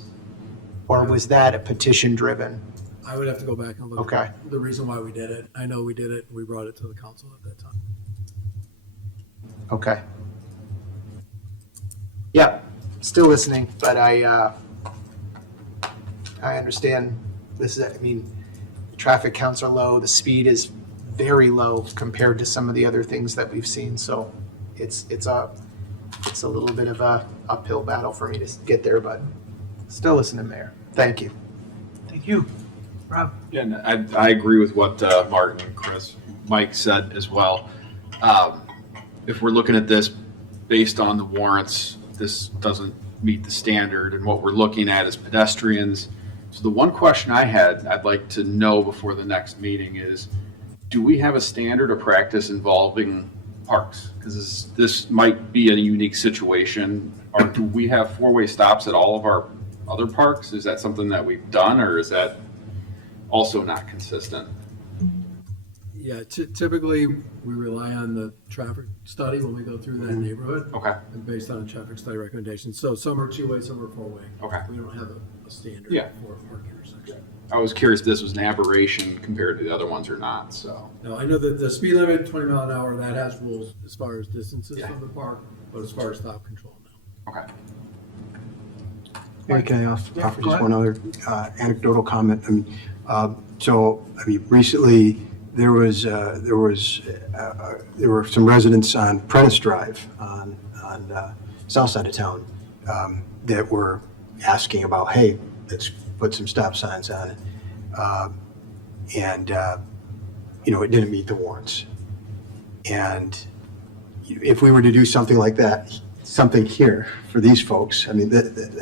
Or was that a petition driven? I would have to go back and look Okay. at the reason why we did it. I know we did it. We brought it to the council at that time. Okay. Yeah, still listening, but I understand this is, the traffic counts are low, the speed is very low compared to some of the other things that we've seen, so it's a little bit of a uphill battle for me to get there, but still listening, Mayor. Thank you. Thank you. Rob? Yeah, and I agree with what Martin and Mike said as well. If we're looking at this based on the warrants, this doesn't meet the standard, and what we're looking at is pedestrians. So the one question I'd like to know before the next meeting is, do we have a standard of practice involving parks? Because this might be a unique situation. Or do we have 4-way stops at all of our other parks? Is that something that we've done, or is that also not consistent? Yeah, typically we rely on the traffic study when we go through that neighborhood. Okay. And based on traffic study recommendations. So some are 2-way, some are 4-way. Okay. We don't have a standard Yeah. for a park intersection. I was curious if this was an aberration compared to the other ones or not, so. Now, I know that the speed limit, 20 mile an hour, that has rules as far as distances Yeah. from the park, but as far as stop control, no. Okay. Mary, can I offer Yeah, go just ahead. one other anecdotal comment? Recently, there were some residents on Prentice Drive on south side of town that were asking about, hey, let's put some stop signs on it. It didn't meet the warrants. And if we were to do something like that, something here for these folks, I mean,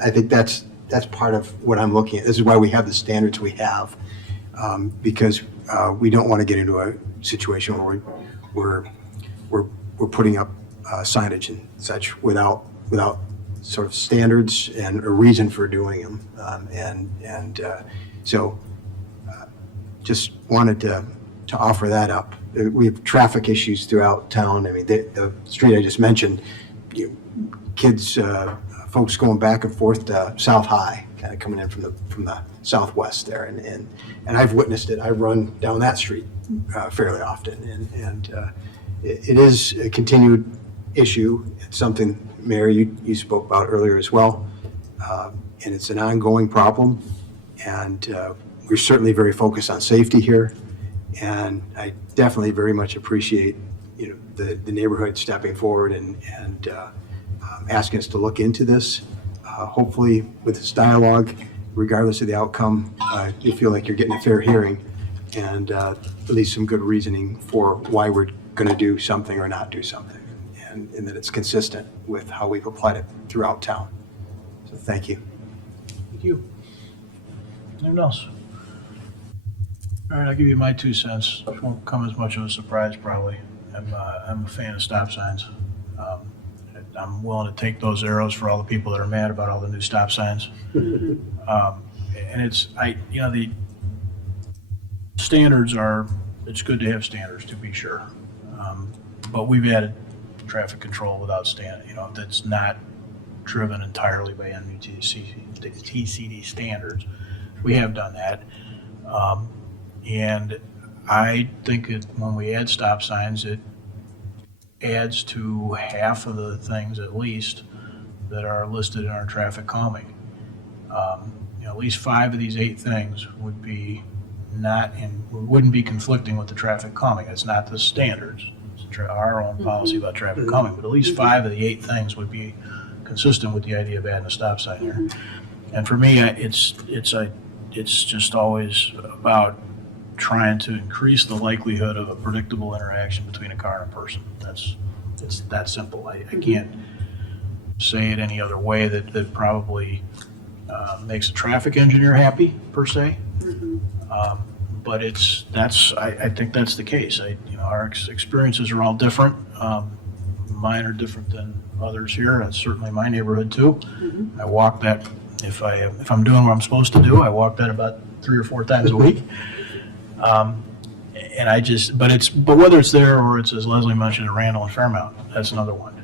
I think that's part of what I'm looking at. This is why we have the standards we have, because we don't want to get into a situation where we're putting up signage and such without sort of standards and a reason for doing them. Just wanted to offer that up. We have traffic issues throughout town. I mean, the street I just mentioned, kids, folks going back and forth to South High, kind of coming in from the southwest there, and I've witnessed it. I run down that street fairly often, and it is a continued issue. It's something, Mary, you spoke about earlier as well, and it's an ongoing problem, and we're certainly very focused on safety here, and I definitely very much appreciate the neighborhood stepping forward and asking us to look into this. Hopefully, with this dialogue, regardless of the outcome, you feel like you're getting a fair hearing and at least some good reasoning for why we're going to do something or not do something, and that it's consistent with how we've applied it throughout town. So thank you. Thank you. Anyone else? All right, I'll give you my 2 cents. It won't come as much of a surprise, probably. I'm a fan of stop signs. I'm willing to take those arrows for all the people that are mad about all the new stop signs. And the standards it's good to have standards, to be sure. But we've added traffic control without that's not driven entirely by TCD standards. We have done that. And I think when we add stop signs, it adds to half of the things at least that are listed in our traffic calming. At least 5 of these 8 things wouldn't be conflicting with the traffic calming. It's not the standards. It's our own policy about traffic calming, but at least 5 of the 8 things would be consistent with the idea of adding a stop sign here. And for me, it's just always about trying to increase the likelihood of a predictable interaction between a car and a person. It's that simple. I can't say it any other way that probably makes a traffic engineer happy, per se. But I think that's the case. Our experiences are all different. Mine are different than others here. That's certainly my neighborhood too. I walk that, if I'm doing what I'm supposed to do, I walk that about 3 or 4 times a week. But whether it's there or it's, as Leslie mentioned, at Randall and Fairmount, that's another one.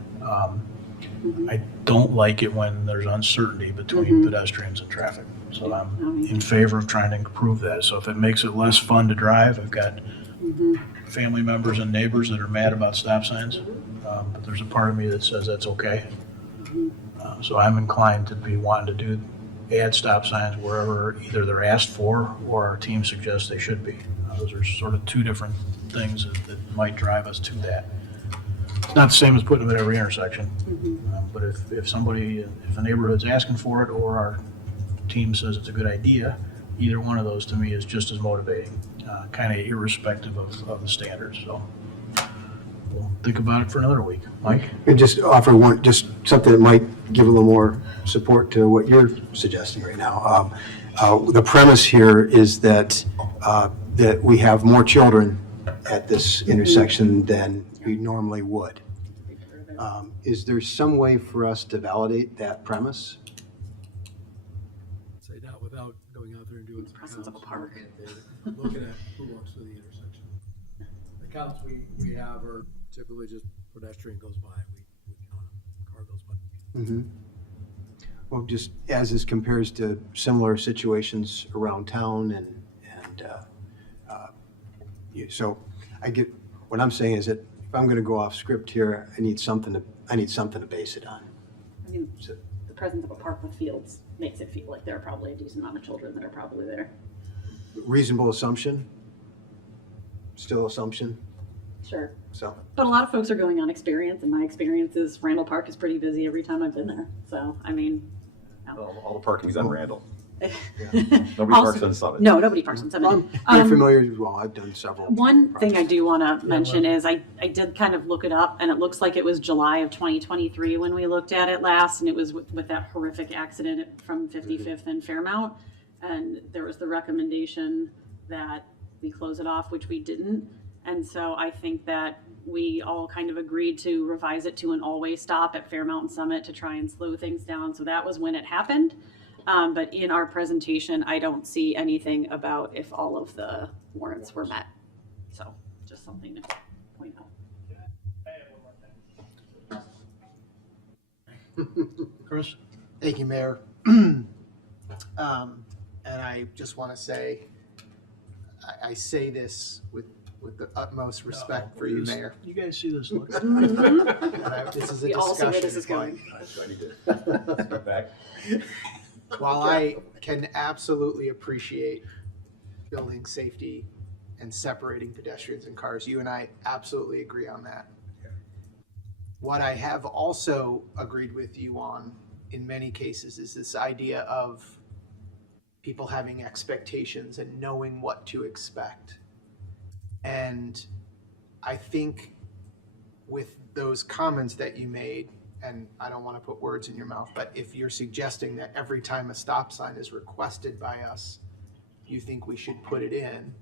I don't like it when there's uncertainty between pedestrians and traffic. So I'm in favor of trying to improve that. So if it makes it less fun to drive, I've got family members and neighbors that are mad about stop signs, but there's a part of me that says that's okay. So I'm inclined to be wanting to add stop signs wherever either they're asked for or our team suggests they should be. Those are sort of 2 different things that might drive us to that. It's not the same as putting them at every intersection, but if a neighborhood's asking for it or our team says it's a good idea, either one of those to me is just as motivating, kind of irrespective of the standards. So we'll think about it for another week. Mike? And just offer just something that might give a little more support to what you're suggesting right now. The premise here is that we have more children at this intersection than we normally would. Is there some way for us to validate that premise? Say that without going out there and doing some Presence of a counts. park. Looking at who walks through the intersection. The counts we have are typically just pedestrian goes by, we count them, car goes by. Well, just as this compares to similar situations around town and so I get, what I'm saying is that if I'm going to go off script here, I need something to base it on. I mean, the presence of a park with fields makes it feel like there are probably a decent amount of children that are probably there. Reasonable assumption, still assumption, Sure. so. But a lot of folks are going on experience, and my experience is Randall Park is pretty busy every time I've been there. So, I mean, All the parking's on Randall. Nobody Also- parks on Summit. no, nobody parks on Summit. I'm very familiar as well, I've done several. One thing I do want to mention is I did kind of look it up, and it looks like it was July of 2023 when we looked at it last, and it was with that horrific accident from 55th and Fairmount, and there was the recommendation that we close it off, which we didn't, and so I think that we all kind of agreed to revise it to an all-way stop at Fairmount and Summit to try and slow things down, so that was when it happened. But in our presentation, I don't see anything about if all of the warrants were met. So just something to point out. Chris? Thank you, Mayor. And I just want to say, I say this with the utmost respect for you, Mayor. You guys see this look? This is a We all see where discussion. this is going. I need to step back. While I can absolutely appreciate building safety and separating pedestrians and cars, you and I absolutely agree on that. What I have also agreed with you on in many cases is this idea of people having expectations and knowing what to expect. And I think with those comments that you made, and I don't want to put words in your mouth, but if you're suggesting that every time a stop sign is requested by us, you think we should put it in,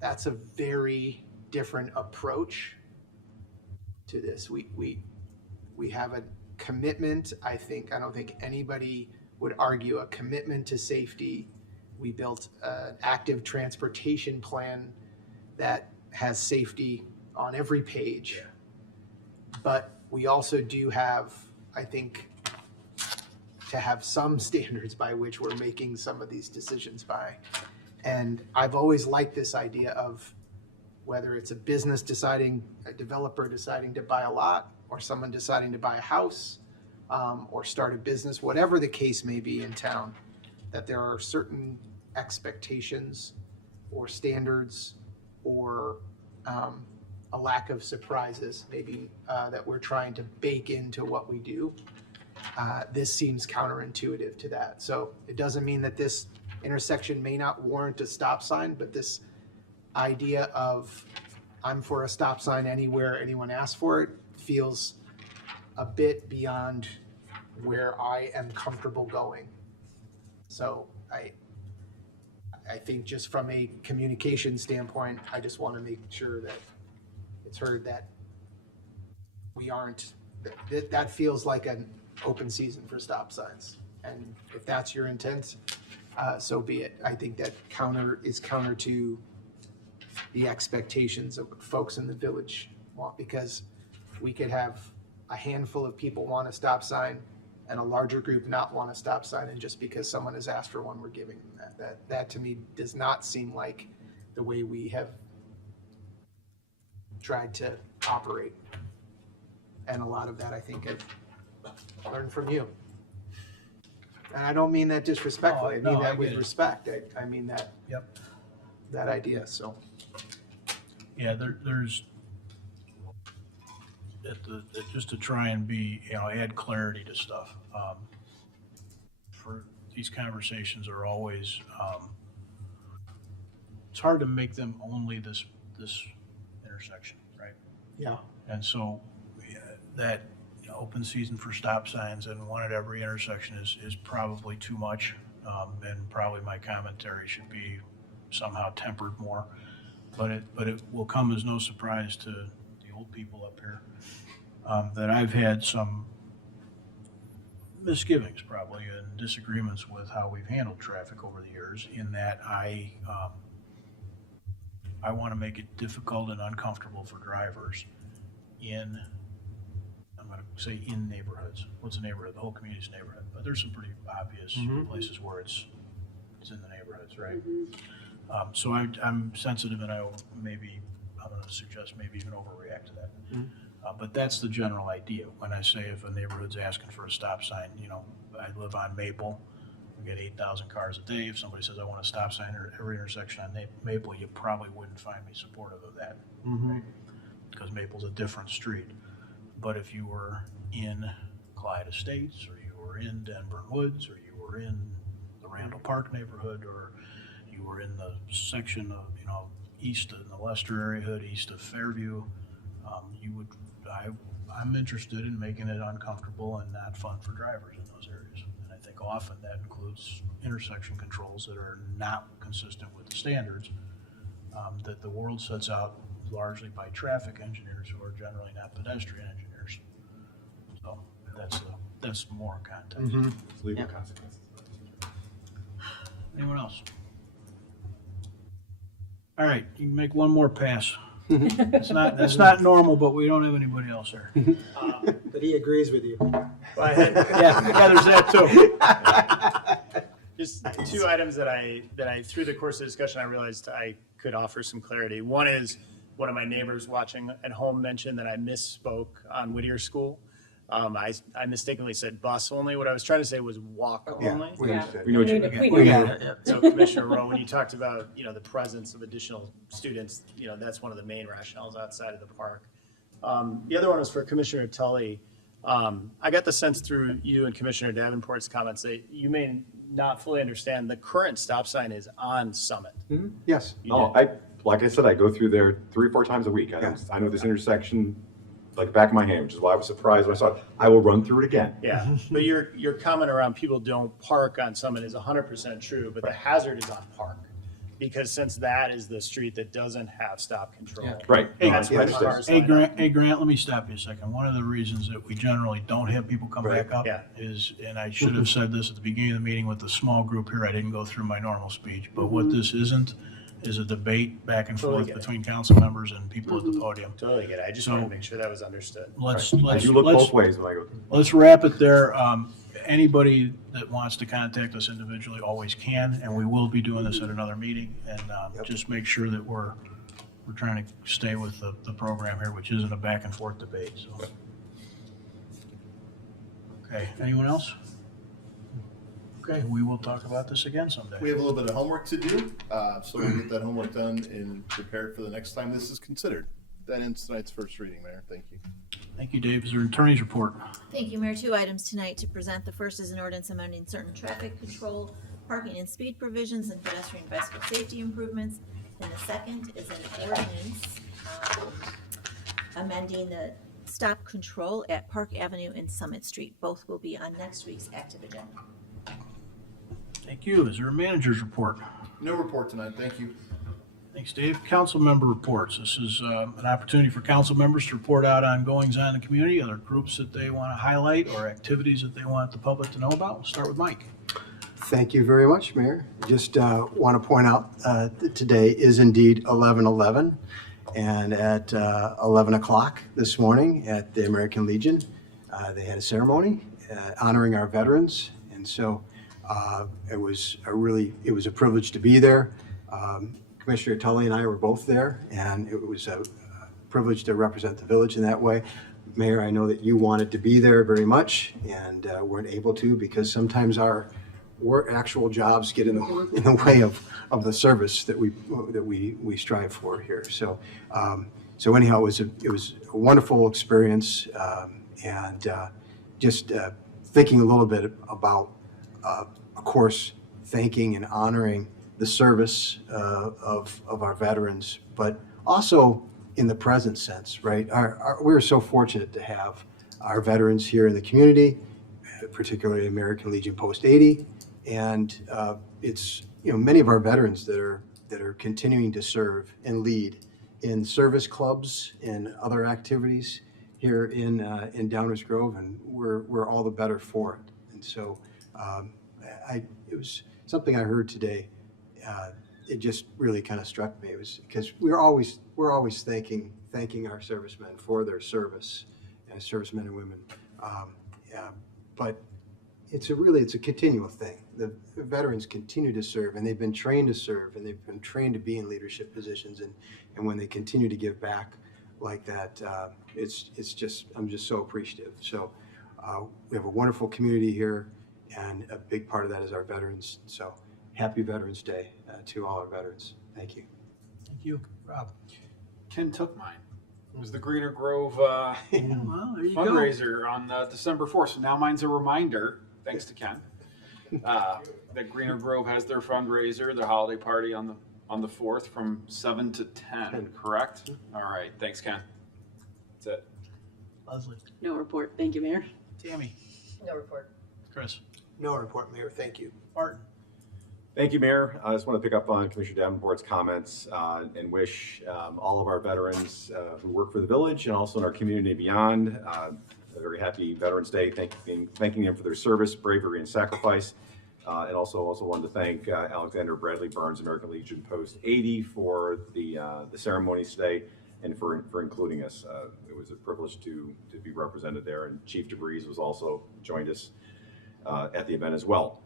that's a very different approach to this. We have a commitment, I don't think anybody would argue a commitment to safety. We built an active transportation plan that has safety on every page. But we also do have, I think, to have some standards by which we're making some of these decisions by. And I've always liked this idea of whether it's a business deciding, a developer deciding to buy a lot, or someone deciding to buy a house, or start a business, whatever the case may be in town, that there are certain expectations or standards or a lack of surprises maybe that we're trying to bake into what we do. This seems counterintuitive to that. So it doesn't mean that this intersection may not warrant a stop sign, but this idea of I'm for a stop sign anywhere anyone asks for it feels a bit beyond where I am comfortable going. So I think just from a communication standpoint, I just want to make sure that it's heard that we aren't, that feels like an open season for stop signs. And if that's your intent, so be it. I think that is counter to the expectations of what folks in the village want, because we could have a handful of people want a stop sign and a larger group not want a stop sign, and just because someone has asked for one, we're giving them that. That to me does not seem like the way we have tried to operate. And a lot of that I think I've learned from you. And I don't mean that disrespectfully, I mean that with respect. I mean that, that idea, so. Yeah, there's, just to try and be, add clarity to stuff. For these conversations are always, it's hard to make them only this intersection, right? Yeah. And so that open season for stop signs and one at every intersection is probably too much. And probably my commentary should be somehow tempered more. But it will come as no surprise to the old people up here that I've had some misgivings probably and disagreements with how we've handled traffic over the years, in that I want to make it difficult and uncomfortable for drivers in, I'm gonna say in neighborhoods. What's a neighborhood? The whole community's a neighborhood, but there's some pretty obvious places where it's in the neighborhoods, right? So I'm sensitive, and I'm gonna suggest maybe even overreact to that. But that's the general idea. When I say if a neighborhood's asking for a stop sign, I live on Maple, we get 8,000 cars a day. If somebody says, I want a stop sign at every intersection on Maple, you probably wouldn't find me supportive of that, right? Because Maple's a different street. But if you were in Clyde Estates, or you were in Denver Woods, or you were in the Randall Park neighborhood, or you were in the section of, east of the Lester area, east of Fairview, I'm interested in making it uncomfortable and not fun for drivers in those areas. And I think often that includes intersection controls that are not consistent with the standards that the world sets out largely by traffic engineers who are generally not pedestrian engineers. So that's more context. Legal consequences. Anyone else? All right, you can make one more pass. It's not normal, but we don't have anybody else here. But he agrees with you. Yeah, there's that too. Just two items that I through the course of the discussion, I realized I could offer some clarity. One is one of my neighbors watching at home mentioned that I misspoke on Whittier School. I mistakenly said bus only. What I was trying to say was walk only. We know what you mean. So Commissioner Rowe, when you talked about, the presence of additional students, that's one of the main rationales outside of the park. The other one was for Commissioner Tully. I got the sense through you and Commissioner Davenport's comments that you may not fully understand the current stop sign is on Summit. Yes. Like I said, I go through there 3 or 4 times a week. I know this intersection like the back of my hand, which is why I was surprised when I saw it. I will run through it again. Yeah, but your comment around people don't park on Summit is 100% true, but the hazard is on Park. Because since that is the street that doesn't have stop control. Right. That's where the cars Hey, line up. Grant, let me stop you a second. One of the reasons that we generally don't have people come back up is, and I should have said this at the beginning of the meeting with the small group here, I didn't go through my normal speech, but what this isn't is a debate back and Totally forth get it. between council members and people at the podium. Totally get it. I just So- want to make sure that was understood. Let's I do look both ways when I go through. Let's wrap it there. Anybody that wants to contact us individually always can, and we will be doing this at another meeting. And just make sure that we're trying to stay with the program here, which isn't a back and forth debate, so. Okay, anyone else? Okay, we will talk about this again someday. We have a little bit of homework to do, so we'll get that homework done and prepared for the next time this is considered. That ends tonight's first reading, Mayor. Thank you. Thank you, Dave. Is there an attorney's report? Thank you, Mayor. 2 items tonight to present. The first is an ordinance amending certain traffic control, parking and speed provisions, and pedestrian bicycle safety improvements. And the second is an ordinance amending the stop control at Park Avenue and Summit Street. Both will be on next week's active agenda. Thank you. Is there a manager's report? No report tonight. Thank you. Thanks, Dave. Council member reports. This is an opportunity for council members to report out on goings on in the community, other groups that they want to highlight or activities that they want the public to know about. We'll start with Mike. Thank you very much, Mayor. Just want to point out that today is indeed 11/11, and at 11 o'clock this morning at the American Legion, they had a ceremony honoring our veterans, and so it was a privilege to be there. Commissioner Tully and I were both there, and it was a privilege to represent the village in that way. Mayor, I know that you wanted to be there very much and weren't able to because sometimes our actual jobs get in the way of the service that we strive for here. So anyhow, it was a wonderful experience, and just thinking a little bit about, of course, thanking and honoring the service of our veterans, but also in the present sense, right? We're so fortunate to have our veterans here in the community, particularly American Legion Post 80, and it's many of our veterans that are continuing to serve and lead in service clubs and other activities here in Downers Grove, and we're all the better for it. And so it was something I heard today. It just really kind of struck me. It was because we're always thanking our servicemen for their service, servicemen and women. Yeah, but it's a continual thing. The veterans continue to serve, and they've been trained to serve, and they've been trained to be in leadership positions. And when they continue to give back like that, I'm just so appreciative. So we have a wonderful community here, and a big part of that is our veterans. So happy Veterans Day to all our veterans. Thank you. Thank you. Rob? Ken took mine. It was the Greener Grove Well, there you go. fundraiser on December 4th. So now mine's a reminder, thanks to Ken, that Greener Grove has their fundraiser, their holiday party on the 4th from 7 to 10, correct? All right, thanks, Ken. That's it. Leslie? No report. Thank you, Mayor. Tammy? No report. Chris? No report, Mayor. Thank you. Martin? Thank you, Mayor. I just want to pick up on Commissioner Davenport's comments and wish all of our veterans who work for the village and also in our community beyond a very happy Veterans Day, thanking them for their service, bravery, and sacrifice. And also wanted to thank Alexander Bradley Burns, American Legion Post 80 for the ceremonies today and for including us. It was a privilege to be represented there, and Chief DeVries was also joined us at the event as well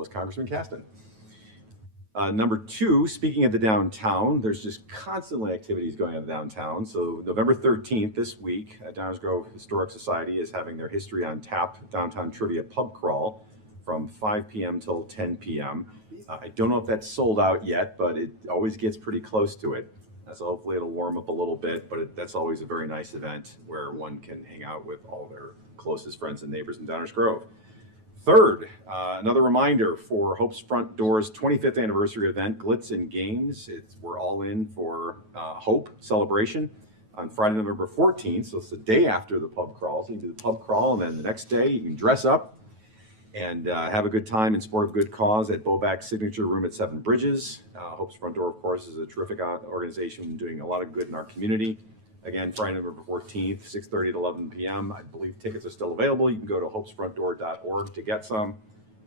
as Congressman Caston. Number two, speaking of the downtown, there's just constantly activities going on downtown. So November 13th, this week, Downers Grove Historic Society is having their History on Tap Downtown Trivia Pub Crawl from 5 p.m. till 10 p.m. I don't know if that's sold out yet, but it always gets pretty close to it. So hopefully it'll warm up a little bit, but that's always a very nice event where one can hang out with all their closest friends and neighbors in Downers Grove. Third, another reminder for Hope's Front Door's 25th anniversary event, Glitz and Games. We're all in for Hope celebration on Friday, November 14th. So it's the day after the pub crawl. So you can do the pub crawl, and then the next day you can dress up and have a good time in support of good cause at Bobak's Signature Room at Seven Bridges. Hope's Front Door, of course, is a terrific organization doing a lot of good in our community. Again, Friday, November 14th, 6:30 to 11 p.m. I believe tickets are still available. You can go to hopesfrontdoor.org to get some.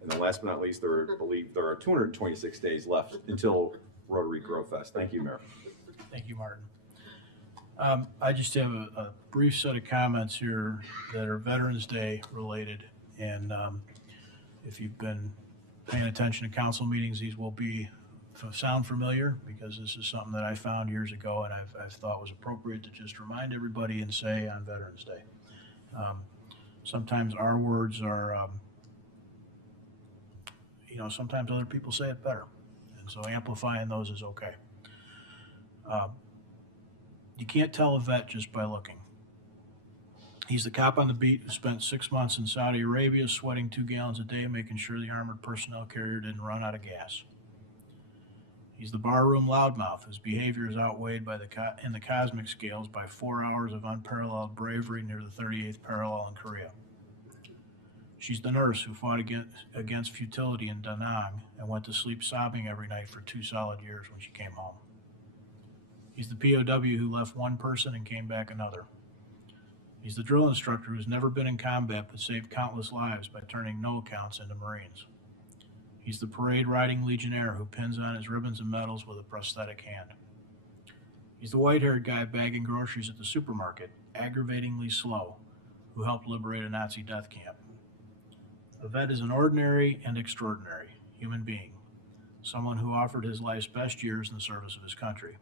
And then last but not least, I believe there are 226 days left until Rotary Grow Fest. Thank you, Mayor. Thank you, Martin. I just have a brief set of comments here that are Veterans Day related. And if you've been paying attention to council meetings, these will sound familiar because this is something that I found years ago and I've thought was appropriate to just remind everybody and say on Veterans Day. Sometimes our words are, sometimes other people say it better. And so amplifying those is okay. You can't tell a vet just by looking. He's the cop on the beat who spent 6 months in Saudi Arabia sweating 2 gallons a day, making sure the armored personnel carrier didn't run out of gas. He's the barroom loudmouth whose behavior is outweighed in the cosmic scales by 4 hours of unparalleled bravery near the 38th parallel in Korea. She's the nurse who fought against futility in Da Nang and went to sleep sobbing every night for 2 solid years when she came home. He's the POW who left one person and came back another. He's the drill instructor who's never been in combat but saved countless lives by turning no accounts into Marines. He's the parade-riding Legionnaire who pins on his ribbons and medals with a prosthetic hand. He's the white-haired guy bagging groceries at the supermarket, aggravatingly slow, who helped liberate a Nazi death camp. A vet is an ordinary and extraordinary human being, someone who offered his life's best years in the service of his country.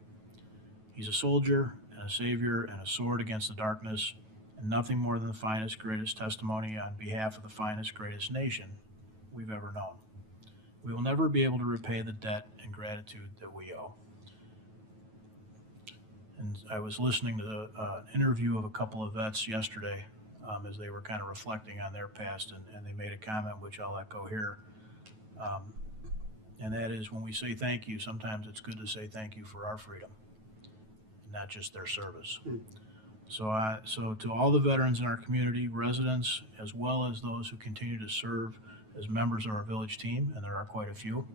He's a soldier and a savior and a sword against the darkness, and nothing more than the finest, greatest testimony on behalf of the finest, greatest nation we've ever known. We will never be able to repay the debt and gratitude that we owe. And I was listening to an interview of a couple of vets yesterday as they were kind of reflecting on their past, and they made a comment which I'll echo here. And that is, when we say thank you, sometimes it's good to say thank you for our freedom, and not just their service. So to all the veterans in our community, residents, as well as those who continue to serve as members of our village team, and there are quite a few,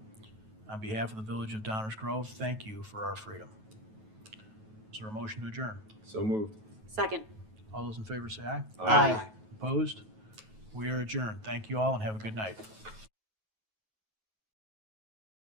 on behalf of the village of Downers Grove, thank you for our freedom. Is there a motion to adjourn? So moved. Second. All those in favor say aye. Aye. Opposed? We are adjourned. Thank you all and have a good night.